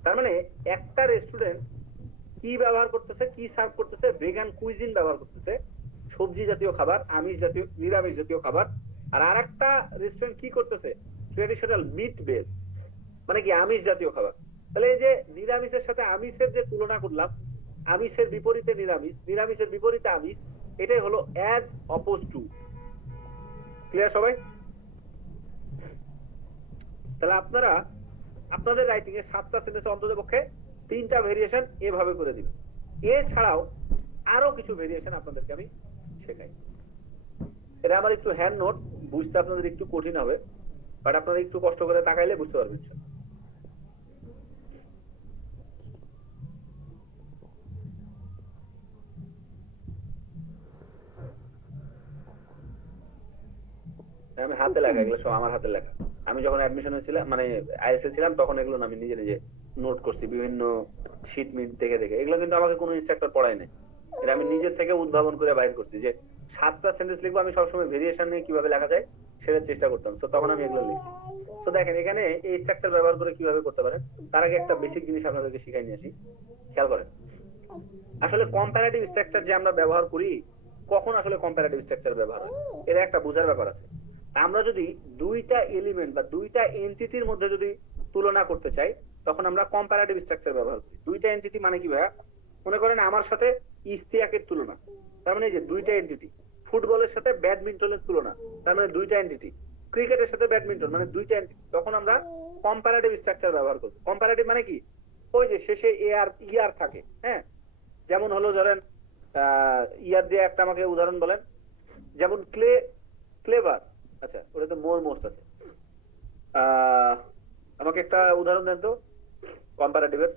তার মানে একটা রেস্টুরেন্ট কি ব্যবহার করতেছে, কি সার্ভ করতেছে? ভেগান কুইজিন ব্যবহার করতেছে, সবজি জাতীয় খাবার, আমিষ জাতীয়, নিরামিষ জাতীয় খাবার। আর আরেকটা রেস্টুরেন্ট কি করতেছে? ট্রেডিশনাল মিট বেস, মানে কি আমিষ জাতীয় খাবার। তাহলে এই যে নিরামিষের সাথে আমিষের যে তুলনা করলাম, আমিষের বিপরীতে নিরামিষ, নিরামিষের বিপরীতে আমিষ, এটাই হলো অ্যাজ অপোজ টু। ক্লিয়ার সবাই? তাহলে আপনারা আপনাদের রাইটিং এ 7টা সেন্টেন্সে অন্তত পক্ষে 3টা ভেরিয়েশন এভাবে করে দিবেন। এছাড়াও আরো কিছু ভেরিয়েশন আপনাদেরকে আমি শেখাই। এটা আমার একটু হ্যান্ড নোট, বুঝতে আপনাদের একটু কঠিন হবে, বাট আপনারা একটু কষ্ট করে তাকাইলে বুঝতে পারবেন। আমি হাতে লেখা, এগুলো সব আমার হাতে লেখা। আমি যখন অ্যাডমিশন হয়েছিলাম, মানে আইএসএ ছিলাম, তখন এগুলো আমি নিজে নিজে নোট করছি বিভিন্ন শীট মিট দেখে দেখে। এগুলো কিন্তু আমাকে কোনো ইনস্ট্রাক্টর পড়ায় নাই, এটা আমি নিজের থেকে উদ্ভাবন করে বাইর করছি। যে 7টা সেন্টেন্স লিখবো, আমি সবসময় ভেরিয়েশন নিয়ে কিভাবে লেখা যায় সেটার চেষ্টা করতাম। তো তখন আমি এগুলো লিখি। তো দেখেন এখানে এই স্ট্রাকচার ব্যবহার করে কিভাবে করতে পারেন, তার আগে একটা বেসিক জিনিস আপনাদেরকে শিখাই নিয়ে আসি। খেয়াল করেন, আসলে কম্পারেটিভ স্ট্রাকচার যে আমরা ব্যবহার করি, কখন আসলে কম্পারেটিভ স্ট্রাকচার ব্যবহার হয়, এর একটা বোঝার ব্যাপার আছে। আমরা যদি দুইটা এলিমেন্ট বা দুইটা এন্টিটির মধ্যে যদি তুলনা করতে চাই, তখন আমরা কম্পারেটিভ স্ট্রাকচার ব্যবহার করি। দুইটা এন্টিটি মানে কি ভাইয়া? মনে করেন আমার সাথে ইশতিয়াকের তুলনা, তার মানে এই যে দুইটা এন্টিটি। ফুটবলের সাথে ব্যাডমিন্টনের তুলনা, তার মানে দুইটা এন্টিটি। ক্রিকেটের সাথে ব্যাডমিন্টন, মানে দুইটা এন্টিটি। তখন আমরা কম্পারেটিভ স্ট্রাকচার ব্যবহার করি। কম্পারেটিভ মানে কি? ওই যে শেষে এ আর ইয়ার থাকে, হ্যাঁ। যেমন হলো ধরেন ইয়ার দিয়ে একটা আমাকে উদাহরণ বলেন। যেমন ক্লেভার, আচ্ছা ওটা তো মোর মোস্ট আছে। আমাকে একটা উদাহরণ দেন তো কম্পারেটিভের।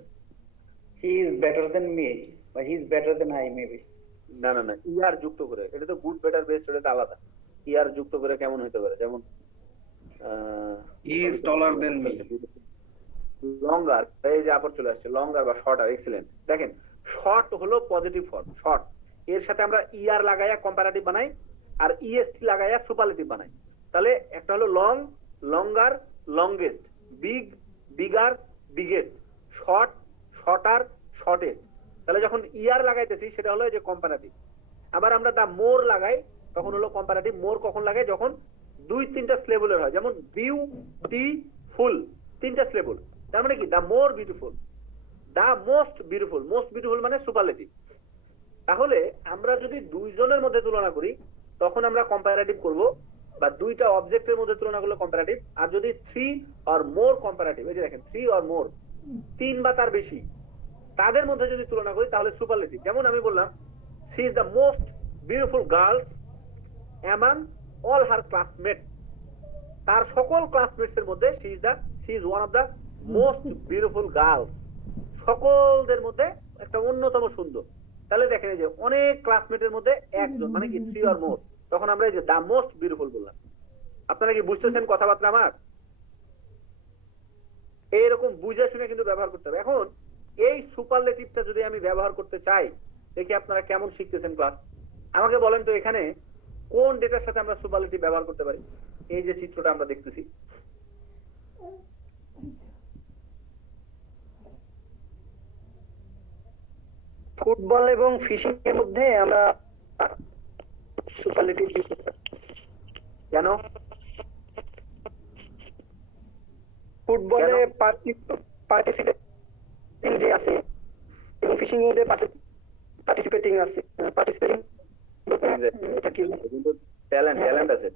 He is better than me, বা he is better than I maybe. না না না, ইয়ার যুক্ত করে, এটা তো গুড বেটার বেস্ট, এটা তো আলাদা। ইয়ার যুক্ত করে কেমন হতে পারে? যেমন he is taller than me. লঙ্গার, এই যে আপর চলে আসছে, লঙ্গার বা শর্টার। এক্সিলেন্ট। দেখেন শর্ট হলো পজিটিভ ফর্ম, শর্ট। এর সাথে আমরা ইয়ার লাগাইয়া কম্পারেটিভ বানাই, আর ইএসটি লাগাইয়া সুপারলেটিভ বানাই। তাহলে একটা হলো long, longer, longest, big, bigger, biggest, short, shorter, shortest. তাহলে যখন ইয়ার লাগাইতেছি সেটা হলো যে কম্পারেটিভ। আবার আমরা দা মোর লাগাই, তখন হলো কম্পারেটিভ। মোর কখন লাগাই? যখন 2-3টা সিলেবলের হয়, যেমন বিউটিফুল 3টা সিলেবল, তার মানে কি the more beautiful, the most beautiful, most beautiful মানে সুপারলেটিভ। তাহলে আমরা যদি দুইজনের মধ্যে তুলনা করি তখন আমরা কম্পারেটিভ করব, বা দুইটা অবজেক্টের মধ্যে তুলনা করলে কম্পারেটিভ। আর যদি 3 অর মোর কম্পারেটিভ, এই যে দেখেন 3 অর মোর, 3 বা তার বেশি, তাদের মধ্যে যদি তুলনা করি তাহলে সুপারলেটিভ। যেমন আমি বললাম she is the most beautiful girls among all her classmate, তার সকল ক্লাসমেটস এর মধ্যে she is one of the most beautiful girls, সকলদের মধ্যে একটা অন্যতম সুন্দর। তাহলে দেখেন এই যে অনেক ক্লাসমেটের মধ্যে একজন, মানে কি 3 অর মোর, তখন আমরা এই যে দ্য মোস্ট বিউটিফুল বললাম। আপনারা কি বুঝতেছেন কথাবার্তা আমার? এইরকম বুঝে শুনে কিন্তু ব্যবহার করতে হবে। এখন এই সুপারলেটিভটা যদি আমি ব্যবহার করতে চাই, দেখি আপনারা কেমন শিখতেছেন ক্লাস। আমাকে বলেন তো এখানে কোন ডেটার সাথে আমরা সুপারলেটিভ ব্যবহার করতে পারি? এই যে চিত্রটা আমরা দেখতেছি, ফুটবল এবং ফিশিং এর মধ্যে আমরা সুপারলেটিভ ইউজ করতে পারি। কেন? ফুটবলে পার্টিসিপেটিং যে আছে এবং ফিশিং এ যে পার্টিসিপেটিং আছে, পার্টিসিপেটিং এটা কি? কিন্তু ট্যালেন্ট আছে,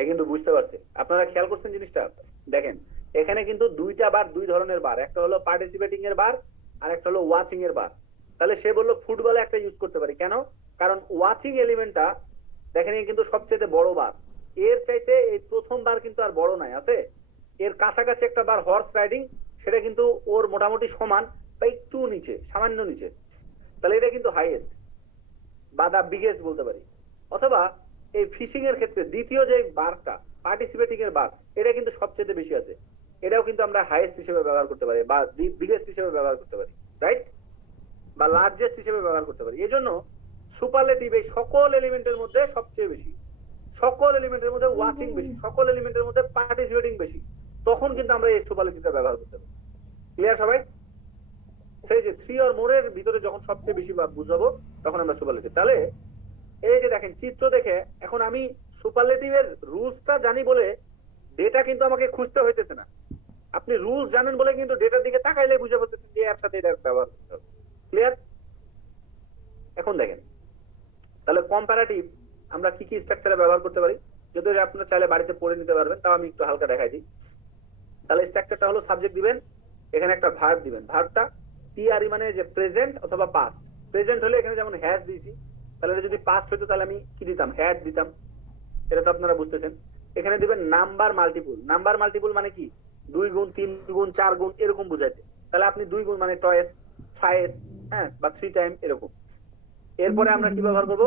এ কিন্তু বুঝতে পারছে। আপনারা খেয়াল করছেন জিনিসটা? দেখেন এখানে কিন্তু দুইটা বার, দুই ধরনের বার, একটা হলো পার্টিসিপেটিং এর বার আর একটা হলো ওয়াচিং এর বার। তাহলে সে বললো ফুটবলে একটা ইউজ করতে পারি, কেন? কারণ ওয়াচিং এলিমেন্টটা দেখেন এই কিন্তু সবচেয়ে বড় বার, এর চাইতে এই প্রথম বার কিন্তু আর বড় নাই, আছে এর কাছাকাছি একটা বার হর্স রাইডিং, সেটা কিন্তু ওর মোটামুটি সমান বা একটু নিচে, সামান্য নিচে। তাহলে এটা কিন্তু হাইয়েস্ট বা দা বিগেস্ট বলতে পারি। অথবা এই ফিশিং এর ক্ষেত্রে দ্বিতীয় যে বারটা, পার্টিসিপেটিং এর বার, এটা কিন্তু সবচেয়ে বেশি আছে, এটাও কিন্তু আমরা হাইয়েস্ট হিসেবে ব্যবহার করতে পারি বা বিগেস্ট হিসেবে ব্যবহার করতে পারি, রাইট? বা লার্জেস্ট হিসেবে ব্যবহার করতে পারি। এই জন্য সুপারলেটিভ এই সকল এলিমেন্টের মধ্যে সবচেয়ে বেশি, সকল এলিমেন্টের মধ্যে ওয়াচিং বেশি, সকল এলিমেন্টের মধ্যে পার্টিসিপেটিং বেশি, তখন কিন্তু আমরা এই সুপারলেটিভটা ব্যবহার করতে পারি। ক্লিয়ার সবাই? সেই যে 3 অর মোরের ভিতরে যখন সবচেয়ে বেশি বুঝাবো তখন আমরা সুপারলেটিভ। তাহলে এই যে দেখেন চিত্র দেখে এখন আমি সুপারলেটিভের রুলসটা জানি বলে ডেটা কিন্তু আমাকে খুঁজতে হইতেছে না। আপনি রুলস জানেন বলে কিন্তু ডেটার দিকে তাকাইলে বুঝে বলতেছেন যে এর সাথে এটা ব্যবহার করতে হবে। ক্লিয়ার? এখন দেখেন তাহলে কম্পারেটিভ আমরা কি কি স্ট্রাকচারে ব্যবহার করতে পারি, যদি আপনারা চাইলে বাড়িতে পড়ে নিতে পারবেন, তাও আমি একটু হালকা দেখাই দিই। তাহলে স্ট্রাকচারটা হলো সাবজেক্ট দিবেন, এখানে একটা ভার্ব দিবেন, ভার্বটা টিআরই মানে যে প্রেজেন্ট অথবা পাস্ট। প্রেজেন্ট হলে এখানে যেমন হ্যাজ দিয়েছি, তাহলে এটা যদি পাস্ট হতো তাহলে আমি কি দিতাম? হ্যাড দিতাম। এটা তো আপনারা বুঝতেছেন। এখানে দিবেন নাম্বার মাল্টিপুল। নাম্বার মাল্টিপুল মানে কি? 2 গুণ, 3 গুণ, 4 গুণ এরকম বুঝাইতে। তাহলে আপনি 2 গুণ মানে টয়েস, থ্রাইস, হ্যাঁ, বা 3 টাইম এরকম। এরপরে আমরা কি ব্যবহার করব?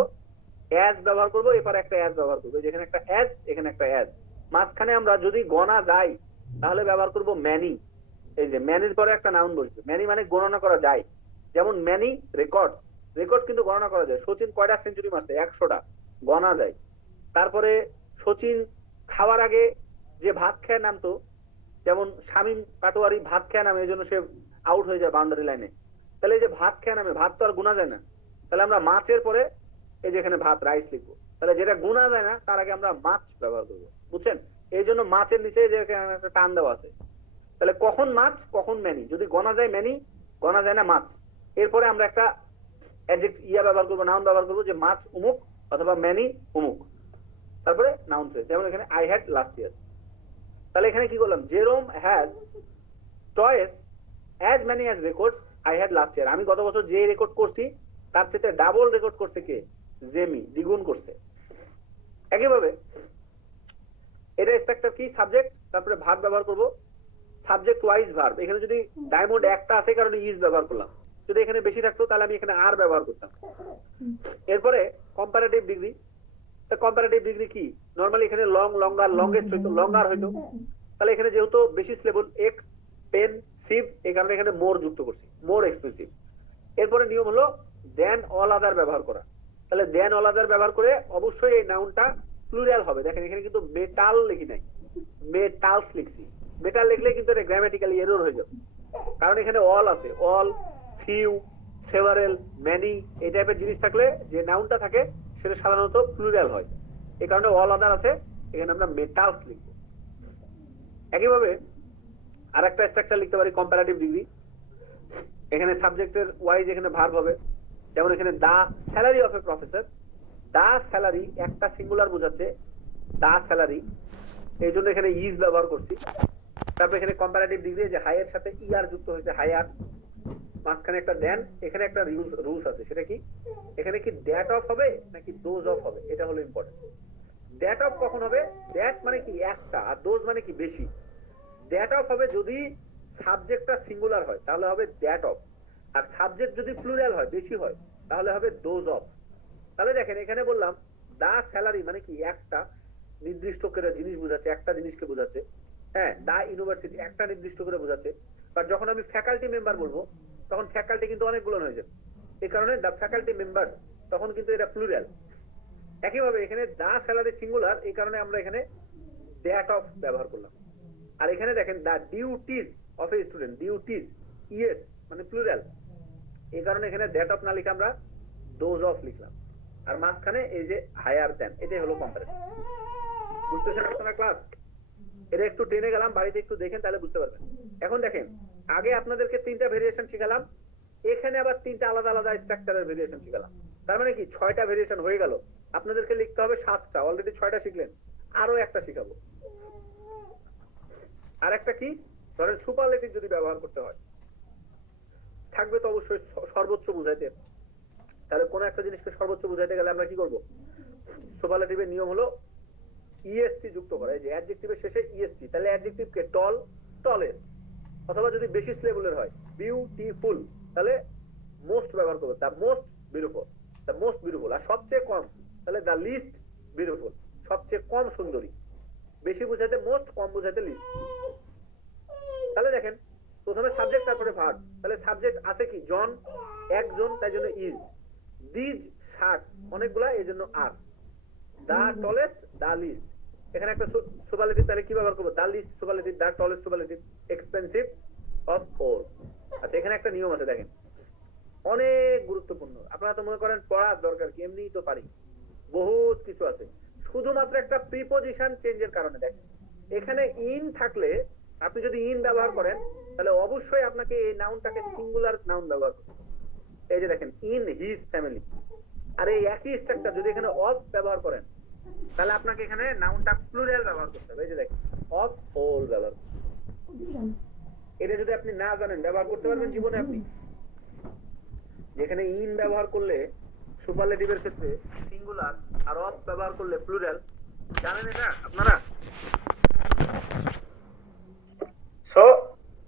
অ্যাজ ব্যবহার করব। এরপরে একটা অ্যাজ ব্যবহার করব, যেখানে একটা অ্যাজ, এখানে একটা অ্যাজ। মাঝখানে আমরা যদি গণা যায় তাহলে ব্যবহার করব ম্যানি। এই যে ম্যানির পরে একটা নাউন বসবে, ম্যানি মানে গণনা করা যায়। যেমন ম্যানি রেকর্ড, রেকর্ড কিন্তু গণনা করা যায়। সচিন কয়টা সেঞ্চুরি মারছে? 100টা, গণা যায়। তারপরে সচিন খাওয়ার আগে যে ভাত খেয়ে নামতো, যেমন শামীম পাটোয়ারি ভাত খেয়ে নামে, এই জন্য সে আউট হয়ে যায় বাউন্ডারি লাইনে। তাহলে এই যে ভাত খেয়ে নামে, ভাত তো আর গুণা যায় না, তাহলে আমরা মাছের পরে এই যে এখানে ভাত, রাইস লিখবো। তাহলে যেটা গুণা যায় না তার আগে আমরা মাছ ব্যবহার করবো, বুঝছেন? এই জন্য মাছের নিচে যে একটা টান দেওয়া আছে। তাহলে কখন মাছ, কখন ম্যানি, যদি গণা যায় ম্যানি, গণা যায় না মাছ। এরপরে আমরা একটা অ্যাডজেক্ট ব্যবহার করবো, নাউন ব্যবহার করবো, যে মাছ অমুক অথবা ম্যানি অমুক। তারপরে নাউন ফ্রেজ, যেমন এখানে আই হ্যাড লাস্ট ইয়ার। তাহলে এখানে কি করলাম? Jerome has toys as many as records I had last year. আমি গত বছর যে রেকর্ড করছি তার সাথে ডাবল রেকর্ড করছে কে? জেমি, দ্বিগুণ করছে। একইভাবে এটা স্ট্রাকচার কি? সাবজেক্ট, তারপরে ভার্ব ব্যবহার করব, সাবজেক্ট ওয়াইজ ভার্ব। এখানে যদি ডায়মন্ড একটা আছে কারণে ইজ ব্যবহার করলাম, যদি এখানে বেশি থাকতো তাহলে আমি এখানে আর ব্যবহার করতাম। এরপরে কম্পারেটিভ ডিগ্রি। কম্পারেটিভ ডিগ্রি কি? নরমালি এখানে লং, লঙ্গার, লংগেস্ট হইতো, লঙ্গার হইতো। তাহলে এখানে যেহেতু বেশি সিলেবল, এক্সপেনসিভ, এই কারণে এখানে মোর যুক্ত করছি, মোর এক্সপেন্সিভ। এরপরে নিয়ম হলো দেন অল আদার ব্যবহার করা। তাহলে দেন অল আদার ব্যবহার করে অবশ্যই এই নাউনটা প্লুরাল হবে। দেখেন এখানে কিন্তু মেটাল লিখি নাই, মেটালস লিখছি। মেটাল লিখলে কিন্তু এটা গ্রামাটিক্যালি এরর হয়ে যাবে, কারণ এখানে অল আছে। অল, ফিউ, সেভারেল, মেনি এই টাইপের জিনিস থাকলে যে নাউনটা থাকে সেটা সাধারণত প্লুরাল হয়, এই কারণে অল আদার আছে। এখানে আমরা মেটালস লিখবো। একইভাবে আরেকটা স্ট্রাকচার লিখতে পারি কম্পারেটিভ ডিগ্রি। এখানে সাবজেক্টের ওয়াইজ এখানে ভার্ব হবে, যেমন এখানে the salary of a professor, the salary একটা সিঙ্গুলার বোঝাচ্ছে, দা স্যালারি, এই জন্য এখানে ইজ ব্যবহার করছি। তারপর এখানে কম্পারেটিভ ডিগ্রি যে হাইয়ের সাথে ইয়ার যুক্ত হয়েছে, হায়ার, মাঝখানে একটা দেন, এখানে একটা রুলস আছে, সেটা কি এখানে কি দ্যাট অফ হবে নাকি দোজ অফ হবে, এটা হলো ইম্পর্টেন্ট। দ্যাট অফ কখন হবে? দ্যাট মানে কি একটা, আর দোজ মানে কি বেশি। দ্যাট অফ হবে যদি সাবজেক্টটা সিঙ্গুলার হয় তাহলে হবে দ্যাট অফ, আর সাবজেক্ট যদি প্লুরাল হয় বেশি হয় তাহলে হবে দোজ অফ। তাহলে দেখেন এখানে বললাম দা স্যালারি মানে কি একটা নির্দিষ্ট করে জিনিস বোঝাচ্ছে, একটা জিনিসকে বোঝাচ্ছে। হ্যাঁ, দা ইউনিভার্সিটি একটা নির্দিষ্ট করে বোঝাচ্ছে। আর যখন আমি ফ্যাকাল্টি মেম্বার বলবো তখন ফ্যাকাল্টি কিন্তু অনেকগুলো হয়ে যাবে, এই কারণে দা ফ্যাকাল্টি মেম্বার, তখন কিন্তু এটা প্লুরাল। একইভাবে এখানে দা স্যালারি সিঙ্গুলার, এই কারণে আমরা এখানে দ্যাট অফ ব্যবহার করলাম। আর এখানে দেখেন the duties of a student, duties E S plural, এই কারণে এখানে দ্যাট অফ না লিখে আমরা দোজ অফ লিখলাম। আর মাঝখানে এই যে হায়ার দেন, এটাই হলো কম্পারেটিভ। বুঝতেছেন আপনারা ক্লাস? এটা একটু টেনে গেলাম, বাড়িতে একটু দেখেন তাহলে বুঝতে পারবেন। এখন দেখেন আগে আপনাদেরকে 3টা ভেরিয়েশন শিখালাম, এখানে আবার 3টা আলাদা আলাদা স্ট্রাকচারের ভেরিয়েশন শিখালাম। তার মানে কি 6টা ভেরিয়েশন হয়ে গেল। আপনাদেরকে লিখতে হবে 7টা, অলরেডি 6টা শিখলেন, আরো একটা শিখাবো। আর একটা কি, ধরেন সুপারলেটিভ যদি ব্যবহার করতে হয় থাকবে তো অবশ্যই সর্বোচ্চ বুঝাইতে। তাহলে কোন একটা জিনিসকে সর্বোচ্চ বুঝাইতে গেলে আমরা কি করব? সুপারলেটিভের নিয়ম হলো ইএসটি যুক্ত করা। এই যে অ্যাডজেক্টিভের শেষে ইএসটি, তাহলে অ্যাডজেক্টিভকে টল, টলেস্ট, অথবা যদি বেশি সিলেবলের হয় বিউটিফুল, তাহলে মোস্ট ব্যবহার করব, the most beautiful, the most beautiful. আর সবচেয়ে কম তাহলে দ্য লিস্ট বিউটিফুল, সবচেয়ে কম সুন্দরী। বেশি বুঝাইতে মোস্ট, কম বুঝাইতে লিস্ট। তাহলে দেখেন প্রথমে সাবজেক্ট তারপরে ভার্ব, তাহলে সাবজেক্ট আছে কি জন, একজন, তাই জন্য ইজ। দিজ শার্ট অনেকগুলা, এই জন্য আর। দা টলেস্ট, দা লিস্ট, এখানে একটা সুপারলেটিভ, তাহলে কি ব্যবহার করবো? The least superlative, the tallest superlative, expensive of all. আচ্ছা, এখানে একটা নিয়ম আছে দেখেন, অনেক গুরুত্বপূর্ণ। আপনারা তো মনে করেন পড়ার দরকার কি, এমনিই তো পারি, বহুত কিছু আছে। শুধুমাত্র একটা প্রিপজিশন চেঞ্জের কারণে দেখেন, এখানে ইন থাকলে আপনি যদি ইন ব্যবহার করেন তাহলে অবশ্যই আপনাকে এই নাউনটাকে সিঙ্গুলার নাউন ব্যবহার করতে হবে। এই যে দেখেন ইন হিজ ফ্যামিলি, আর এই একই স্ট্রাকচার যদি এখানে অফ ব্যবহার করেন তাহলে আপনাকে এখানে নাউনটা প্লুরাল ব্যবহার করতে হবে। এই যে দেখেন অফ অল ব্যবহার, এটা যদি আপনি না জানেন ব্যবহার করতে পারবেন জীবনে আপনি। যেখানে ইন ব্যবহার করলে সুপারলেটিভের ক্ষেত্রে সিঙ্গুলার, আর অফ ব্যবহার করলে প্লুরাল, জানেন এটা আপনারা? সো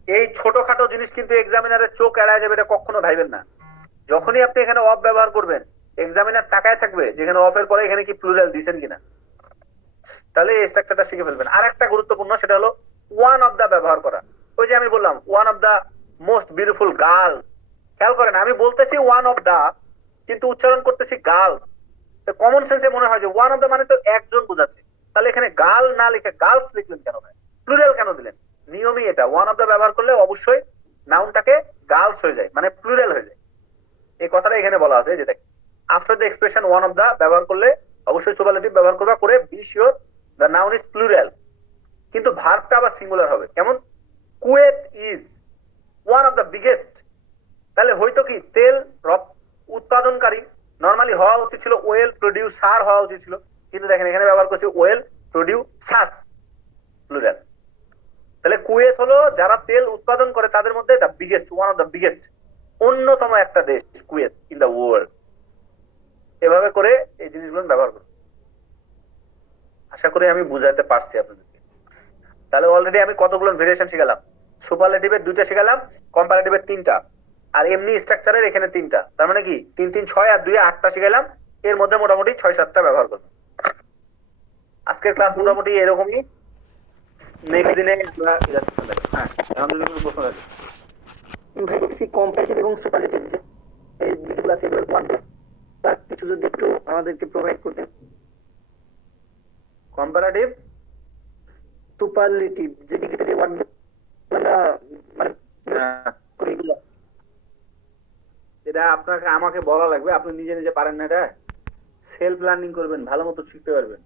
এই ছোটখাটো জিনিস কিন্তু এক্সামিনারের চোখ এড়ায় যাবে, এটা কখনো ভাইবেন না। যখনই আপনি এখানে অফ ব্যবহার করবেন এক্সামিনার তাকায় থাকবে যেখানে অফের পরে এখানে কি প্লুরাল দিবেন কিনা, তাহলে এই স্ট্রাকচারটা শিখে ফেলবেন। আর একটা গুরুত্বপূর্ণ, সেটা হলো ওয়ান অফ দা ব্যবহার করা। ওই যে আমি বললাম one of the most beautiful girl, খেয়াল করেন আমি বলতেছি ওয়ান অফ দা কিন্তু উচ্চারণ করতেছি গার্লস। কমন সেন্সে মনে হয় যে ওয়ান অফ দা মানে তো একজন বোঝাচ্ছে, তাহলে এখানে গার্ল না লিখে গার্লস লিখলেন কেন, প্লুরাল কেন দিলেন? নিয়মই এটা, ওয়ান অফ দা ব্যবহার করলে অবশ্যই নাউনটাকে গার্লস হয়ে যায়, মানে প্লুরাল হয়ে যায়। এই কথাটা এখানে বলা আছে। এই যে দেখ, after the expression one of the ব্যবহার করলে অবশ্যই সুপারলেটিভ ব্যবহার করবা, করে be sure the noun is plural. কিন্তু ভার্বটা আবার সিঙ্গুলার হবে, কেমন? Kuwait is one of the biggest, তাহলে হয়তো কি তেল উৎপাদনকারী, নরমালি হওয়া উচিত ছিল ওয়েল প্রডিউসার হওয়া উচিত ছিল, কিন্তু দেখেন এখানে ব্যবহার করছি ওয়েল প্রডিউসার্স, প্লুরাল। তাহলে কুয়েত হলো যারা তেল উৎপাদন করে তাদের মধ্যে the biggest, one of the biggest, অন্যতম একটা দেশ কুয়েত ইন দ্য ওয়ার্ল্ড। এভাবে করে এই জিনিসগুলো ব্যবহার করুন। আশা করি আমি বুঝাতে পারছি আপনাদেরকে। তাহলে অলরেডি আমি কতগুলো ভেরিয়েশন শিখালাম, সুপারলেটিভের 2টা শিখালাম, কম্পারেটিভের 3টা, আর এমনি স্ট্রাকচারের এখানে 3টা। তার মানে কি 3 3 6 আর 2 8টা শিখালাম। এর মধ্যে মোটামুটি 6-7টা ব্যবহার করবো। আজকের ক্লাস মোটামুটি এরকমই। নেক্সট দিনে আমরা হ্যাঁ, আমাদের কোনো প্রশ্ন আছে? ভাই বলছি কম্পারেটিভ এবং সুপারলেটিভ যে এই দুটো আছে, এগুলো কিছু যদি একটু আমাদেরকে প্রোভাইড করতেন। কম্পারেটিভ সুপারলেটিভ যে ডিগ্রিতে যে ওয়ার্ড মানে এগুলো এটা আপনাকে আমাকে বলা লাগবে, আপনি নিজে নিজে পারেন না, এটা সেলফ লার্নিং করবেন, ভালো মতো শিখতে পারবেন।